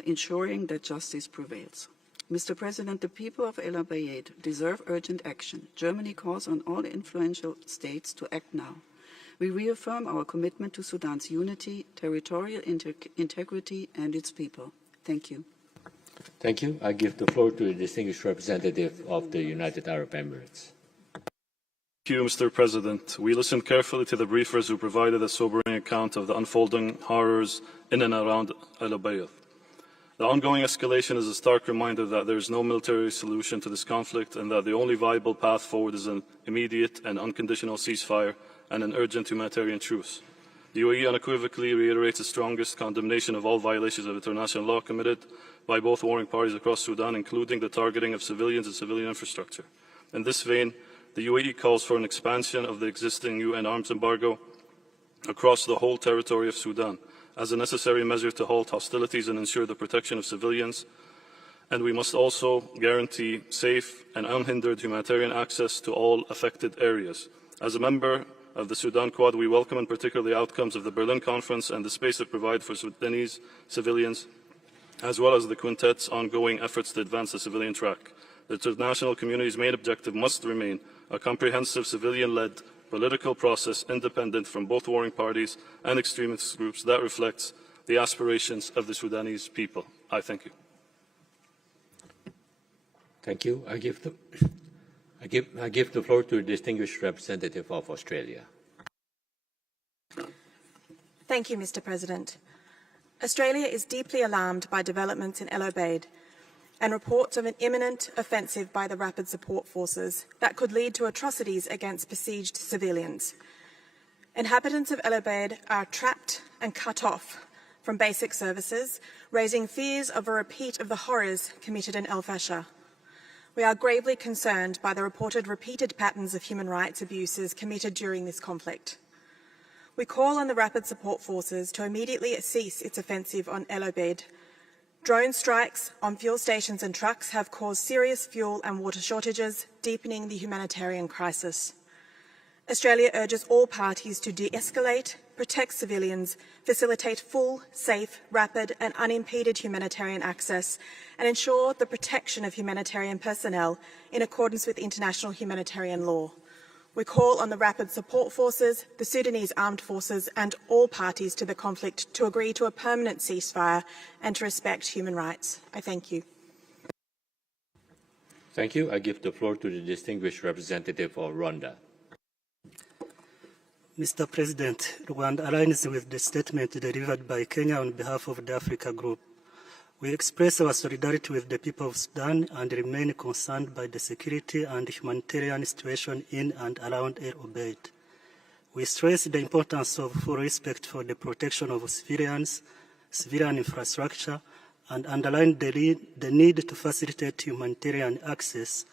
ensuring that justice prevails. Mr. President, the people of al-Obeid deserve urgent action. Germany calls on all influential states to act now. We reaffirm our commitment to Sudan's unity, territorial integrity, and its people. Thank you. Thank you. I give the floor to the distinguished representative of the United Arab Emirates. Thank you, Mr. President. We listened carefully to the briefers who provided a sobering account of the unfolding horrors in and around al-Obeid. The ongoing escalation is a stark reminder that there is no military solution to this conflict and that the only viable path forward is an immediate and unconditional ceasefire and an urgent humanitarian truce. The UAE unequivocally reiterates its strongest condemnation of all violations of international law committed by both warring parties across Sudan, including the targeting of civilians and civilian infrastructure. In this vein, the UAE calls for an expansion of the existing UN arms embargo across the whole territory of Sudan as a necessary measure to halt hostilities and ensure the protection of civilians. And we must also guarantee safe and unhindered humanitarian access to all affected areas. As a member of the Sudan Quad, we welcome in particular the outcomes of the Berlin Conference and the space it provides for Sudanese civilians, as well as the Quintet's ongoing efforts to advance the civilian track. The international community's main objective must remain a comprehensive civilian-led political process independent from both warring parties and extremist groups that reflects the aspirations of the Sudanese people. I thank you. Thank you. I give the floor to the distinguished representative of Australia. Thank you, Mr. President. Australia is deeply alarmed by developments in al-Obeid and reports of an imminent offensive by the Rapid Support Forces that could lead to atrocities against besieged civilians. Inhabitants of al-Obeid are trapped and cut off from basic services, raising fears of a repeat of the horrors committed in El Fasher. We are gravely concerned by the reported repeated patterns of human rights abuses committed during this conflict. We call on the Rapid Support Forces to immediately cease its offensive on al-Obeid. Drone strikes on fuel stations and trucks have caused serious fuel and water shortages, deepening the humanitarian crisis. Australia urges all parties to de-escalate, protect civilians, facilitate full, safe, rapid and unimpeded humanitarian access, and ensure the protection of humanitarian personnel in accordance with international humanitarian law. We call on the Rapid Support Forces, the Sudanese Armed Forces and all parties to the conflict to agree to a permanent ceasefire and to respect human rights. I thank you. Thank you. I give the floor to the distinguished representative of Rwanda. Mr. President, Rwanda aligns with the statement delivered by Kenya on behalf of the Africa Group. We express our solidarity with the people of Sudan and remain concerned by the security and humanitarian situation in and around al-Obeid. We stress the importance of full respect for the protection of civilians, civilian infrastructure, and underline the need to facilitate humanitarian access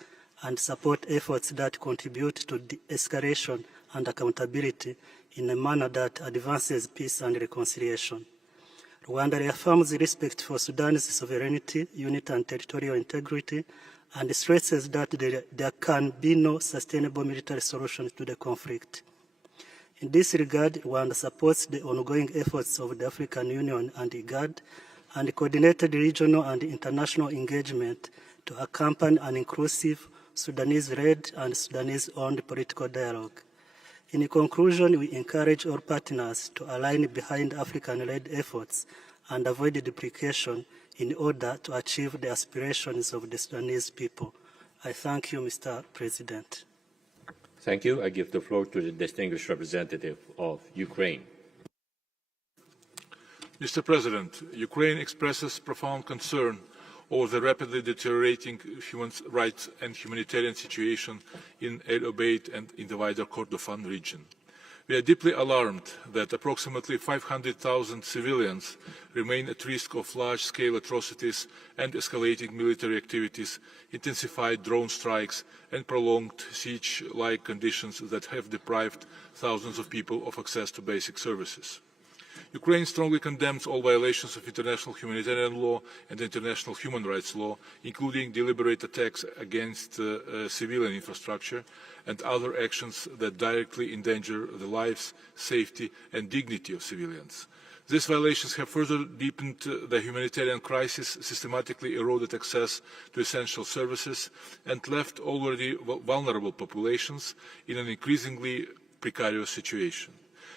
and support efforts that contribute to de-escalation and accountability in a manner that advances peace and reconciliation. Rwanda reaffirms respect for Sudan's sovereignty, unity and territorial integrity, and stresses that there can be no sustainable military solution to the conflict. In this regard, Rwanda supports the ongoing efforts of the African Union and IGAD and coordinated regional and international engagement to accompany an inclusive Sudanese-led and Sudanese-owned political dialogue. In conclusion, we encourage all partners to align behind African-led efforts and avoid duplication in order to achieve the aspirations of the Sudanese people. I thank you, Mr. President. Thank you. I give the floor to the distinguished representative of Ukraine. Mr. President, Ukraine expresses profound concern over the rapidly deteriorating human rights and humanitarian situation in al-Obeid and in the wider Kordofan region. We are deeply alarmed that approximately 500,000 civilians remain at risk of large-scale atrocities and escalating military activities, intensified drone strikes, and prolonged siege-like conditions that have deprived thousands of people of access to basic services. Ukraine strongly condemns all violations of international humanitarian law and international human rights law, including deliberate attacks against civilian infrastructure and other actions that directly endanger the lives, safety and dignity of civilians. These violations have further deepened the humanitarian crisis, systematically eroded access to essential services, and left already vulnerable populations in an increasingly precarious situation.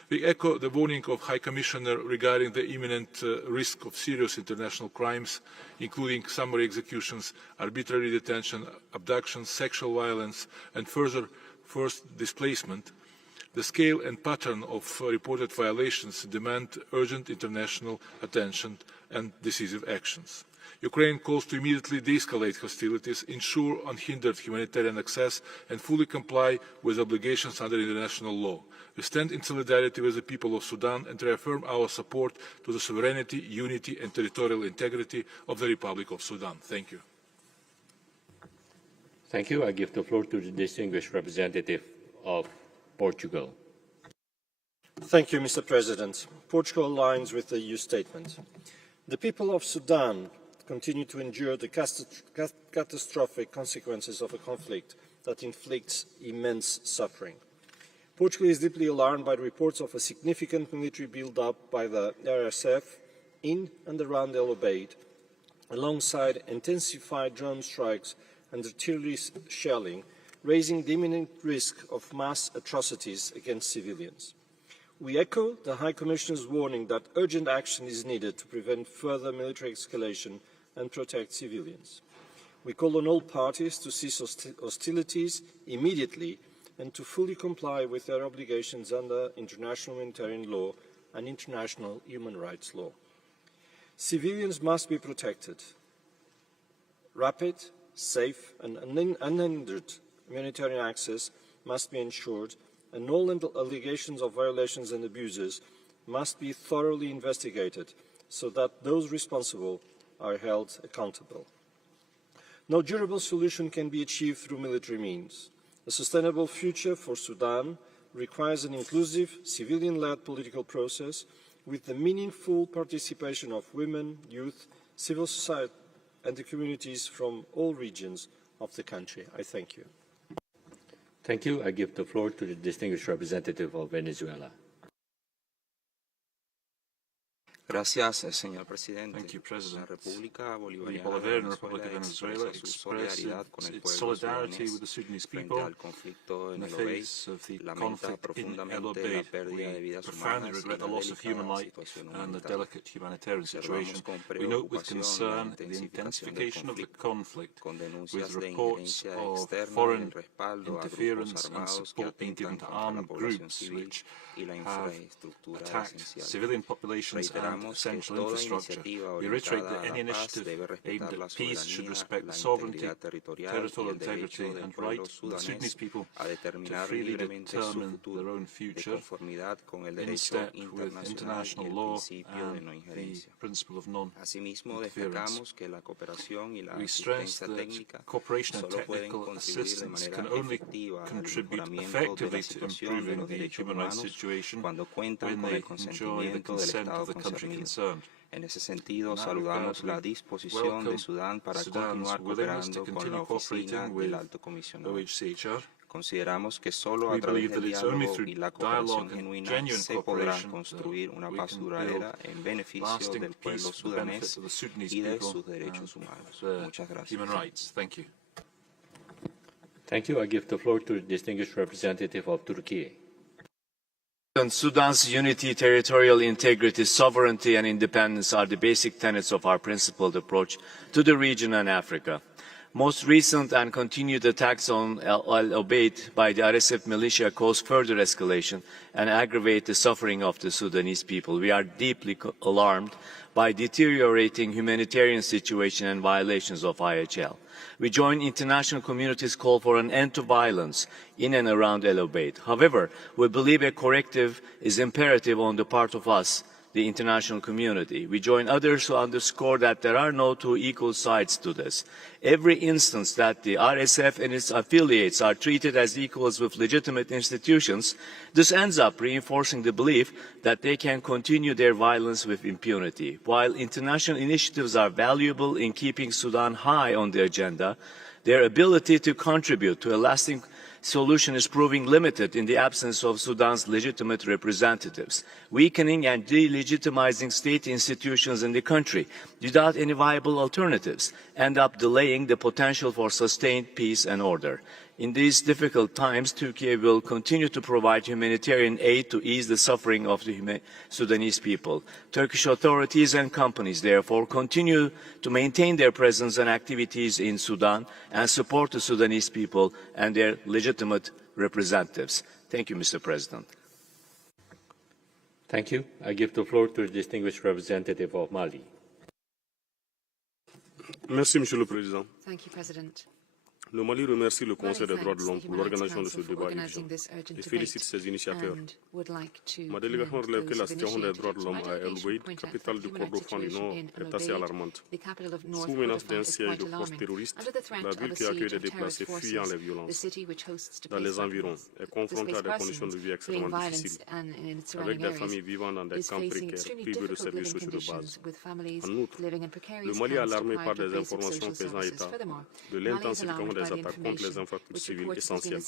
We echo the warning of High Commissioner regarding the imminent risk of serious international crimes, including summary executions, arbitrary detention, abductions, sexual violence, and further forced displacement. The scale and pattern of reported violations demand urgent international attention and decisive actions. Ukraine calls to immediately de-escalate hostilities, ensure unhindered humanitarian access, and fully comply with obligations under international law. We stand in solidarity with the people of Sudan and reaffirm our support to the sovereignty, unity, and territorial integrity of the Republic of Sudan. Thank you. Thank you. I give the floor to the distinguished representative of Portugal. Thank you, Mr. President. Portugal aligns with the EU statement. The people of Sudan continue to endure the catastrophic consequences of a conflict that inflicts immense suffering. Portugal is deeply alarmed by reports of a significant military build-up by the RSF in and around al-Obeid, alongside intensified drone strikes and artillery shelling, raising the imminent risk of mass atrocities against civilians. We echo the High Commissioner's warning that urgent action is needed to prevent further military escalation and protect civilians. We call on all parties to cease hostilities immediately and to fully comply with their obligations under international humanitarian law and international human rights law. Civilians must be protected. Rapid, safe and unhindered humanitarian access must be ensured, and all allegations of violations and abuses must be thoroughly investigated so that those responsible are held accountable. No durable solution can be achieved through military means. A sustainable future for Sudan requires an inclusive, civilian-led political process with the meaningful participation of women, youth, civil society and the communities from all regions of the country. I thank you. Thank you. I give the floor to the distinguished representative of Venezuela. Gracias, señor presidente. Thank you, President. La República The Bolivarian Republic of Venezuela expresses its solidarity with the Sudanese people in the face of the conflict in al-Obeid. We profoundly regret the loss of human life and the delicate humanitarian situation. We note with concern the intensification of the conflict, with reports of foreign interference and support being given to armed groups which have attacked civilian populations and essential infrastructure. We reiterate that any initiative aimed at peace should respect the sovereignty, territorial integrity and right of the Sudanese people to freely determine their own future in step with international law and the principle of non-interference. We stress that cooperation and technical assistance can only contribute effectively to improving the human rights situation when they enjoy the consent of the country concerned. En ese sentido, saludamos la disposición de Sudán para continuar cooperando con la Oficina del Alto Comisionado. Consideramos que solo a través del diálogo y la cooperación genuina se podrá construir una paz duradera en beneficio del pueblo sudanés y de sus derechos humanos. Muchas gracias. Thank you. I give the floor to the distinguished representative of Turkey. Sudan's unity, territorial integrity, sovereignty and independence are the basic tenets of our principled approach to the region and Africa. Most recent and continued attacks on al-Obeid by the RSF militia cause further escalation and aggravate the suffering of the Sudanese people. We are deeply alarmed by deteriorating humanitarian situation and violations of IHL. We join international community's call for an end to violence in and around al-Obeid. However, we believe a corrective is imperative on the part of us, the international community. We join others who underscore that there are no two equal sides to this. Every instance that the RSF and its affiliates are treated as equals with legitimate institutions, this ends up reinforcing the belief that they can continue their violence with impunity. While international initiatives are valuable in keeping Sudan high on the agenda, their ability to contribute to a lasting solution is proving limited in the absence of Sudan's legitimate representatives, weakening and delegitimizing state institutions in the country without any viable alternatives, end up delaying the potential for sustained peace and order. In these difficult times, Turkey will continue to provide humanitarian aid to ease the suffering of the Sudanese people. Turkish authorities and companies, therefore, continue to maintain their presence and activities in Sudan and support the Sudanese people and their legitimate representatives. Thank you, Mr. President. Thank you. I give the floor to the distinguished representative of Mali. Merci, Monsieur le Président. Thank you, President. Le Mali remercie le Conseil des droits de l'homme pour l'organisation de ce débat urgent et félicite ses initiateurs. Ma délégation relève que la situation des droits de l'homme à al-Obeid, capitale du Kordofan du Nord, est assez alarmante. Sous menace d'un siège de forces terroristes, la ville qui accueille des déplacés fuyant les violences dans les environs est confrontée à des conditions de vie extrêmement difficiles, avec des familles vivant dans des camps précaires privées de services sociaux de base. En outre, le Mali est alarmé par des informations faisant état de l'intensification des attaques contre les infrastructures civiles essentielles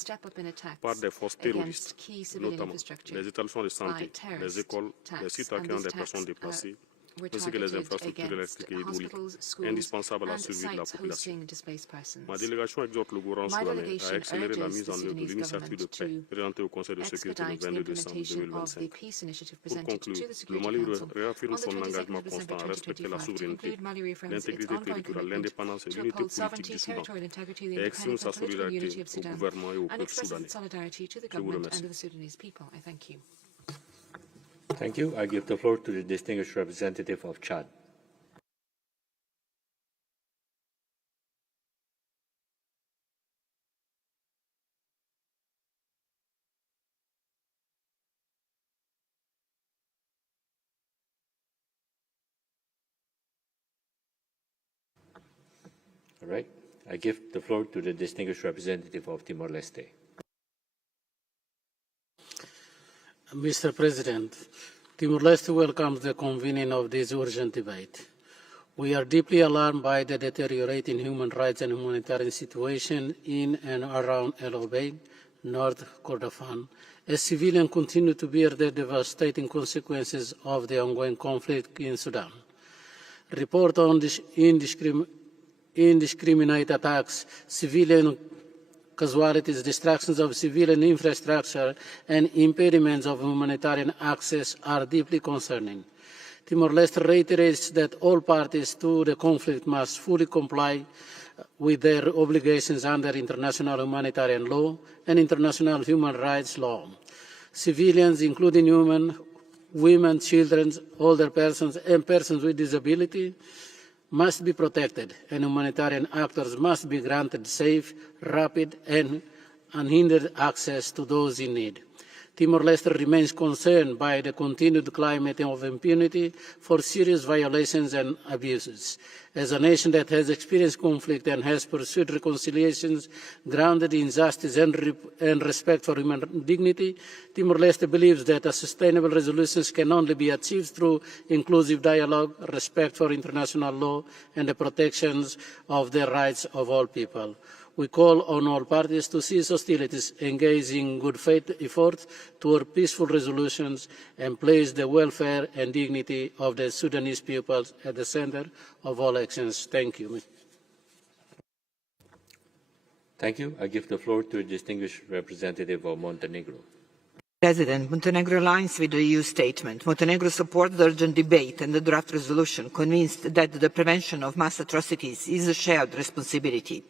par des forces terroristes, notamment les établissements de santé, les écoles, les sites accueillant des personnes déplacées, ainsi que les infrastructures électriques et hydrauliques indispensables à la survie de la population. Ma délégation exhorte le gouvernement soudanais à accélérer la mise en œuvre de l'initiative de paix présentée au Conseil de sécurité le 22 décembre 2025. Pour conclure, le Mali réaffirme son engagement constant à respecter la souveraineté, l'intégrité territoriale, l'indépendance et l'unité politique du Soudan et exprime sa solidarité au gouvernement et au peuple soudanais. Je vous remercie. Thank you. I give the floor to the distinguished representative of Chad. All right. I give the floor to the distinguished representative of Timor-Leste. Mr. President, Timor-Leste welcomes the convening of this urgent debate. We are deeply alarmed by the deteriorating human rights and humanitarian situation in and around al-Obeid, North Kordofan, as civilians continue to bear the devastating consequences of the ongoing conflict in Sudan. Report on this indiscriminate attacks, civilian casualties, destructions of civilian infrastructure, and impediments of humanitarian access are deeply concerning. Timor-Leste reiterates that all parties to the conflict must fully comply with their obligations under international humanitarian law and international human rights law. Civilians, including women, children, older persons, and persons with disability, must be protected, and humanitarian actors must be granted safe, rapid, and unhindered access to those in need. Timor-Leste remains concerned by the continued climate of impunity for serious violations and abuses. As a nation that has experienced conflict and has pursued reconciliations grounded in justice and respect for human dignity, Timor-Leste believes that sustainable resolutions can only be achieved through inclusive dialogue, respect for international law, and the protections of the rights of all people. We call on all parties to cease hostilities, engage in good faith efforts toward peaceful resolutions, and place the welfare and dignity of the Sudanese people at the center of all actions. Thank you. Thank you. I give the floor to the distinguished representative of Montenegro. President, Montenegro aligns with the EU statement. Montenegro supports the urgent debate and the draft resolution, convinced that the prevention of mass atrocities is a shared responsibility.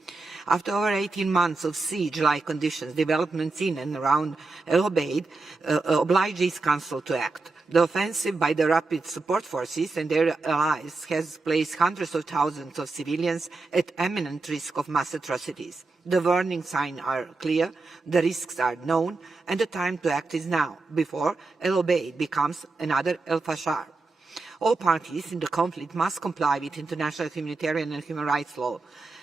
After over 18 months of siege-like conditions, developments in and around al-Obeid oblige this Council to act. The offensive by the Rapid Support Forces and their allies has placed hundreds of thousands of civilians at imminent risk of mass atrocities. The warning signs are clear, the risks are known, and the time to act is now, before al-Obeid becomes another al-Fashar. All parties in the conflict must comply with international humanitarian and human rights law.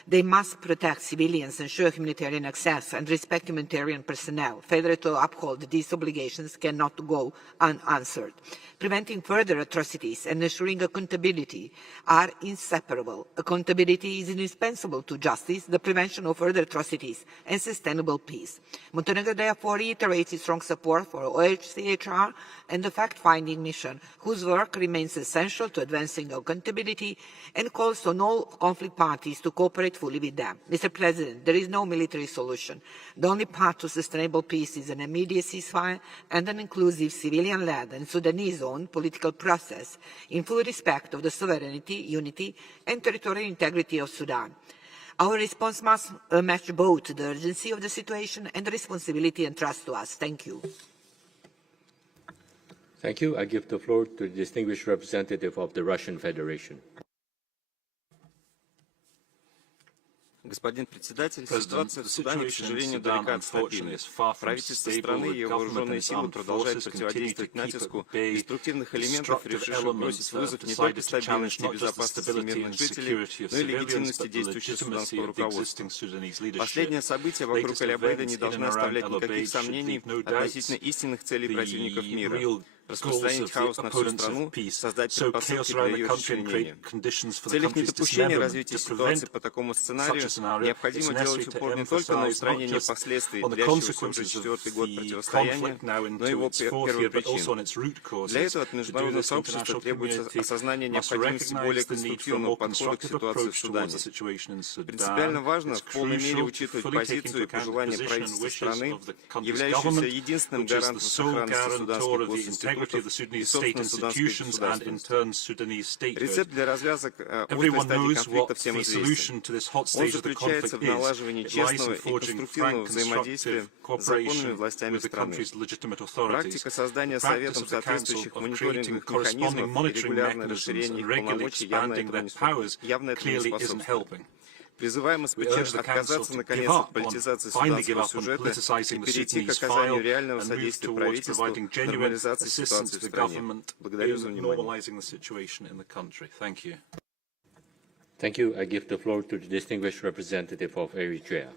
They must protect civilians, ensure humanitarian access, and respect humanitarian personnel. Failure to uphold these obligations cannot go unanswered. Preventing further atrocities and ensuring accountability are inseparable. Accountability is indispensable to justice, the prevention of further atrocities, and sustainable peace. Montenegro therefore reiterates its strong support for OHCHR and the fact-finding mission, whose work remains essential to advancing accountability, and calls on all conflict parties to cooperate fully with them. Mr. President, there is no military solution. The only path to sustainable peace is an immediate ceasefire and an inclusive civilian-led and Sudanese-owned political process in full respect of the sovereignty, unity, and territorial integrity of Sudan. Our response must match both the urgency of the situation and the responsibility entrusted to us. Thank you. Thank you. I give the floor to the distinguished representative of the Russian Federation. Господин председатель, ситуация в Судане, к сожалению, далека от стабильной. Правительство страны и ее вооруженные силы продолжают противодействовать натиску деструктивных элементов, решивших бросить вызов не только стабильности и безопасности мирных жителей, но и легитимности действующего суданского руководства. Последние события вокруг Аль-Обейда не должны оставлять никаких сомнений относительно истинных целей противников мира. Распространить хаос на всю страну, создать предпосылки для ее расчленения. В целях недопущения развития ситуации по такому сценарию необходимо делать упор не только на устранение последствий длящегося уже 4-й год противостояния, но и его первопричин. Для этого от международного сообщества требуется осознание необходимости более конструктивного подхода к ситуации в Судане. Принципиально важно в полной мере учитывать позицию и пожелания правительства страны, являющейся единственным гарантом сохранности суданских госинститутов и, собственно, суданского государства. Рецепт для развязок острой стадии конфликта всем известен. Он заключается в налаживании честного и конструктивного взаимодействия с законными властями страны. Практика создания Советом соответствующих мониторинговых механизмов и регулярное расширение их полномочий явно этому не способствует. Призываем СПЧ отказаться, наконец, от политизации суданского сюжета и перейти к оказанию реального содействия правительству в нормализации ситуации в стране. Благодарю за внимание. Thank you. I give the floor to the distinguished representative of Eritrea.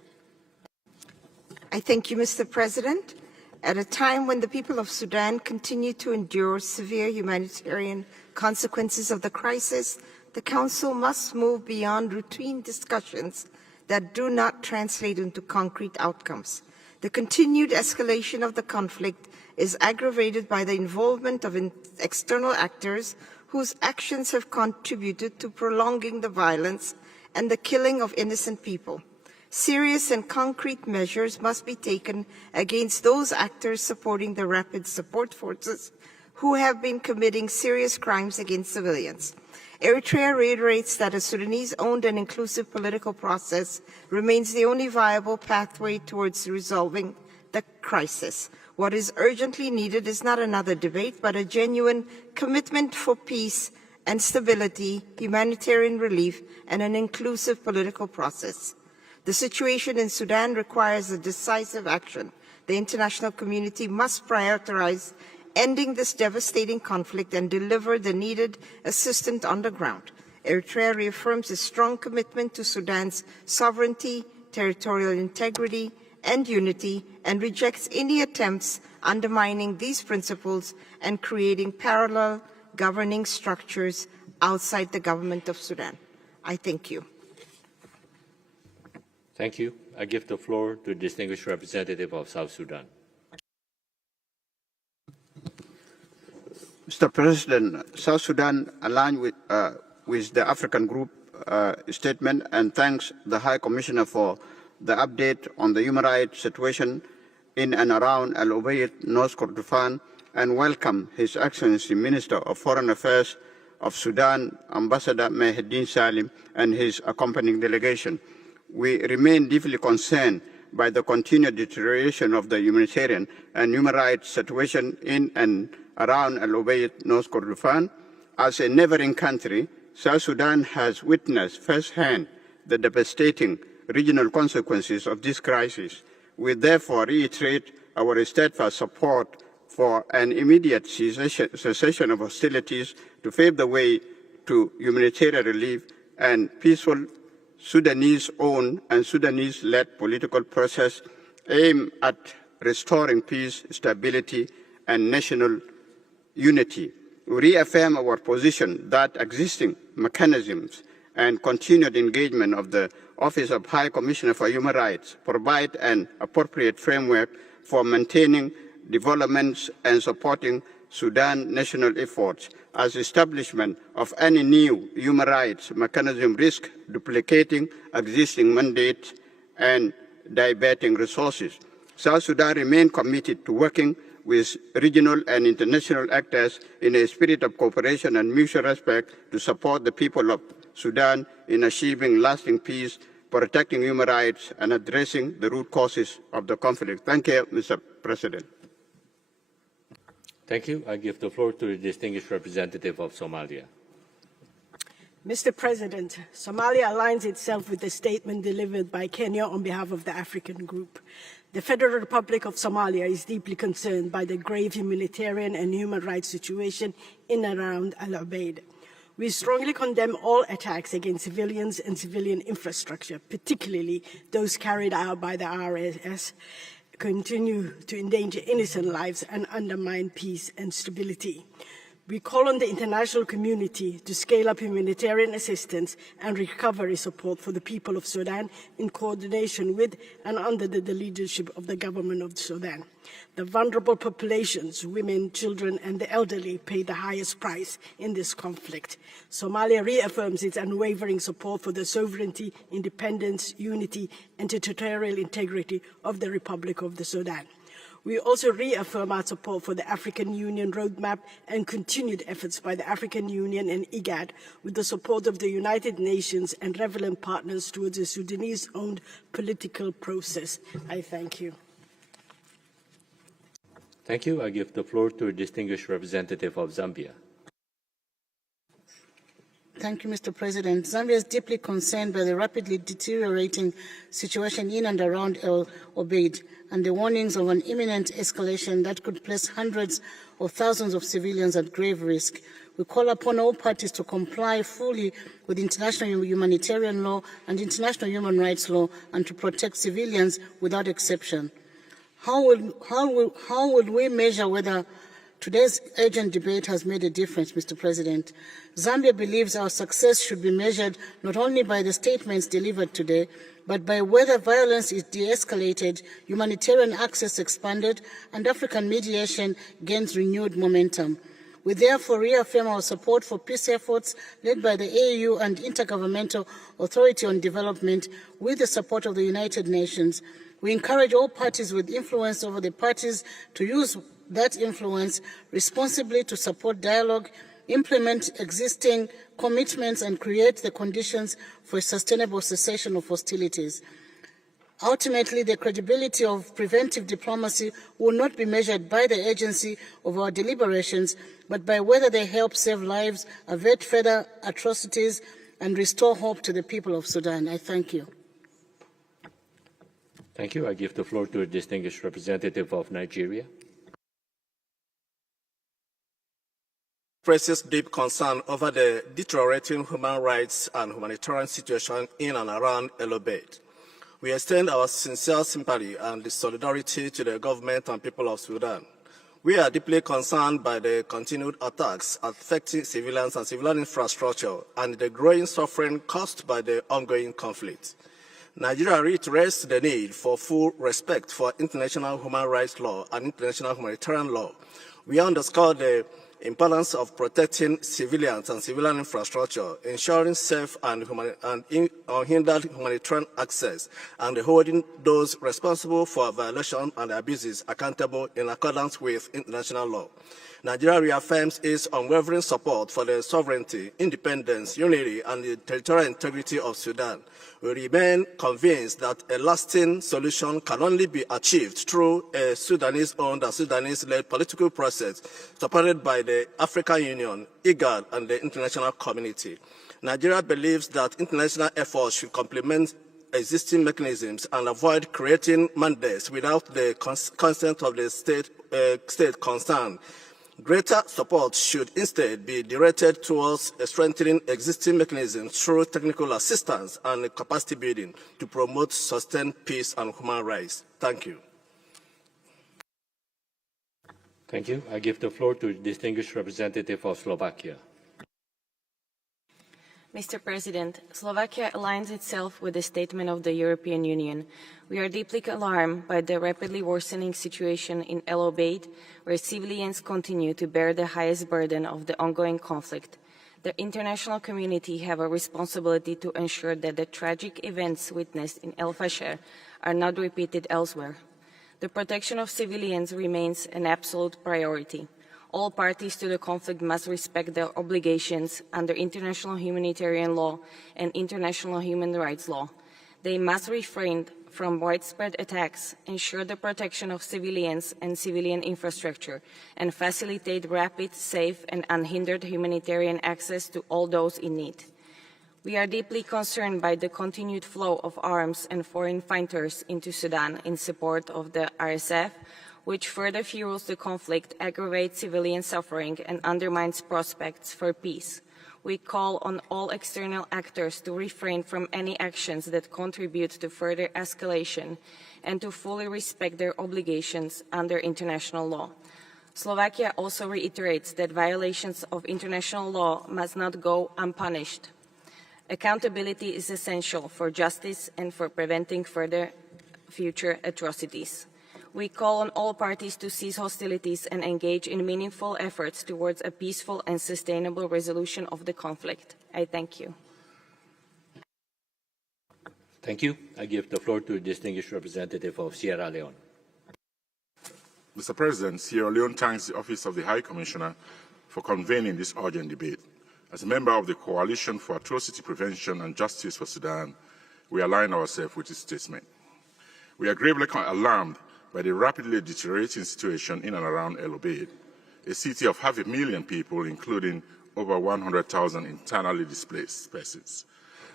I thank you, Mr. President. At a time when the people of Sudan continue to endure severe humanitarian consequences of the crisis, the Council must move beyond routine discussions that do not translate into concrete outcomes. The continued escalation of the conflict is aggravated by the involvement of external actors whose actions have contributed to prolonging the violence and the killing of innocent people. Serious and concrete measures must be taken against those actors supporting the rapid support forces who have been committing serious crimes against civilians. Eritrea reiterates that a Sudanese-owned and inclusive political process remains the only viable pathway towards resolving the crisis. What is urgently needed is not another debate, but a genuine commitment for peace and stability, humanitarian relief, and an inclusive political process. The situation in Sudan requires a decisive action. The international community must prioritize ending this devastating conflict and deliver the needed assistance on the ground. Eritrea reaffirms its strong commitment to Sudan's sovereignty, territorial integrity, and unity, and rejects any attempts undermining these principles and creating parallel governing structures outside the government of Sudan. I thank you. Thank you. I give the floor to the distinguished representative of South Sudan. Mr. President, South Sudan aligned with the African Group statement and thanks the High Commissioner for the update on the human rights situation in and around al-Obeid, North Kordofan, and welcome His Excellency Minister of Foreign Affairs of Sudan, Ambassador Meheddin Salim, and his accompanying delegation. We remain deeply concerned by the continued deterioration of the humanitarian and human rights situation in and around al-Obeid, North Kordofan. As a neighboring country, South Sudan has witnessed firsthand the devastating regional consequences of this crisis. We therefore reiterate our steadfast support for an immediate cessation of hostilities to pave the way to humanitarian relief and peaceful Sudanese-owned and Sudanese-led political process aimed at restoring peace, stability, and national unity. We reaffirm our position that existing mechanisms and continued engagement of the Office of High Commissioner for Human Rights provide an appropriate framework for maintaining developments and supporting Sudan national efforts, as establishment of any new human rights mechanism risk duplicating existing mandates and diverting resources. South Sudan remains committed to working with regional and international actors in a spirit of cooperation and mutual respect to support the people of Sudan in achieving lasting peace, protecting human rights, and addressing the root causes of the conflict. Thank you, Mr. President. Thank you. I give the floor to the distinguished representative of Somalia. Mr. President, Somalia aligns itself with the statement delivered by Kenya on behalf of the African Group. The Federal Republic of Somalia is deeply concerned by the grave humanitarian and human rights situation in and around al-Obeid. We strongly condemn all attacks against civilians and civilian infrastructure, particularly those carried out by the RSS, continue to endanger innocent lives and undermine peace and stability. We call on the international community to scale up humanitarian assistance and recovery support for the people of Sudan in coordination with and under the leadership of the government of Sudan. The vulnerable populations, women, children, and the elderly pay the highest price in this conflict. Somalia reaffirms its unwavering support for the sovereignty, independence, unity, and territorial integrity of the Republic of the Sudan. We also reaffirm our support for the African Union roadmap and continued efforts by the African Union and IGAD with the support of the United Nations and relevant partners towards a Sudanese-owned political process. I thank you. Thank you. I give the floor to a distinguished representative of Zambia. Thank you, Mr. President. Zambia is deeply concerned by the rapidly deteriorating situation in and around al-Obeid and the warnings of an imminent escalation that could place hundreds of thousands of civilians at grave risk. We call upon all parties to comply fully with international humanitarian law and international human rights law and to protect civilians without exception. How would we measure whether today's urgent debate has made a difference, Mr. President? Zambia believes our success should be measured not only by the statements delivered today, but by whether violence is de-escalated, humanitarian access expanded, and African mediation gains renewed momentum. We therefore reaffirm our support for peace efforts led by the AU and Intergovernmental Authority on Development with the support of the United Nations. We encourage all parties with influence over the parties to use that influence responsibly to support dialogue, implement existing commitments, and create the conditions for a sustainable cessation of hostilities. Ultimately, the credibility of preventive diplomacy will not be measured by the urgency of our deliberations, but by whether they help save lives, avert further atrocities, and restore hope to the people of Sudan. I thank you. Thank you. I give the floor to a distinguished representative of Nigeria. Expresses deep concern over the deteriorating human rights and humanitarian situation in and around al-Obeid. We extend our sincere sympathy and solidarity to the government and people of Sudan. We are deeply concerned by the continued attacks affecting civilians and civilian infrastructure and the growing suffering caused by the ongoing conflict. Nigeria reiterates the need for full respect for international human rights law and international humanitarian law. We underscore the importance of protecting civilians and civilian infrastructure, ensuring safe and unhindered humanitarian access, and holding those responsible for violations and abuses accountable in accordance with international law. Nigeria reaffirms its unwavering support for the sovereignty, independence, unity, and the territorial integrity of Sudan. We remain convinced that a lasting solution can only be achieved through a Sudanese-owned and Sudanese-led political process supported by the African Union, IGAD, and the international community. Nigeria believes that international efforts should complement existing mechanisms and avoid creating mandates without the consent of the state concerned. Greater support should instead be directed towards strengthening existing mechanisms through technical assistance and capacity building to promote sustained peace and human rights. Thank you. Thank you. I give the floor to the distinguished representative of Slovakia. Mr. President, Slovakia aligns itself with the statement of the European Union. We are deeply alarmed by the rapidly worsening situation in al-Obeid, where civilians continue to bear the highest burden of the ongoing conflict. The international community have a responsibility to ensure that the tragic events witnessed in El Fasher are not repeated elsewhere. The protection of civilians remains an absolute priority. All parties to the conflict must respect their obligations under international humanitarian law and international human rights law. They must refrain from widespread attacks, ensure the protection of civilians and civilian infrastructure, and facilitate rapid, safe, and unhindered humanitarian access to all those in need. We are deeply concerned by the continued flow of arms and foreign fighters into Sudan in support of the RSF, which further fuels the conflict, aggravates civilian suffering, and undermines prospects for peace. We call on all external actors to refrain from any actions that contribute to further escalation and to fully respect their obligations under international law. Slovakia also reiterates that violations of international law must not go unpunished. Accountability is essential for justice and for preventing further future atrocities. We call on all parties to cease hostilities and engage in meaningful efforts towards a peaceful and sustainable resolution of the conflict. I thank you. Thank you. I give the floor to the distinguished representative of Sierra Leone. Mr. President, Sierra Leone thanks the Office of the High Commissioner for convening this urgent debate. As a member of the Coalition for Atrocity Prevention and Justice for Sudan, we align ourselves with this statement. We are gravely alarmed by the rapidly deteriorating situation in and around al-Obeid, a city of 500,000 people, including over 100,000 internally displaced persons.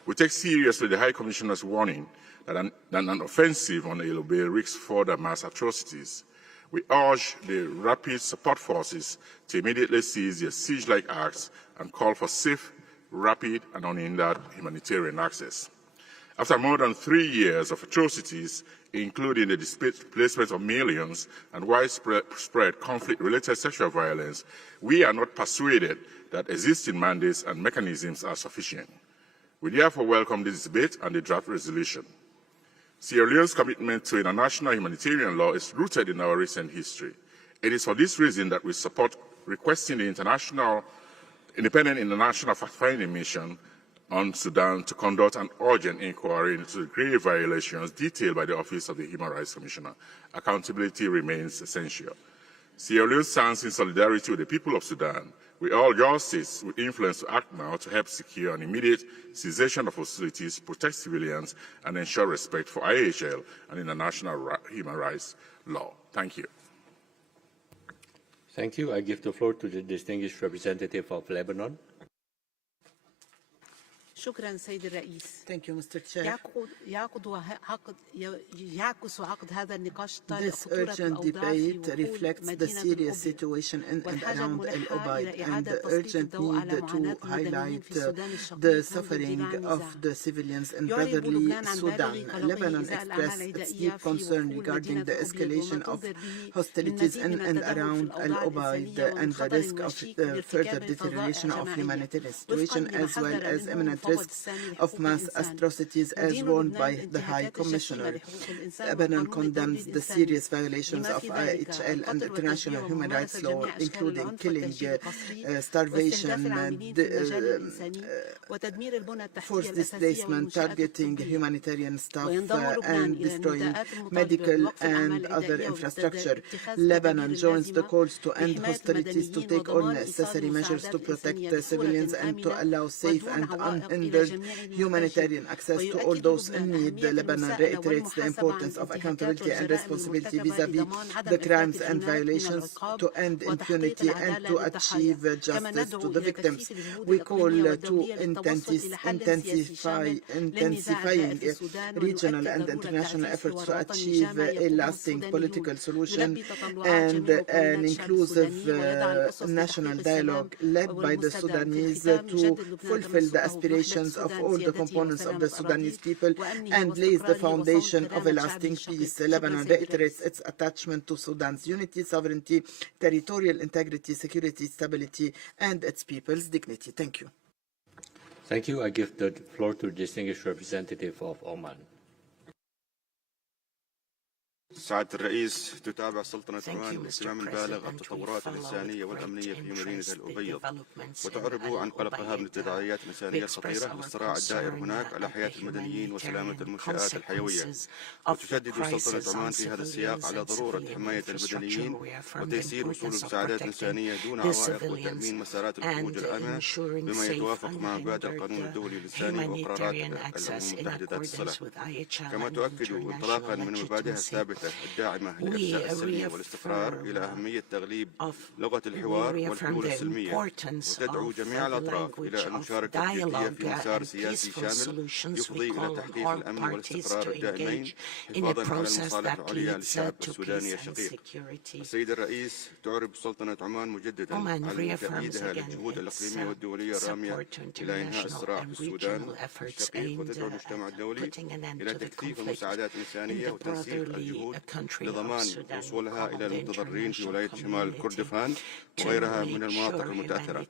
We take seriously the High Commissioner's warning that an offensive on al-Obeid risks further mass atrocities. We urge the rapid support forces to immediately cease their siege-like acts and call for safe, rapid, and unhindered humanitarian access. After more than 3 years of atrocities, including the displacement of millions and widespread conflict-related sexual violence, we are not persuaded that existing mandates and mechanisms are sufficient. We therefore welcome this debate and the draft resolution. Sierra Leone's commitment to international humanitarian law is rooted in our recent history. It is for this reason that we support requesting the independent international fact-finding mission on Sudan to conduct an urgent inquiry into the grave violations detailed by the Office of the Human Rights Commissioner. Accountability remains essential. Sierra Leone stands in solidarity with the people of Sudan. We urge all states with influence to act now to help secure an immediate cessation of hostilities, protect civilians, and ensure respect for IHL and international human rights law. Thank you. Thank you. I give the floor to the distinguished representative of Lebanon. شكرا سيد الرئيس. Thank you, Mr. Chair. This urgent debate reflects the serious situation in and around al-Obeid and the urgent need to highlight the suffering of the civilians in brotherly Sudan. Lebanon expressed its deep concern regarding the escalation of hostilities in and around al-Obeid and the risk of further deterioration of humanitarian situation, as well as imminent risks of mass atrocities as warned by the High Commissioner. Lebanon condemns the serious violations of IHL and international human rights law, including killing, starvation, forced displacement, targeting humanitarian staff, and destroying medical and other infrastructure. Lebanon joins the calls to end hostilities, to take all necessary measures to protect civilians, and to allow safe and unhindered humanitarian access to all those in need. Lebanon reiterates the importance of accountability and responsibility vis-à-vis the crimes and violations to end impunity and to achieve justice to the victims. We call to intensifying regional and international efforts to achieve a lasting political solution and an inclusive national dialogue led by the Sudanese to fulfill the aspirations of all the components of the Sudanese people and lays the foundation of a lasting peace. Lebanon reiterates its attachment to Sudan's unity, sovereignty, territorial integrity, security, stability, and its people's dignity. Thank you. Thank you. I give the floor to the distinguished representative of Oman. سعادة الرئيس، تتابع سلطنة عمان باهتمام بالغ التطورات الإنسانية والأمنية في مدينة الأبيض، وتعرب عن قلقها من التداعيات الإنسانية الخطيرة للصراع الدائر هناك على حياة المدنيين وسلامة المنشآت الحيوية. وتشدد سلطنة عمان في هذا السياق على ضرورة حماية المدنيين وتيسير وصول المساعدات الإنسانية دون عوائق وتأمين مسارات الخروج الآمنة بما يتوافق مع مبادئ القانون الدولي الإنساني وقرارات الأمم المتحدة ذات الصلة. كما تؤكد انطلاقا من مبادئها الثابتة الداعمة لإرساء السلمية والاستقرار إلى أهمية تغليب لغة الحوار والحلول السلمية، وتدعو جميع الأطراف إلى المشاركة الجدية في مسار سياسي شامل يفضي إلى تحقيق الأمن والاستقرار الدائمين حفاظا على المصالح العليا للشعب السوداني الشقيق. السيد الرئيس، تعرب سلطنة عمان مجددا على تأييدها للجهود الإقليمية والدولية الرامية إلى إنهاء الصراع في السودان الشقيق، وتدعو المجتمع الدولي إلى تكثيف المساعدات الإنسانية وتنسيق الجهود لضمان وصولها إلى المتضررين في ولاية شمال كردفان وغيرها من المناطق المتأثرة،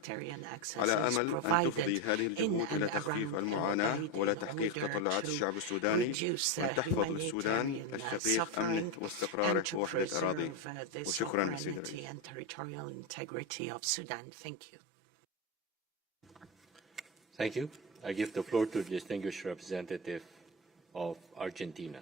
على أمل أن تفضي هذه الجهود إلى تخفيف المعاناة ولا تحقيق تطلعات الشعب السوداني، وأن تحفظ للسودان الشقيق أمنه واستقراره ووحدة أراضيه. وشكرا سيدي الرئيس. Thank you. I give the floor to the distinguished representative of Argentina.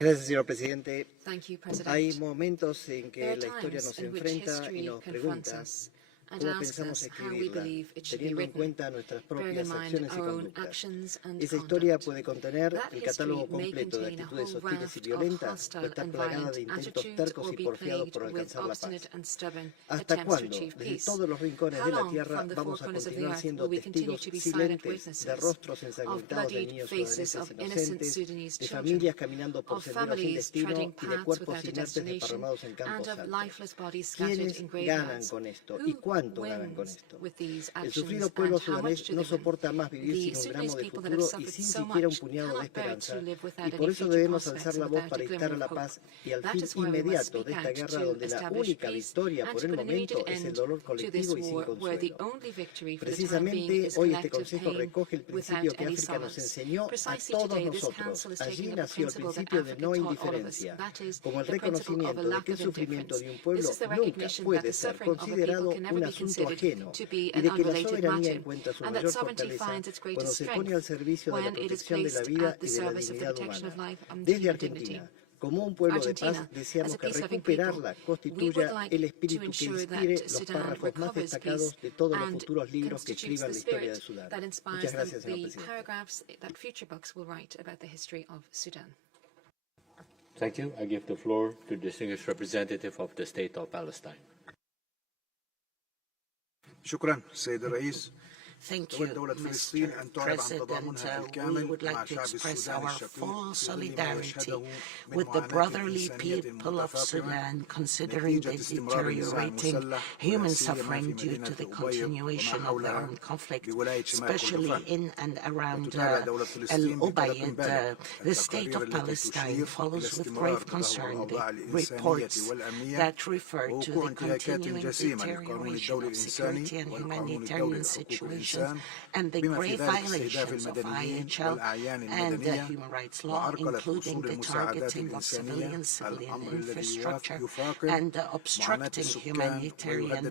Gracias, señor presidente. Thank you, President. Hay momentos en There que are la historia times nos in which enfrenta y history nos confronts pregunta us and cómo asks pensamos us how we escribirla, believe it should be teniendo en written, cuenta nuestras bearing in propias mind acciones y our own conductas. actions and Esa historia conduct. puede contener That el history catálogo may completo de contain a actitudes whole hostiles y raft of violentas o hostile estar and plagada violent de intentos attitudes tercos or y be porfiados plagued por with alcanzar la paz. obstinate and stubborn ¿Hasta attempts to cuándo, achieve desde peace? todos los rincones How de la long tierra, from the vamos four a corners of the continuar earth siendo will we continue testigos to be silent silentes de witnesses rostros of ensangrentados de bloodied niños faces sudaneses of innocent inocentes, Sudanese de children, familias caminando por of senderos sin families treading destino y de paths cuerpos without a inertes destination, desparramados en and campos of altos? lifeless bodies scattered ¿Quiénes in ganan graveyards? con esto y Who cuánto ganan con wins esto? with these El actions sufrido and pueblo how much sudanés do no they win? soporta más vivir The sin un gramo Sudanese de people that have futuro y suffered sin so siquiera un much puñado de cannot bear esperanza, to live y without por any eso future debemos prospects alzar and la voz without para a instar glimmer a of la hope. paz y al That fin is why we must inmediato speak de esta out guerra to donde la establish única peace victoria and por to el put an momento immediate es el end dolor to this colectivo y sin war, where the consuelo. only victory for the time being Precisamente is hoy este collective Consejo pain recoge el without principio que any África nos solace. enseñó a Precisely todos today, this nosotros. Council is Allí taking up a nació el principle that principio de Africa no taught all of us, indiferencia, that is, como el the principle of a reconocimiento de lack que el of sufrimiento de un indifference. pueblo This is the nunca recognition that puede the ser suffering of a people considerado can never un be asunto considered ajeno to be y an de que la unrelated soberanía matter, encuentra su and that mayor sovereignty fortaleza finds its cuando greatest se pone strength al servicio de la when it is protección de la placed vida at the y de la service of the dignidad protection of humana. life and Desde human dignity. Argentina, como un pueblo de Argentina, paz, deseamos as a que peace-loving recuperarla people, we constituya would like el to espíritu que ensure that inspire los Sudan párrafos más recovers destacados peace de todos los and futuros libros que constitutes escriban the la historia de spirit Sudán. that inspires Muchas gracias, señor the presidente. paragraphs that future books will write about the history of Sudan. Thank you. I give the floor to the distinguished representative of the State of Palestine. شكرا سيد الرئيس. Thank you, Mr. President. We would like to express our full solidarity with the brotherly people of Sudan, considering the deteriorating human suffering due to the continuation of the armed conflict, especially in and around al-Obeid. The state of Palestine follows with grave concern the reports that refer to the continuing deterioration of security and humanitarian situation and the grave violations of IHL and human rights law, including the targeting of civilian infrastructure and obstructing humanitarian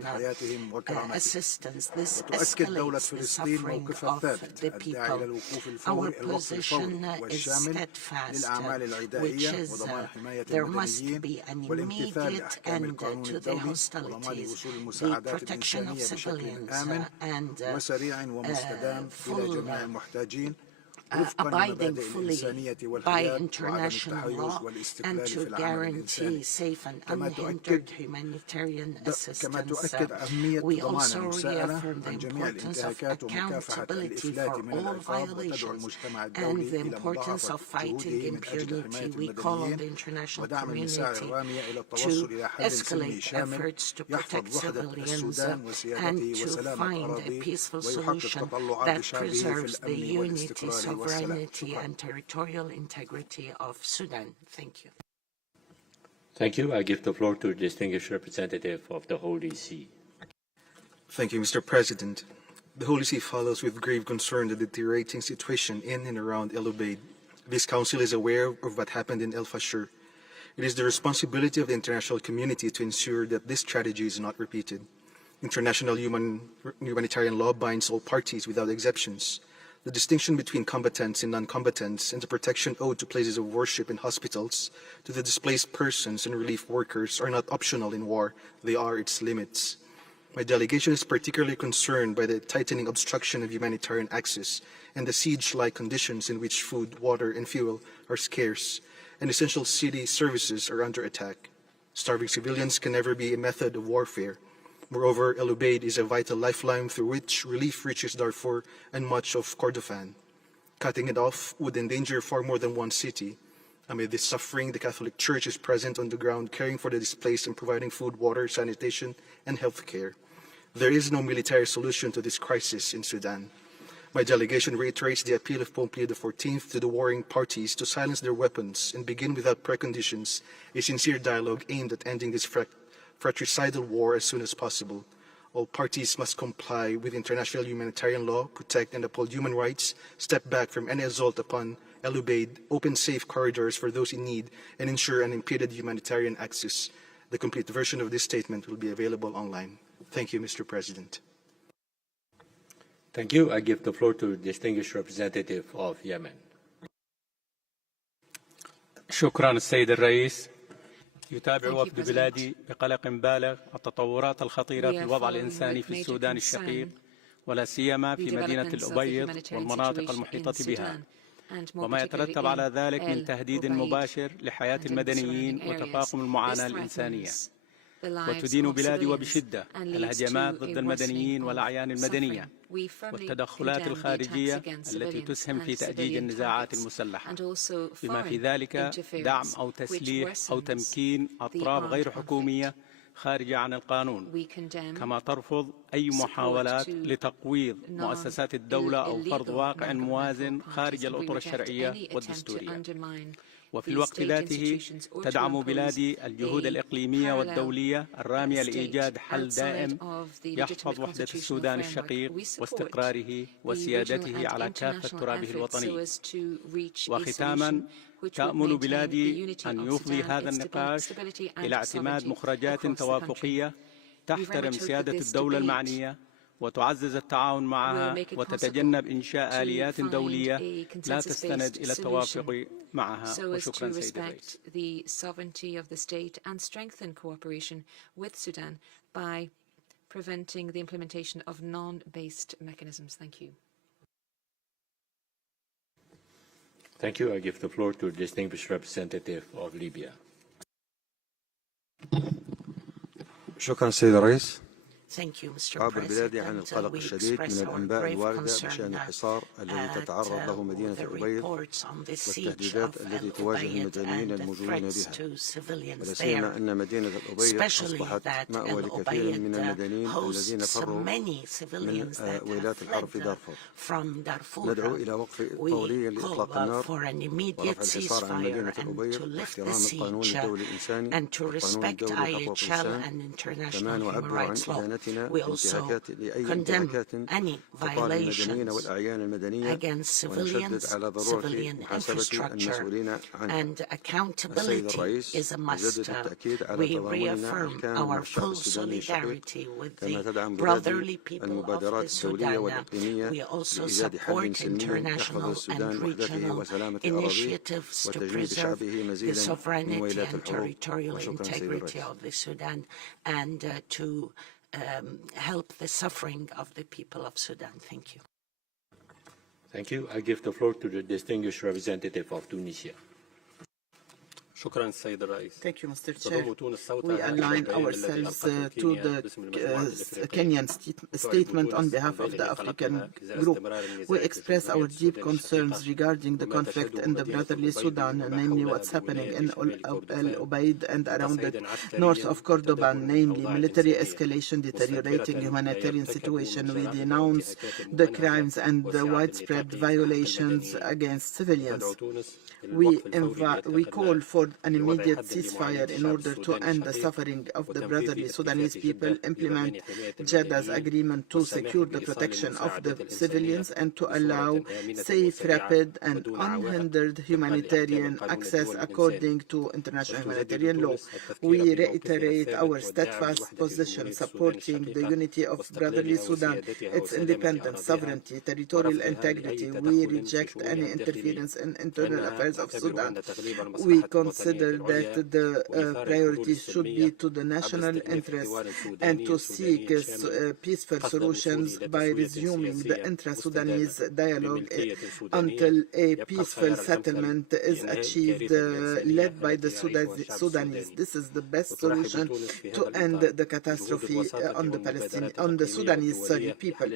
assistance. This escalates the suffering of the people. Our position is steadfast, which is there must be an immediate end to the hostilities, the protection of civilians, and سريع ومستدام إلى جميع المحتاجين abiding fully by international law and to guarantee safe and unhindered humanitarian assistance. We also reaffirm the importance of accountability for all violations and the importance of fighting impunity. We call on the international community to escalate efforts to protect civilians and to find a peaceful solution that preserves the unity, sovereignty and territorial integrity of Sudan. Thank you. Thank you. I give the floor to the distinguished representative of the Holy See. Thank you, Mr. President. The Holy See follows with grave concern the deteriorating situation in and around al-Obeid. This Council is aware of what happened in El Fasher. It is the responsibility of the international community to ensure that this tragedy is not repeated. International humanitarian law binds all parties without exceptions. The distinction between combatants and non-combatants and the protection owed to places of worship and hospitals, to the displaced persons and relief workers are not optional in war, they are its limits. My delegation is particularly concerned by the tightening obstruction of humanitarian access and the siege-like conditions in which food, water, and fuel are scarce, and essential city services are under attack. Starving civilians can never be a method of warfare. Moreover, al-Obeid is a vital lifeline through which relief reaches Darfur and much of Kordofan. Cutting it off would endanger far more than one city. Amid this suffering, the Catholic Church is present on the ground, caring for the displaced and providing food, water, sanitation, and health care. There is no military solution to this crisis in Sudan. My delegation reiterates the appeal of Pope Leo XIV to the warring parties to silence their weapons and begin without preconditions a sincere dialogue aimed at ending this fratricidal war as soon as possible. All parties must comply with international humanitarian law, protect and uphold human rights, step back from any assault upon al-Obeid, open safe corridors for those in need, and ensure unimpeded humanitarian access. The complete version of this statement will be available online. Thank you, Mr. President. Thank you. I give the floor to the distinguished representative of Yemen. شكرا السيد الرئيس. يتابع وفد بلادي بقلق بالغ التطورات الخطيرة في الوضع الإنساني في السودان الشقيق ولا سيما في مدينة الأبيض والمناطق المحيطة بها، وما يترتب على ذلك من تهديد مباشر لحياة المدنيين وتفاقم المعاناة الإنسانية. وتدين بلادي وبشدة الهجمات ضد المدنيين والأعيان المدنية والتدخلات الخارجية التي تسهم في تأجيج النزاعات المسلحة، بما في ذلك دعم أو تسليح أو تمكين أطراف غير حكومية خارجة عن القانون، كما ترفض أي محاولات لتقويض مؤسسات الدولة أو فرض واقع موازن خارج الأطر الشرعية والدستورية. وفي الوقت ذاته تدعم بلادي الجهود الإقليمية والدولية الرامية لإيجاد حل دائم يحفظ وحدة السودان الشقيق واستقراره وسيادته على كافة ترابه الوطني. وختاما، تأمل بلادي أن يفضي هذا النقاش إلى اعتماد مخرجات توافقية تحترم سيادة الدولة المعنية وتعزز التعاون معها وتتجنب إنشاء آليات دولية لا تستند إلى التوافق معها. وشكرا سيد الرئيس. The sovereignty of the state and strengthen cooperation with Sudan by preventing the implementation of non-based mechanisms. Thank you. Thank you. I give the floor to the distinguished representative of Libya. شكرا سيد الرئيس. Thank you, Mr. عبر بلادي عن القلق الشديد من الأنباء الواردة بشأن الحصار الذي تتعرض له مدينة الأبيض والتهديدات التي تواجه المدنيين الموجودين بها، ولا سيما أن مدينة الأبيض أصبحت مأوى لكثير من المدنيين الذين فروا من ويلات الحرب في دارفور. ندعو إلى وقف فوري لإطلاق النار ورفع الحصار عن مدينة الأبيض واحترام القانون الدولي الإنساني وقانون الدولي لحقوق الإنسان. كمان نعبر عن إدانتنا We also condemn any violations against civilian infrastructure, and accountability is a must. We reaffirm our full solidarity with the brotherly people of Sudan. We also support international and regional initiatives to preserve the sovereignty and territorial integrity of the Sudan and to help the suffering of the people of Sudan. Thank you. Thank you. I give the floor to the distinguished representative of Tunisia. Thank you, Mr. Chair. We align ourselves to the Kenyan statement on behalf of the African group. We express our deep concerns regarding the conflict in the brotherly Sudan, namely what's happening in al-Obeid and around the north of Cordoba, namely military escalation, deteriorating humanitarian situation. We denounce the crimes and the widespread violations against civilians. We call for an immediate ceasefire in order to end the suffering of the brotherly Sudanese people, implement Jeddah's agreement to secure the protection of the civilians, and to allow safe, rapid, and unhindered humanitarian access according to international humanitarian law. We reiterate our steadfast position supporting the unity of brotherly Sudan, its independence, sovereignty, territorial integrity. We reject any interference in internal affairs of Sudan. We consider that the priority should be to the national interest and to seek peaceful solutions by resuming the intra-Sudanese dialogue until a peaceful settlement is achieved, led by the Sudanese. This is the best solution to end the catastrophe on the Sudanese people.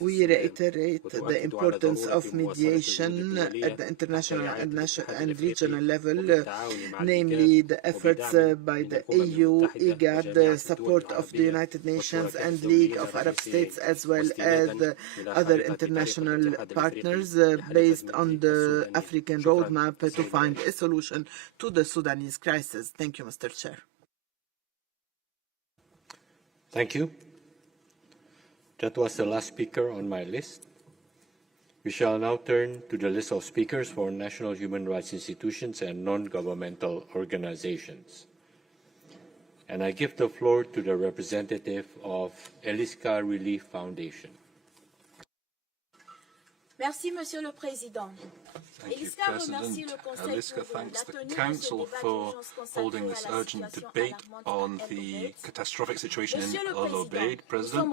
We reiterate the importance of mediation at the international and regional level, namely the efforts by the EU, IGAD, the support of the United Nations and League of Arab States, as well as other international partners, based on the African roadmap to find a solution to the Sudanese crisis. Thank you, Mr. Chair. Thank you. That was the last speaker on my list. We shall now turn to the list of speakers for national human rights institutions and non-governmental organizations. And I give the floor to the representative of Eliska Relief Foundation. Merci, Monsieur le Président. Eliska remercie le Conseil thanks the Council for holding this urgent debate on the catastrophic situation in al-Obeid. President,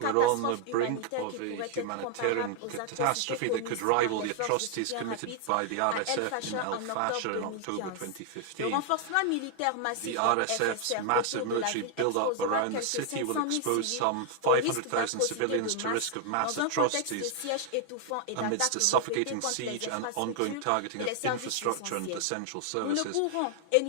we're on the brink of a humanitarian catastrophe that could rival the atrocities committed by the RSF in al-Fasher in October 2015. The RSF's massive military build-up around the city will expose some 500,000 civilians to risk of mass atrocities amidst a suffocating siege and ongoing targeting of infrastructure and essential services. We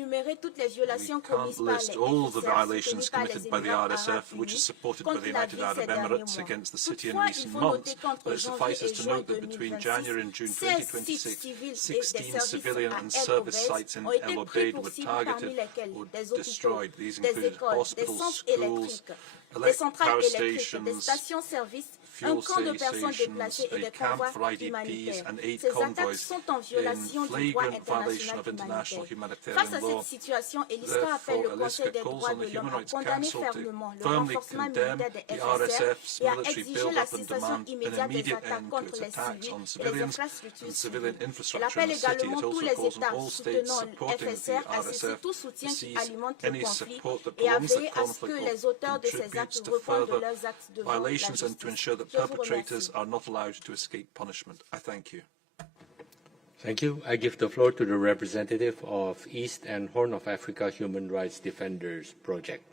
can't list all the violations committed by the RSF, which is supported by the United Arab Emirates, against the city in recent months, but it suffices to note that between January and June 2026, 16 civilian and service sites in al-Obeid were targeted or destroyed. These included hospitals, schools, electric power stations, fuel stations, a camp for IDPs, and 8 convoys in flagrant violation of international humanitarian law. Therefore, Eliska calls on the Human Rights Council to firmly condemn the RSF's military build-up and demand an immediate end to its attacks on civilians and civilian infrastructure in the city. It also calls on all states supporting the RSF to cease any support that prolongs the conflict or contributes to further violations, and to ensure that perpetrators are not allowed to escape punishment. I thank you. Thank you. I give the floor to the representative of East and Horn of Africa Human Rights Defenders Project.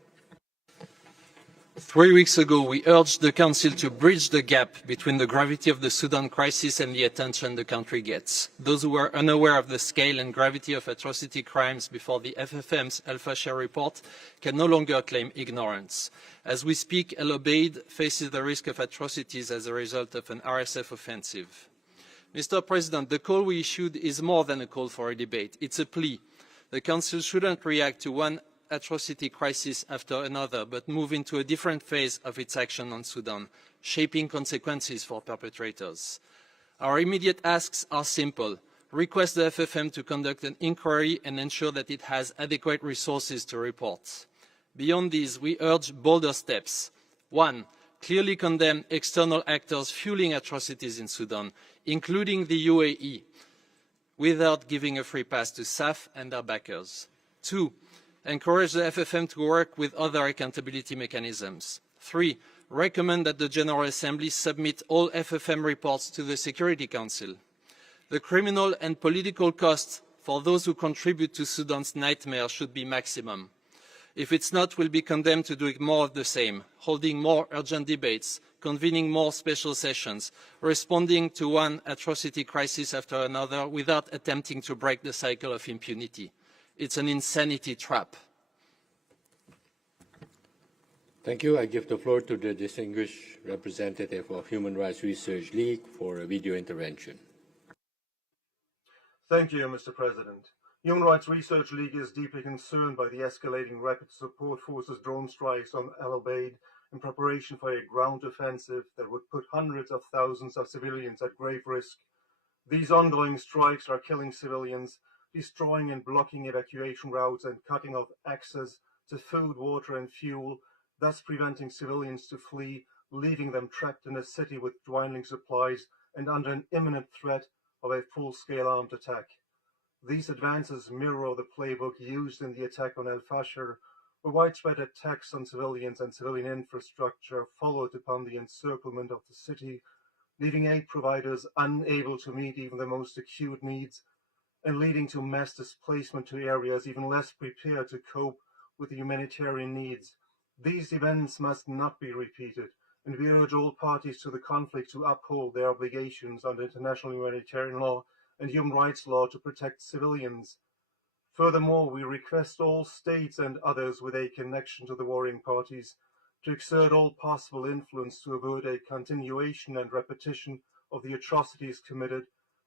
3 weeks ago, we urged the Council to bridge the gap between the gravity of the Sudan crisis and the attention the country gets. Those who were unaware of the scale and gravity of atrocity crimes before the FFM's al-Fasher report can no longer claim ignorance. As we speak, al-Obeid faces the risk of atrocities as a result of an RSF offensive. Mr. President, the call we issued is more than a call for a debate. It's a plea. The Council shouldn't react to one atrocity crisis after another, but move into a different phase of its action on Sudan, shaping consequences for perpetrators. Our immediate asks are simple. Request the FFM to conduct an inquiry and ensure that it has adequate resources to report. Beyond these, we urge bolder steps. 1. Clearly condemn external actors fueling atrocities in Sudan, including the UAE, without giving a free pass to SAF and their backers. 2. Encourage the FFM to work with other accountability mechanisms. 3. Recommend that the General Assembly submit all FFM reports to the Security Council. The criminal and political costs for those who contribute to Sudan's nightmare should be maximum. If it's not, we'll be condemned to doing more of the same, holding more urgent debates, convening more special sessions, responding to one atrocity crisis after another without attempting to break the cycle of impunity. It's an insanity trap. Thank you. I give the floor to the distinguished representative of Human Rights Research League for a video intervention. Thank you, Mr. President. Human Rights Research League is deeply concerned by the escalating Rapid Support Forces drone strikes on al-Obeid in preparation for a ground offensive that would put hundreds of thousands of civilians at grave risk. These ongoing strikes are killing civilians, destroying and blocking evacuation routes, and cutting off access to food, water, and fuel, thus preventing civilians to flee, leaving them trapped in a city with dwindling supplies and under an imminent threat of a full-scale armed attack. These advances mirror the playbook used in the attack on al-Fashir, where widespread attacks on civilians and civilian infrastructure followed upon the encirclement of the city, leaving aid providers unable to meet even the most acute needs, and leading to mass displacement to areas even less prepared to cope with the humanitarian needs. These events must not be repeated, and we urge all parties to the conflict to uphold their obligations under international humanitarian law and human rights law to protect civilians. Furthermore, we request all states and others with a connection to the warring parties to exert all possible influence to avoid a continuation and repetition of the atrocities committed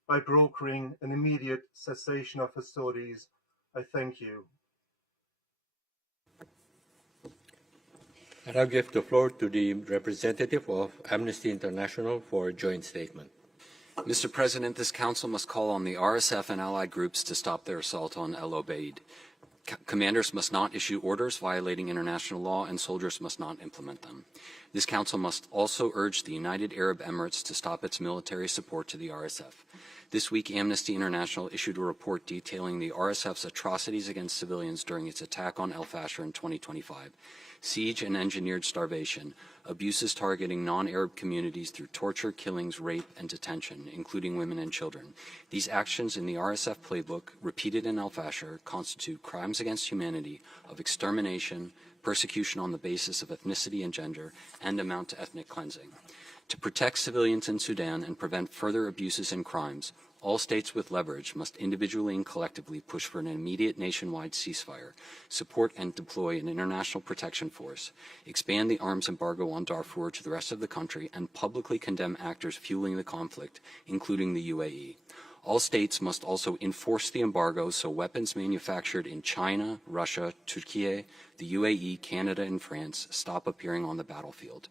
by brokering an immediate cessation of hostilities. I thank you. And I'll give the floor to the representative of Amnesty International for a joint statement. Mr. President, this Council must call on the RSF and allied groups to stop their assault on al-Obeid. Commanders must not issue orders violating international law, and soldiers must not implement them. This Council must also urge the United Arab Emirates to stop its military support to the RSF. This week, Amnesty International issued a report detailing the RSF's atrocities against civilians during its attack on al-Fashir in 2025. Siege and engineered starvation, abuses targeting non-Arab communities through torture, killings, rape, and detention, including women and children. These actions in the RSF playbook, repeated in al-Fashir, constitute crimes against humanity of extermination, persecution on the basis of ethnicity and gender, and amount to ethnic cleansing. To protect civilians in Sudan and prevent further abuses and crimes, all states with leverage must individually and collectively push for an immediate nationwide ceasefire, support and deploy an international protection force, expand the arms embargo on Darfur to the rest of the country, and publicly condemn actors fueling the conflict, including the UAE. All states must also enforce the embargo so weapons manufactured in China, Russia, Turkey, the UAE, Canada, and France stop appearing on the battlefield.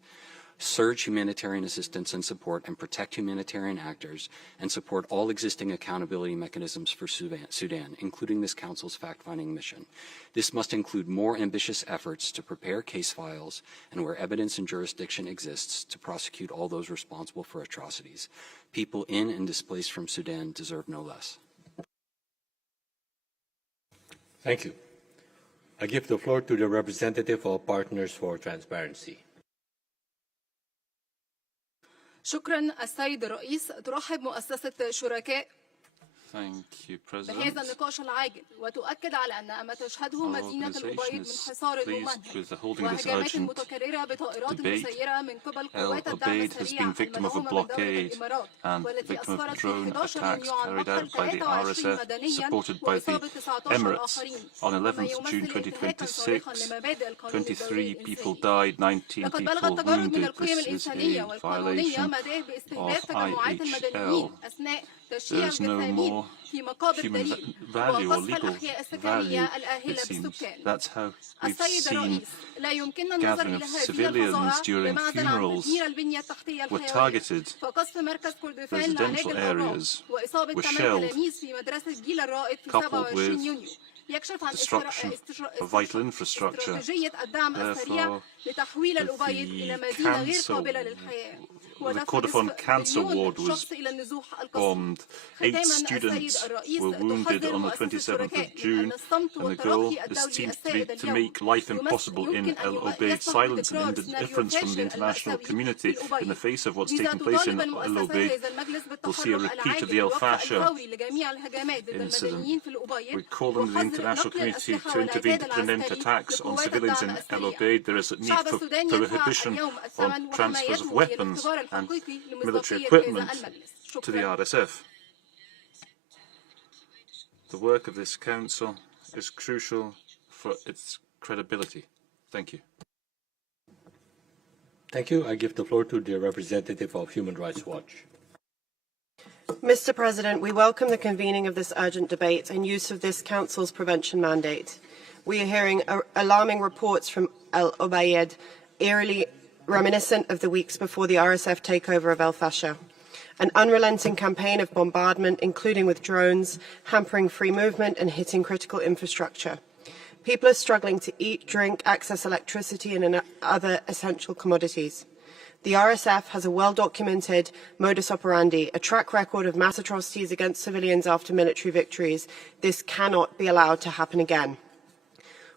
Surge humanitarian assistance and support and protect humanitarian actors, and support all existing accountability mechanisms for Sudan, including this Council's fact-finding mission. This must include more ambitious efforts to prepare case files and, where evidence and jurisdiction exists, to prosecute all those responsible for atrocities. People in and displaced from Sudan deserve no less. Thank you. I give the floor to the representative of Partners for Transparency. شكرا السيد الرئيس. ترحب مؤسسة شركاء Thank you, President. بهذا النقاش العاجل وتؤكد على أن ما تشهده مدينة الأبيض من حصار وهجمات متكررة بطائرات مسيرة من قبل قوات الدعم السريع المدعومة من دولة الإمارات والتي أسفرت في 11 يونيو عن مقتل 23 مدنيا وإصابة 19 آخرين. On 11th June 2026, 23 people died, 19 لقد بلغ people التجرد من wounded. القيم This is الإنسانية a والقانونية violation مداه باستهداف of تجمعات المدنيين IHL. أثناء تشييع There is no الجثامين more في مقابر human دليل value or وقصف legal الأحياء value, السكنية it الآهلة seems. بالسكان. That's how we've السيد seen الرئيس لا يمكننا النظر gathering إلى of هذه civilians الفظائع during بمعزل عن funerals تدمير البنية التحتية were الحيوية targeted. فقصف مركز كردفان لعلاج Residential الأمراض areas وإصابة were 8 shelled, تلاميذ في مدرسة جيل الرائد في coupled 27 with يونيو يكشف عن destruction of vital infrastructure. استراتيجية الدعم السريع Therefore, لتحويل الأبيض إلى مدينة غير Council قابلة للحياة. the Kordofan Cancer Ward was bombed. 8 students were wounded on the 27th of June, and the goal seems to be to make life impossible in al-Obeid. Silence and indifference from the international community in the face of what's taking place in al-Obeid will see a repeat of the al-Fasher incident. We call on the international community to intervene to prevent attacks on civilians in al-Obeid. There is a need for prohibition on transfers of weapons and military equipment to the RSF. The work of this council is crucial for its credibility. Thank you. Thank you. I give the floor to the representative of Human Rights Watch. Mr. President, we welcome the convening of this urgent debate and use of this Council's prevention mandate. We are hearing alarming reports from al-Obeid, eerily reminiscent of the weeks before the RSF takeover of al-Fasher. An unrelenting campaign of bombardment, including with drones, hampering free movement and hitting critical infrastructure. People are struggling to eat, drink, access electricity and other essential commodities. The RSF has a well-documented modus operandi, a track record of mass atrocities against civilians after military victories. This cannot be allowed to happen again.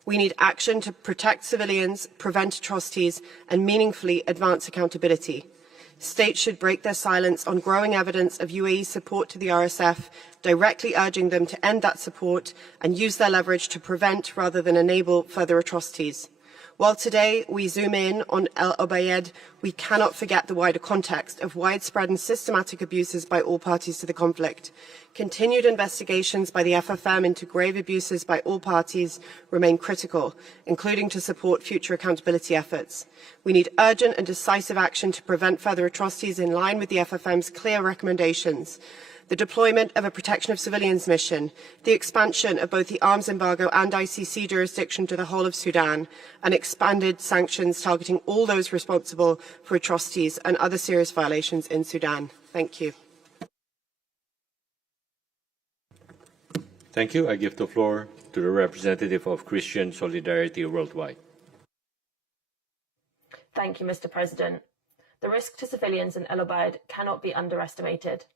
We need action to protect civilians, prevent atrocities, and meaningfully advance accountability. States should break their silence on growing evidence of UAE support to the RSF, directly urging them to end that support and use their leverage to prevent rather than enable further atrocities. While today we zoom in on al-Obeid, we cannot forget the wider context of widespread and systematic abuses by all parties to the conflict. Continued investigations by the FFM into grave abuses by all parties remain critical, including to support future accountability efforts. We need urgent and decisive action to prevent further atrocities in line with the FFM's clear recommendations. The deployment of a protection of civilians mission, the expansion of both the arms embargo and ICC jurisdiction to the whole of Sudan, and expanded sanctions targeting all those responsible for atrocities and other serious violations in Sudan. Thank you. Thank you. I give the floor to the representative of Christian Solidarity Worldwide. Thank you, Mr. President. The risk to civilians in al-Obeid cannot be underestimated.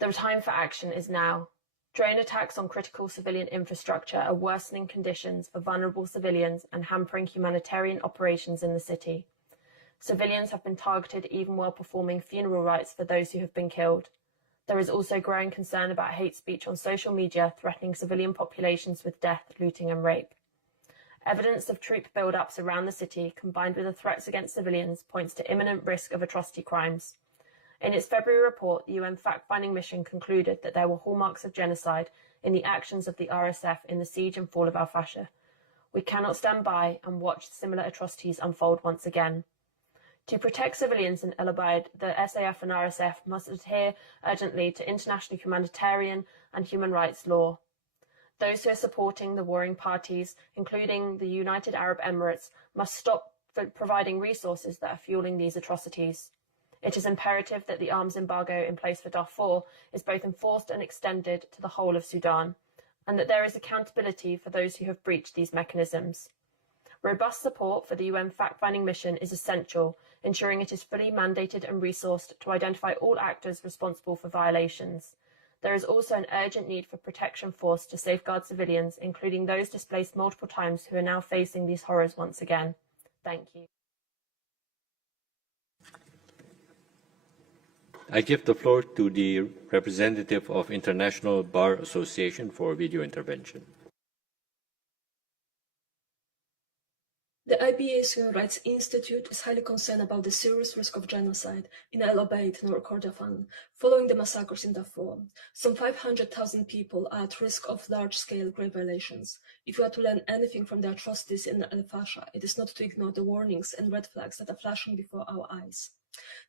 The time for action is now. Drone attacks on critical civilian infrastructure are worsening conditions for vulnerable civilians and hampering humanitarian operations in the city. Civilians have been targeted even while performing funeral rites for those who have been killed. There is also growing concern about hate speech on social media threatening civilian populations with death, looting and rape. Evidence of troop build-ups around the city, combined with the threats against civilians, points to imminent risk of atrocity crimes. In its February report, the UN fact-finding mission concluded that there were hallmarks of genocide in the actions of the RSF in the siege and fall of al-Fasher. We cannot stand by and watch similar atrocities unfold once again. To protect civilians in al-Obeid, the SAF and RSF must adhere urgently to international humanitarian and human rights law. Those who are supporting the warring parties, including the United Arab Emirates, must stop providing resources that are fueling these atrocities. It is imperative that the arms embargo in place for Darfur is both enforced and extended to the whole of Sudan, and that there is accountability for those who have breached these mechanisms. Robust support for the UN fact-finding mission is essential, ensuring it is fully mandated and resourced to identify all actors responsible for violations. There is also an urgent need for protection force to safeguard civilians, including those displaced multiple times who are now facing these horrors once again. Thank you. I give the floor to the representative of International Bar Association for video intervention. The IBA's Human Rights Institute is highly concerned about the serious risk of genocide in al-Obeid, North Kordofan, following the massacres in Darfur. Some 500,000 people are at risk of large-scale grave violations. If we are to learn anything from the atrocities in al-Fasher, it is not to ignore the warnings and red flags that are flashing before our eyes.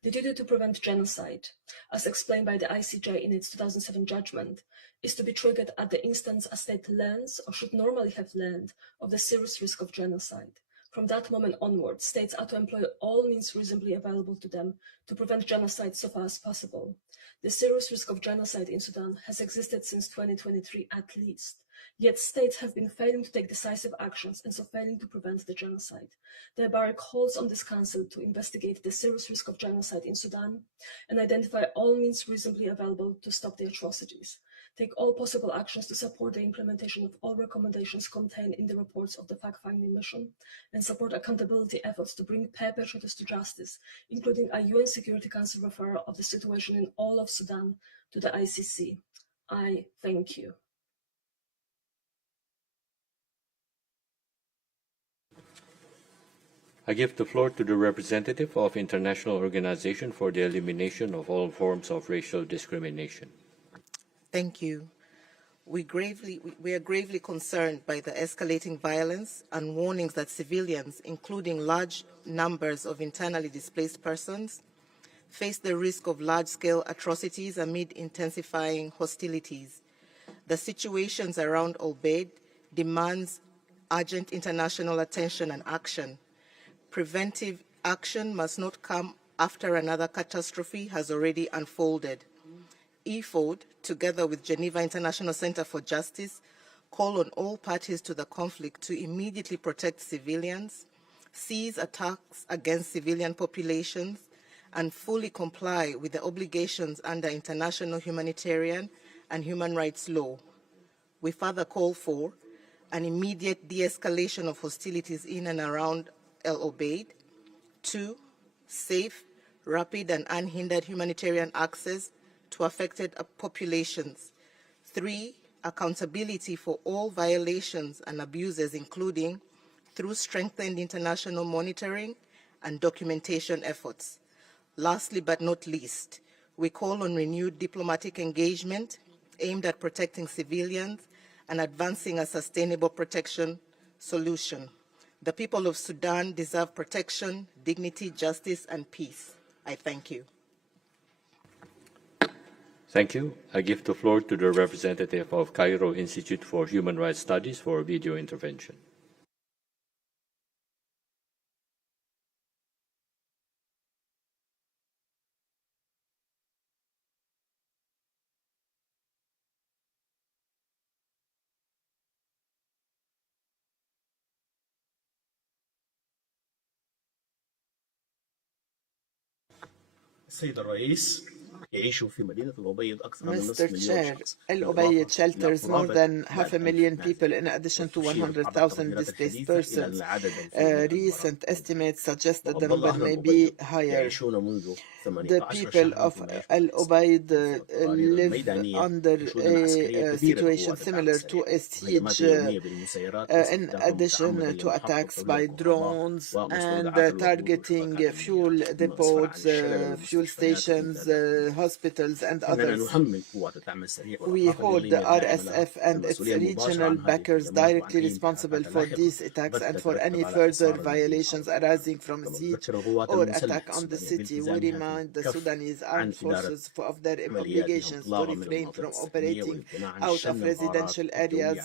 The duty to prevent genocide, as explained by the ICJ in its 2007 judgment, is to be triggered at the instant a state learns, or should normally have learned, of the serious risk of genocide. From that moment onward, states are to employ all means reasonably available to them to prevent genocide so far as possible. The serious risk of genocide in Sudan has existed since 2023 at least, Yet states have been failing to take decisive actions and so failing to prevent the genocide. Thereby calls on this Council to investigate the serious risk of genocide in Sudan and identify all means reasonably available to stop the atrocities. Take all possible actions to support the implementation of all recommendations contained in the reports of the fact-finding mission and support accountability efforts to bring perpetrators to justice, including a UN Security Council referral of the situation in all of Sudan to the ICC. I thank you. I give the floor to the representative of International Organization for the Elimination of All Forms of Racial Discrimination. Thank you. We are gravely concerned by the escalating violence and warnings that civilians, including large numbers of internally displaced persons, face the risk of large-scale atrocities amid intensifying hostilities. The situations around al-Obeid demands urgent international attention and action. Preventive action must not come after another catastrophe has already unfolded. EFOD, together with Geneva International Center for Justice, call on all parties to the conflict to immediately protect civilians, cease attacks against civilian populations, and fully comply with the obligations under international humanitarian and human rights law. We further call for an immediate de-escalation of hostilities in and around al-Obeid. 2, safe, rapid, and unhindered humanitarian access to affected populations. 3, accountability for all violations and abuses, including through strengthened international monitoring and documentation efforts. Lastly but not least, we call on renewed diplomatic engagement aimed at protecting civilians and advancing a sustainable protection solution. The people of Sudan deserve protection, dignity, justice, and peace. I thank you. Thank you. I give the floor to the representative of Cairo Institute for Human Rights Studies for video intervention. السيد الرئيس يعيشوا في مدينة الأبيض أكثر من نصف Mr. مليون Chair, شخص. al-Obeid shelters more than 500,000 people in addition to 100,000 displaced persons. Recent estimates suggest that the number may be higher. The people of al-Obeid live under a situation similar to a siege in addition to attacks by drones and targeting fuel depots, fuel stations, hospitals, and others. We hold the RSF and its regional backers directly responsible for these attacks and for any further violations arising from siege or attack on the city. We remind the Sudanese armed forces of their obligations to refrain from operating out of residential areas,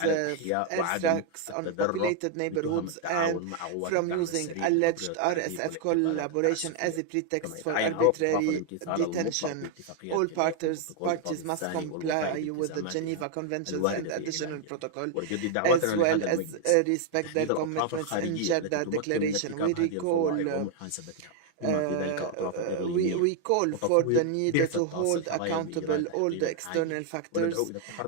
airstrikes on populated neighborhoods, and from using alleged RSF collaboration as a pretext for arbitrary detention. All parties must comply with the Geneva Conventions and additional protocol, as well as respect their commitments in Jeddah Declaration. We call for the need to hold accountable all the external factors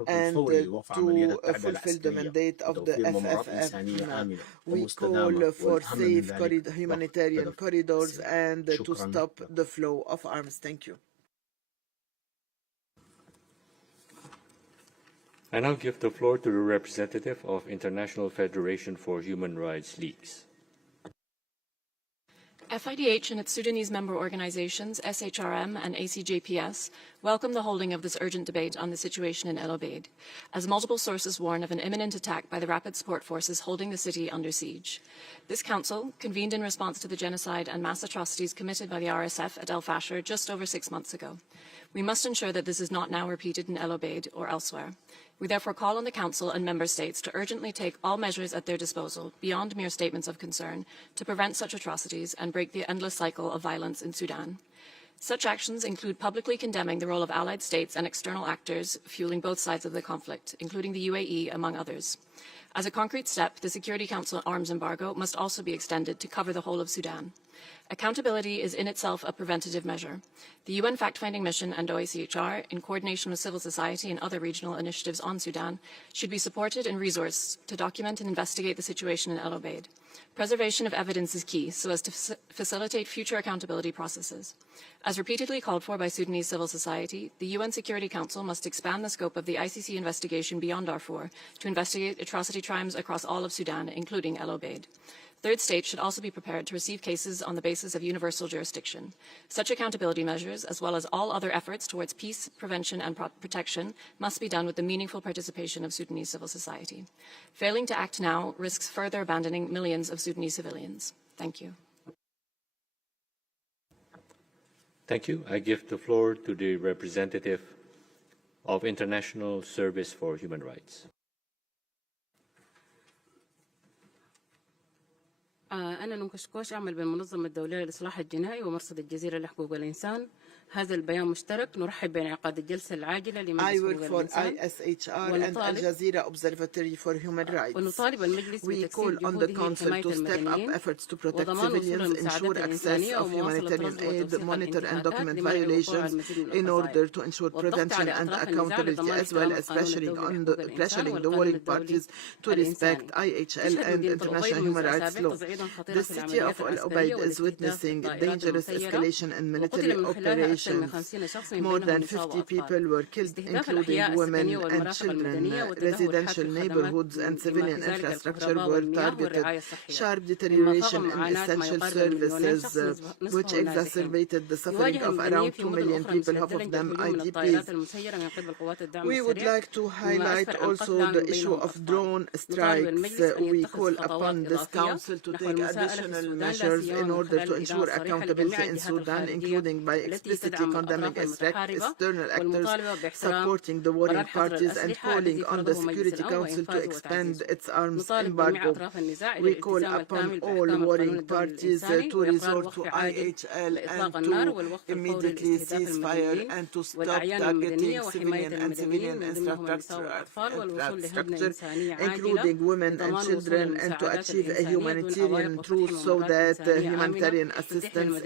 and to fulfill the mandate of the FFF. We call for safe humanitarian corridors and to stop the flow of arms. Thank you. I now give the floor to the representative of International Federation for Human Rights Leagues. FIDH and its Sudanese member organizations, SHRM and ACJPS, welcome the holding of this urgent debate on the situation in al-Obeid, as multiple sources warn of an imminent attack by the rapid support forces holding the city under siege. This council, convened in response to the genocide and mass atrocities committed by the RSF at El Fasher just over 6 months ago. We must ensure that this is not now repeated in al-Obeid or elsewhere. We therefore call on the Council and Member States to urgently take all measures at their disposal, beyond mere statements of concern, to prevent such atrocities and break the endless cycle of violence in Sudan. Such actions include publicly condemning the role of allied states and external actors fueling both sides of the conflict, including the UAE, among others. As a concrete step, the Security Council arms embargo must also be extended to cover the whole of Sudan. Accountability is in itself a preventative measure. The UN fact-finding mission and OHCHR, in coordination with civil society and other regional initiatives on Sudan, should be supported and resourced to document and investigate the situation in al-Obeid. Preservation of evidence is key so as to facilitate future accountability processes. As repeatedly called for by Sudanese civil society, the UN Security Council must expand the scope of the ICC investigation beyond Darfur to investigate atrocity crimes across all of Sudan, including al-Obeid. Third states should also be prepared to receive cases on the basis of universal jurisdiction. Such accountability measures, as well as all other efforts towards peace, prevention and protection, must be done with the meaningful participation of Sudanese civil society. Failing to act now risks further abandoning millions of Sudanese civilians. Thank you. Thank you. I give the floor to the representative of International Service for Human Rights. أنا نونكشكوش أعمل بالمنظمة الدولية للإصلاح الجنائي ومرصد الجزيرة لحقوق الإنسان. هذا البيان مشترك. نرحب بانعقاد الجلسة العاجلة لمجلس حقوق الإنسان. I work for ISHR and Al Jazeera Observatory for Human Rights. ونطالب المجلس We call on the Council to step up efforts to protect civilians, ensure access of humanitarian aid, monitor and document violations in order to ensure prevention and accountability, as well as pressuring the warring parties to respect IHL and international human rights law. The city of al-Obeid is witnessing dangerous escalation in military operations. More than 50 people were killed, including women and children. Residential neighborhoods and civilian infrastructure were targeted. Sharp deterioration in essential services, which exacerbated the suffering of around 2 million people, half of them IDPs. We would like to highlight also the issue of drone strikes. We call upon this council to take additional measures in order to ensure accountability in Sudan, including by explicitly condemning external actors supporting the warring parties and calling on the Security Council to expand its arms embargo. We call upon all warring parties to resort to IHL and to immediately cease fire and to stop targeting civilian and civilian infrastructure, including women and children, and to achieve a humanitarian truce so that humanitarian assistance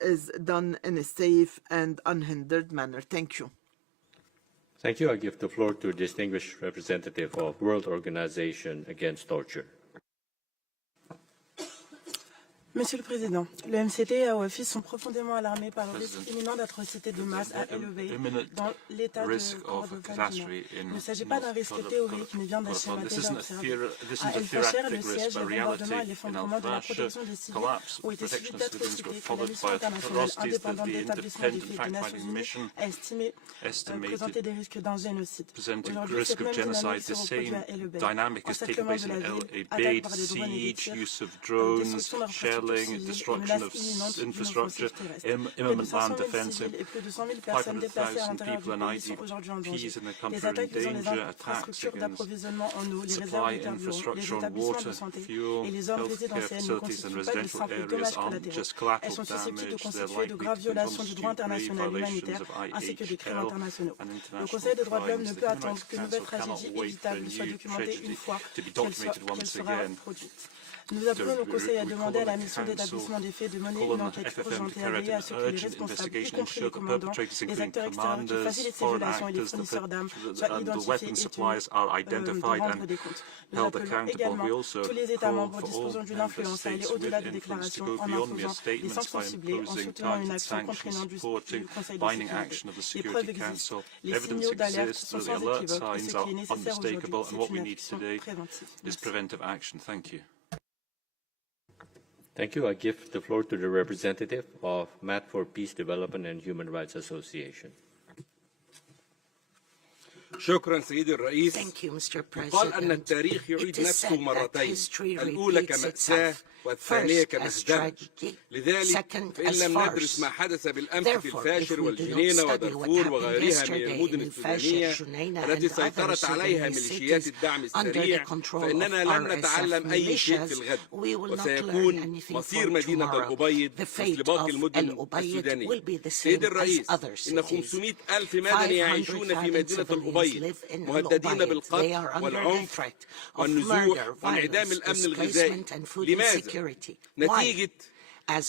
is done in a safe and unhindered manner. Thank you. Thank you. I give the floor to distinguished representative of World Organization Against Torture. Monsieur le Président, le MCT et AOFI sont profondément alarmés par le risque imminent d'atrocités de masse à al-Obeid dans l'état de Kordofan du Nord. Il ne s'agit pas d'un risque théorique, mais bien d'un schéma déjà observé. À El-Fasher, le siège, les bombardements et l'effondrement de la protection des civils ont été suivis d'atrocités que la mission internationale indépendante d'établissement des faits des Nations Unies a estimé présenter des risques d'un génocide. Aujourd'hui, cette même dynamique se reproduit à El-Obeid. Encerclement de la ville, attaque par des drones et des tirs, destruction d'infrastructures, destruction of infrastructure, imminent land defense. 500,000 people and IDPs in the country are in danger. Attacks against supply infrastructure on water, fuel, healthcare facilities and residential areas aren't just collateral damage, they're likely to constitute grave violations of IHL and international crimes. The Human Rights Council cannot wait for a new tragedy to be documented once again. Nous appelons le Conseil à demander à la mission d'établissement des faits de mener une enquête urgente et à veiller à ce que les responsables, y compris les commandants, les acteurs extérieurs qui facilitent ces violations et les fournisseurs d'armes soient identifiés et tenus de rendre des comptes. Nous appelons également tous les États membres disposant d'une influence à aller au-delà des déclarations en imposant des sanctions ciblées, en soutenant une action contraignante du Conseil de sécurité. Les preuves existent. Les signaux d'alerte sont sans équivoque et ce qui est nécessaire aujourd'hui, c'est une action préventive. Thank you. Thank you. I give the floor to the representative of Mat for Peace, Development and Human Rights Association. شكرا سيدي الرئيس. Thank you, Mr. President. قال أن التاريخ يعيد نفسه مرتين، الأولى كمأساة والثانية كمهزلة. لذلك فإن لم ندرس ما حدث بالأمس في الفاشر والجنينة ودارفور وغيرها من المدن السودانية التي سيطرت عليها ميليشيات الدعم السريع فإننا لن نتعلم أي شيء في الغد، وسيكون مصير مدينة الأبيض مثل باقي المدن السودانية. سيد الرئيس، إن 500,000 مدني يعيشون في مدينة الأبيض مهددين بالقتل والعنف والنزوح وانعدام الأمن الغذائي. لماذا؟ نتيجة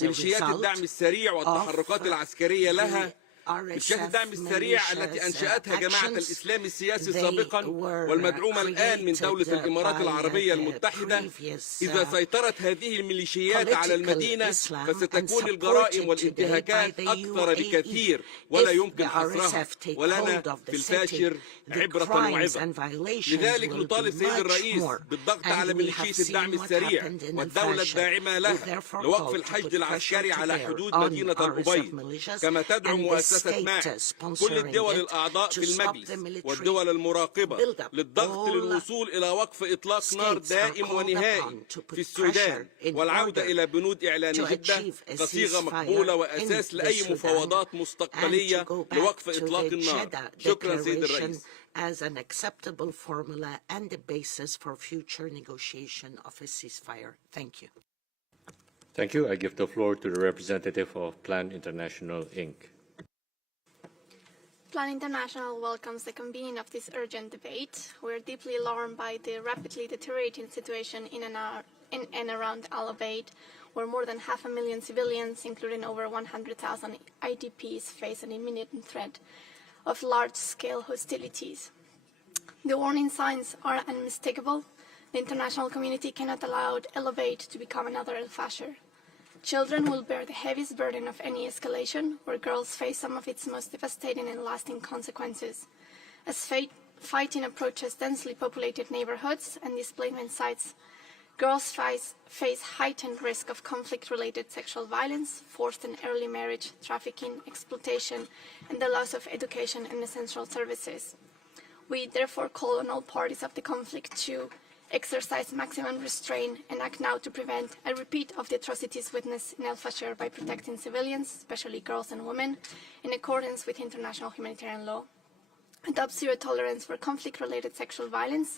ميليشيات الدعم السريع والتحركات العسكرية لها. ميليشيات الدعم السريع التي أنشأتها جماعة الإسلام السياسي سابقا والمدعومة الآن من دولة الإمارات العربية المتحدة، إذا سيطرت هذه الميليشيات على المدينة فستكون الجرائم والانتهاكات أكثر بكثير ولا يمكن حصرها، ولنا في الفاشر عبرة وعظة. لذلك نطالب سيد الرئيس بالضغط على ميليشيات الدعم السريع والدولة الداعمة لها لوقف الحشد العسكري على حدود مدينة الأبيض، كما تدعو مؤسسة كل الدول الأعضاء في المجلس والدول المراقبة للضغط للوصول إلى وقف إطلاق نار دائم ونهائي في السودان والعودة إلى بنود إعلان جدة كصيغة مقبولة وأساس لأي مفاوضات مستقبلية لوقف إطلاق النار. شكرا سيد الرئيس. As an acceptable formula and a basis for future negotiation of a ceasefire. Thank you. Thank you. I give the floor to the representative of Plan International, Inc. Plan International welcomes the convening of this urgent debate. We are deeply alarmed by the rapidly deteriorating situation in and around al-Obeid, where more than 500,000 civilians, including over 100,000 IDPs, face an imminent threat of large-scale hostilities. The warning signs are unmistakable. The international community cannot allow al-Obeid to become another al-Fashir. Children will bear the heaviest burden of any escalation, where girls face some of its most devastating and lasting consequences. As fighting approaches densely populated neighborhoods and displacement sites, girls face heightened risk of conflict-related sexual violence, forced and early marriage, trafficking, exploitation, and the loss of education and essential services. We therefore call on all parties of the conflict to exercise maximum restraint and act now to prevent a repeat of the atrocities witnessed in al-Fashir by protecting civilians, especially girls and women, in accordance with international humanitarian law. Adopt zero tolerance for conflict-related sexual violence,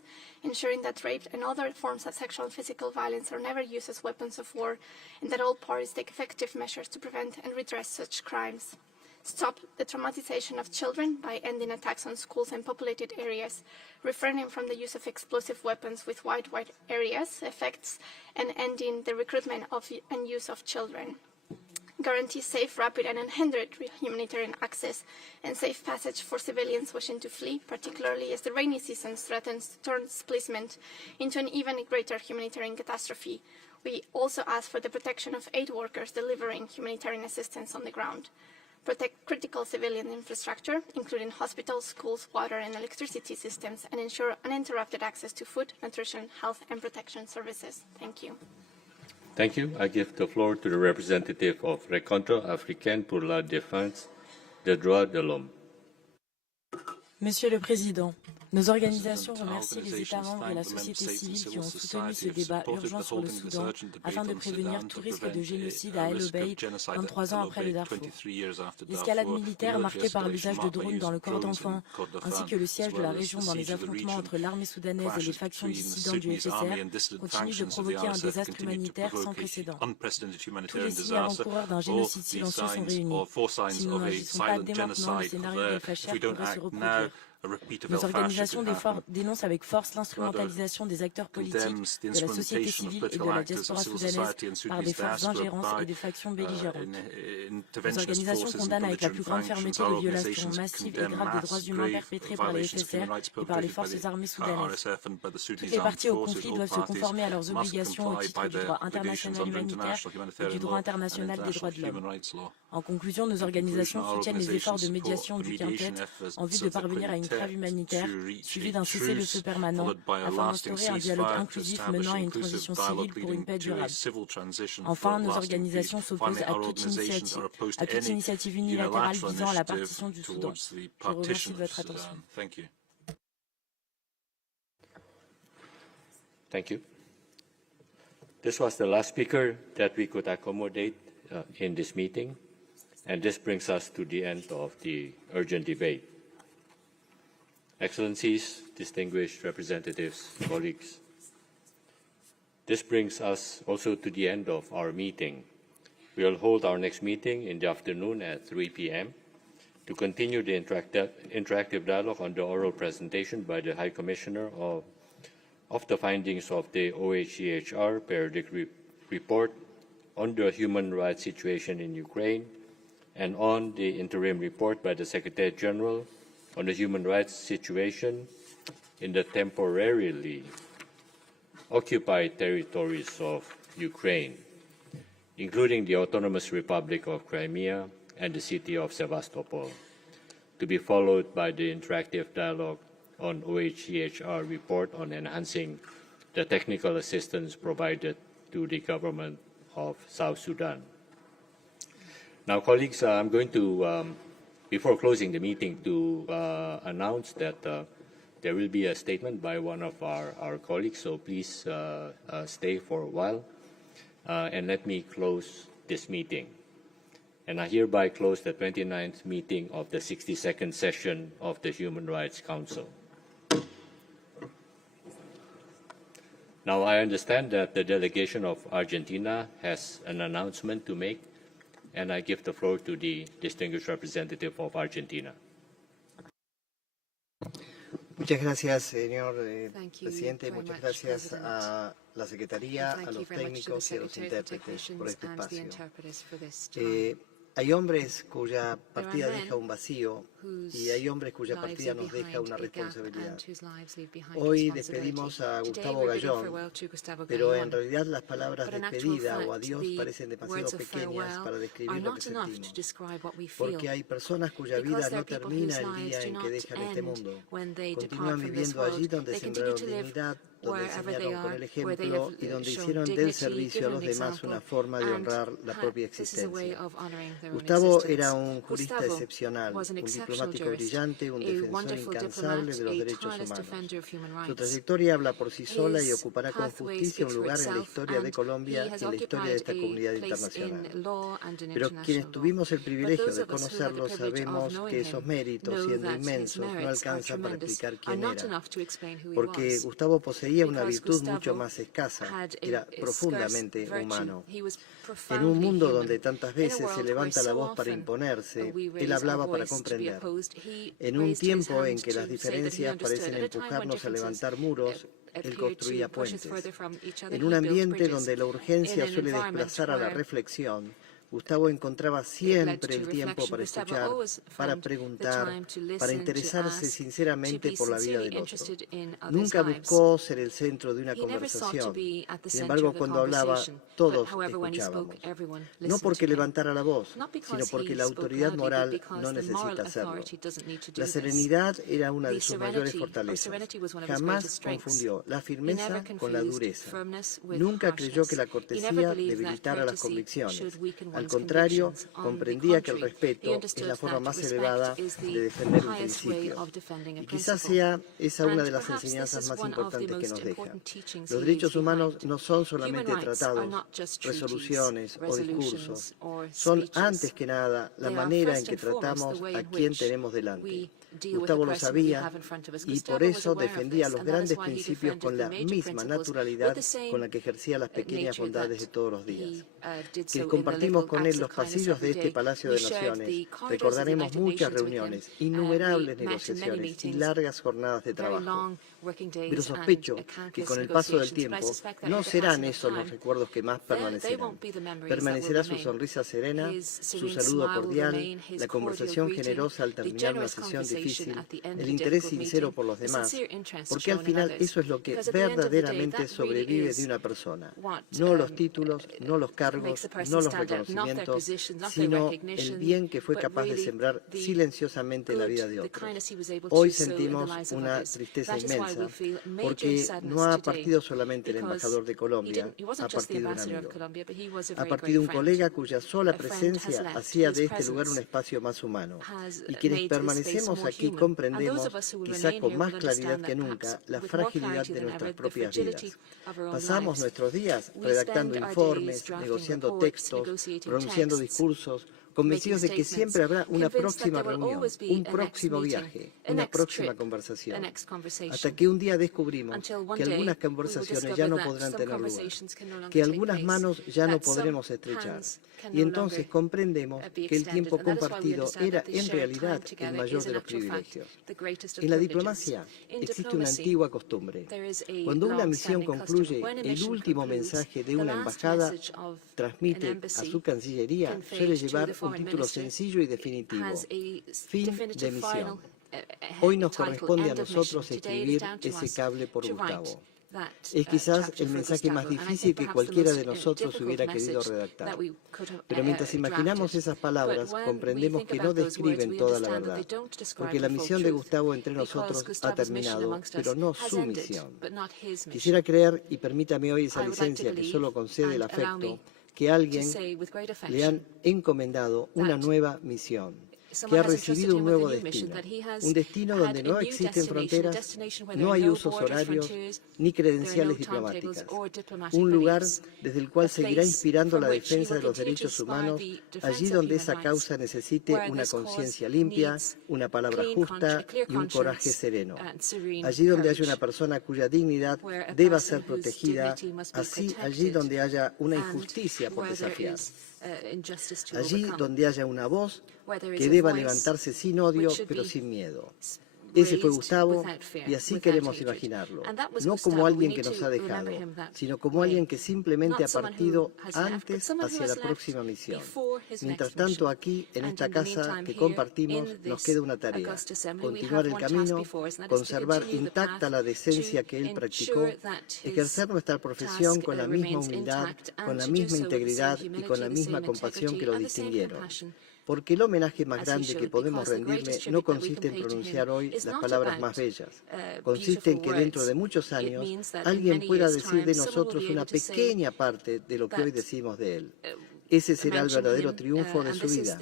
ensuring that rape and other forms of sexual and physical violence are never used as weapons of war, and that all parties take effective measures to prevent and redress such crimes. Stop the traumatization of children by ending attacks on schools and populated areas, refraining from the use of explosive weapons with wide areas, effects, and ending the recruitment of and use of children. Guarantee safe, rapid, and unhindered humanitarian access and safe passage for civilians wishing to flee, particularly as the rainy season threatens to turn displacement into an even greater humanitarian catastrophe. We also ask for the protection of aid workers delivering humanitarian assistance on the ground. Protect critical civilian infrastructure, including hospitals, schools, water, and electricity systems, and ensure uninterrupted access to food, nutrition, health, and protection services. Thank you. Thank you. I give the floor to the representative of Rencontre Africaine pour la Défense des Droits de l'Homme. Monsieur le Président, nos organisations remercient les États membres et la société civile qui ont soutenu ce débat urgent sur le Soudan afin de prévenir tout risque de génocide à al-Obeid 23 ans après le Darfour. L'escalade militaire marquée par l'usage de drones dans le corps d'enfants ainsi que le siège de la région dans les affrontements entre l'armée soudanaise et les factions dissidentes du FSR continue de provoquer un désastre humanitaire sans précédent. Tous les signes avant-coureurs d'un génocide silencieux sont réunis. Si nous n'agissons pas dès maintenant, le scénario d'al-Fashir pourrait se reproduire. Nos organisations dénoncent avec force l'instrumentalisation des acteurs politiques, de la société civile et de la diaspora soudanaise par des forces d'ingérence et des factions belligérantes. Nos organisations condamnent avec la plus grande fermeté les violations massives et graves des droits humains perpétrées par les FSR et par les forces armées soudanaises. Toutes les parties au conflit doivent se conformer à leurs obligations au titre du droit international humanitaire et du droit international des droits de l'homme. En conclusion, nos organisations soutiennent les efforts de médiation du quintet en vue de parvenir à une trêve humanitaire suivie d'un cessez-le-feu permanent afin d'instaurer un dialogue inclusif menant à une transition civile pour une paix durable. Enfin, nos organisations s'opposent à toute initiative unilatérale visant à la partition du Soudan. Je vous remercie de votre attention. Thank you. This was the last speaker that we could accommodate in this meeting, and this brings us to the end of the urgent debate. Excellencies, distinguished representatives, colleagues, this brings us also to the end of our meeting. We will hold our next meeting in the afternoon at 3 p.m. to continue the interactive dialogue on the oral presentation by the High Commissioner of the findings of the OHCHR periodic report on the human rights situation in Ukraine and on the interim report by the Secretary General on the human rights situation in the temporarily occupied territories of Ukraine, including the Autonomous Republic of Crimea and the city of Sevastopol, to be followed by the interactive dialogue on OHCHR report on enhancing the technical assistance provided to the government of South Sudan. Now, colleagues, I'm going to, before closing the meeting, to announce that there will be a statement by one of our colleagues, so please stay for a while. And let me close this meeting. And I hereby close the 29th meeting of the 62nd session of the Human Rights Council. Now, I understand that the delegation of Argentina has an announcement to make, and I give the floor to the distinguished representative of Argentina. Muchas gracias, señor presidente. Muchas gracias a la Secretaría, a los técnicos y a los intérpretes por este espacio. Hay hombres cuya partida deja un vacío y hay hombres cuya partida nos deja una responsabilidad. Hoy despedimos a Gustavo Gallón, pero en realidad las palabras despedida o adiós parecen demasiado pequeñas para describir lo que sentimos. Porque hay personas cuya vida no termina el día en que dejan este mundo. Continúan viviendo allí donde sembraron dignidad, donde enseñaron con el ejemplo y donde hicieron del servicio a los demás una forma de honrar la propia existencia. Gustavo era un jurista excepcional, un diplomático brillante, un defensor incansable de los derechos humanos. Su trayectoria habla por sí sola y ocupará con justicia un lugar en la historia de Colombia y en la historia de esta comunidad internacional. Pero quienes tuvimos el privilegio de conocerlo sabemos que esos méritos, siendo inmensos, no alcanzan para explicar quién era. Porque Gustavo poseía una virtud mucho más escasa, era profundamente humano. En un mundo donde tantas veces se levanta la voz para imponerse, él hablaba para comprender. En un tiempo en que las diferencias parecen empujarnos a levantar muros, él construía puentes. En un ambiente donde la urgencia suele desplazar a la reflexión, Gustavo encontraba siempre el tiempo para escuchar, para preguntar, para interesarse sinceramente por la vida del otro. Nunca buscó ser el centro de una conversación. Sin embargo, cuando hablaba, todos escuchábamos. No porque levantara la voz, sino porque la autoridad moral no necesita hacerlo. La serenidad era una de sus mayores fortalezas. Jamás confundió la firmeza con la dureza. Nunca creyó que la cortesía debilitara las convicciones. Al contrario, comprendía que el respeto es la forma más elevada de defender un principio. Y quizás sea esa una de las enseñanzas más importantes que nos deja. Los derechos humanos no son solamente tratados, resoluciones o discursos. Son, antes que nada, la manera en que tratamos a quien tenemos delante. Gustavo lo sabía y por eso defendía los grandes principios con la misma naturalidad con la que ejercía las pequeñas bondades de todos los días. Quienes compartimos con él los pasillos de este Palacio de Naciones, recordaremos muchas reuniones, innumerables negociaciones y largas jornadas de trabajo. Pero sospecho que con el paso del tiempo no serán esos los recuerdos que más permanecerán. Permanecerá su sonrisa serena, su saludo cordial, la conversación generosa al terminar una sesión difícil, el interés sincero por los demás, porque al final eso es lo que verdaderamente sobrevive de una persona. No los títulos, no los cargos, no los reconocimientos, sino el bien que fue capaz de sembrar silenciosamente en la vida de otros. Hoy sentimos una tristeza inmensa tristeza porque no ha partido solamente el embajador de Colombia, ha partido un amigo. Ha partido un colega cuya sola presencia hacía de este lugar un espacio más humano. Y quienes permanecemos aquí comprendemos, quizá con más claridad que nunca, la fragilidad de nuestras propias vidas. Pasamos nuestros días redactando informes, negociando textos, pronunciando discursos, convencidos de que siempre habrá una próxima reunión, un próximo viaje, una próxima conversación, hasta que un día descubrimos que algunas conversaciones ya no podrán tener lugar, que algunas manos ya no podremos estrechar, y entonces comprendemos que el tiempo compartido era en realidad el mayor de los privilegios. En la diplomacia existe una antigua costumbre. Cuando una misión concluye, el último mensaje de una embajada transmite a su cancillería suele llevar un título sencillo y definitivo: fin de misión. Hoy nos corresponde a nosotros escribir ese cable por Gustavo. Es quizás el mensaje más difícil que cualquiera de nosotros hubiera querido redactar. Pero mientras imaginamos esas palabras, comprendemos que no describen toda la verdad, porque la misión de Gustavo entre nosotros ha terminado, pero no su misión. Quisiera creer, y permítame hoy esa licencia que solo concede el afecto, que a alguien le han encomendado una nueva misión, que ha recibido un nuevo un destino donde no existen fronteras, no hay usos horarios ni credenciales diplomáticas, un lugar desde el cual seguirá inspirando la defensa de los derechos humanos allí donde esa causa necesite una conciencia limpia, una palabra justa y un coraje sereno, allí donde haya una persona cuya dignidad deba ser protegida, así allí donde haya una injusticia por desafiar, allí donde haya una voz que deba levantarse sin odio, pero sin miedo. Ese fue Gustavo, y así queremos imaginarlo, no como alguien que nos ha dejado, sino como alguien que simplemente ha partido antes hacia la próxima misión. Mientras tanto, aquí, en esta casa que compartimos, nos queda una tarea: continuar el camino, conservar intacta la decencia que él practicó, ejercer nuestra profesión con la misma humildad, con la misma integridad y con la misma compasión que lo distinguieron. Porque el homenaje más grande que podemos rendirle no consiste en pronunciar hoy las palabras más bellas. Consiste en que dentro de muchos años alguien pueda decir de nosotros una pequeña parte de lo que hoy decimos de él. Ese será el verdadero triunfo de su vida.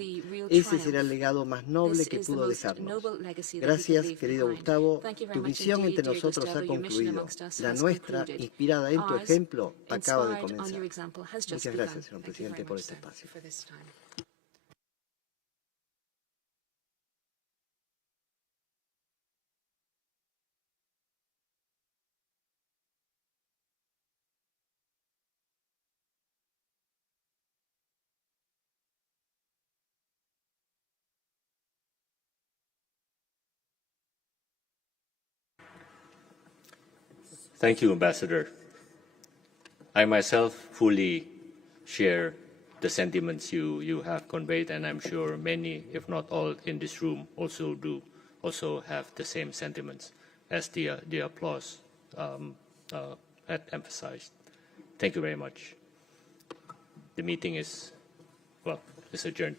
Ese será el legado más noble que pudo dejarnos. Gracias, querido Gustavo. Tu misión entre nosotros ha concluido. La nuestra, inspirada en tu ejemplo, acaba de comenzar. Muchas gracias, señor presidente, por este espacio. Thank you, Ambassador. I myself fully share the sentiments you have conveyed, and I'm sure many, if not all, in this room also have the same sentiments as the applause had emphasized. Thank you very much. The meeting is adjourned.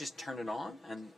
just turn it on and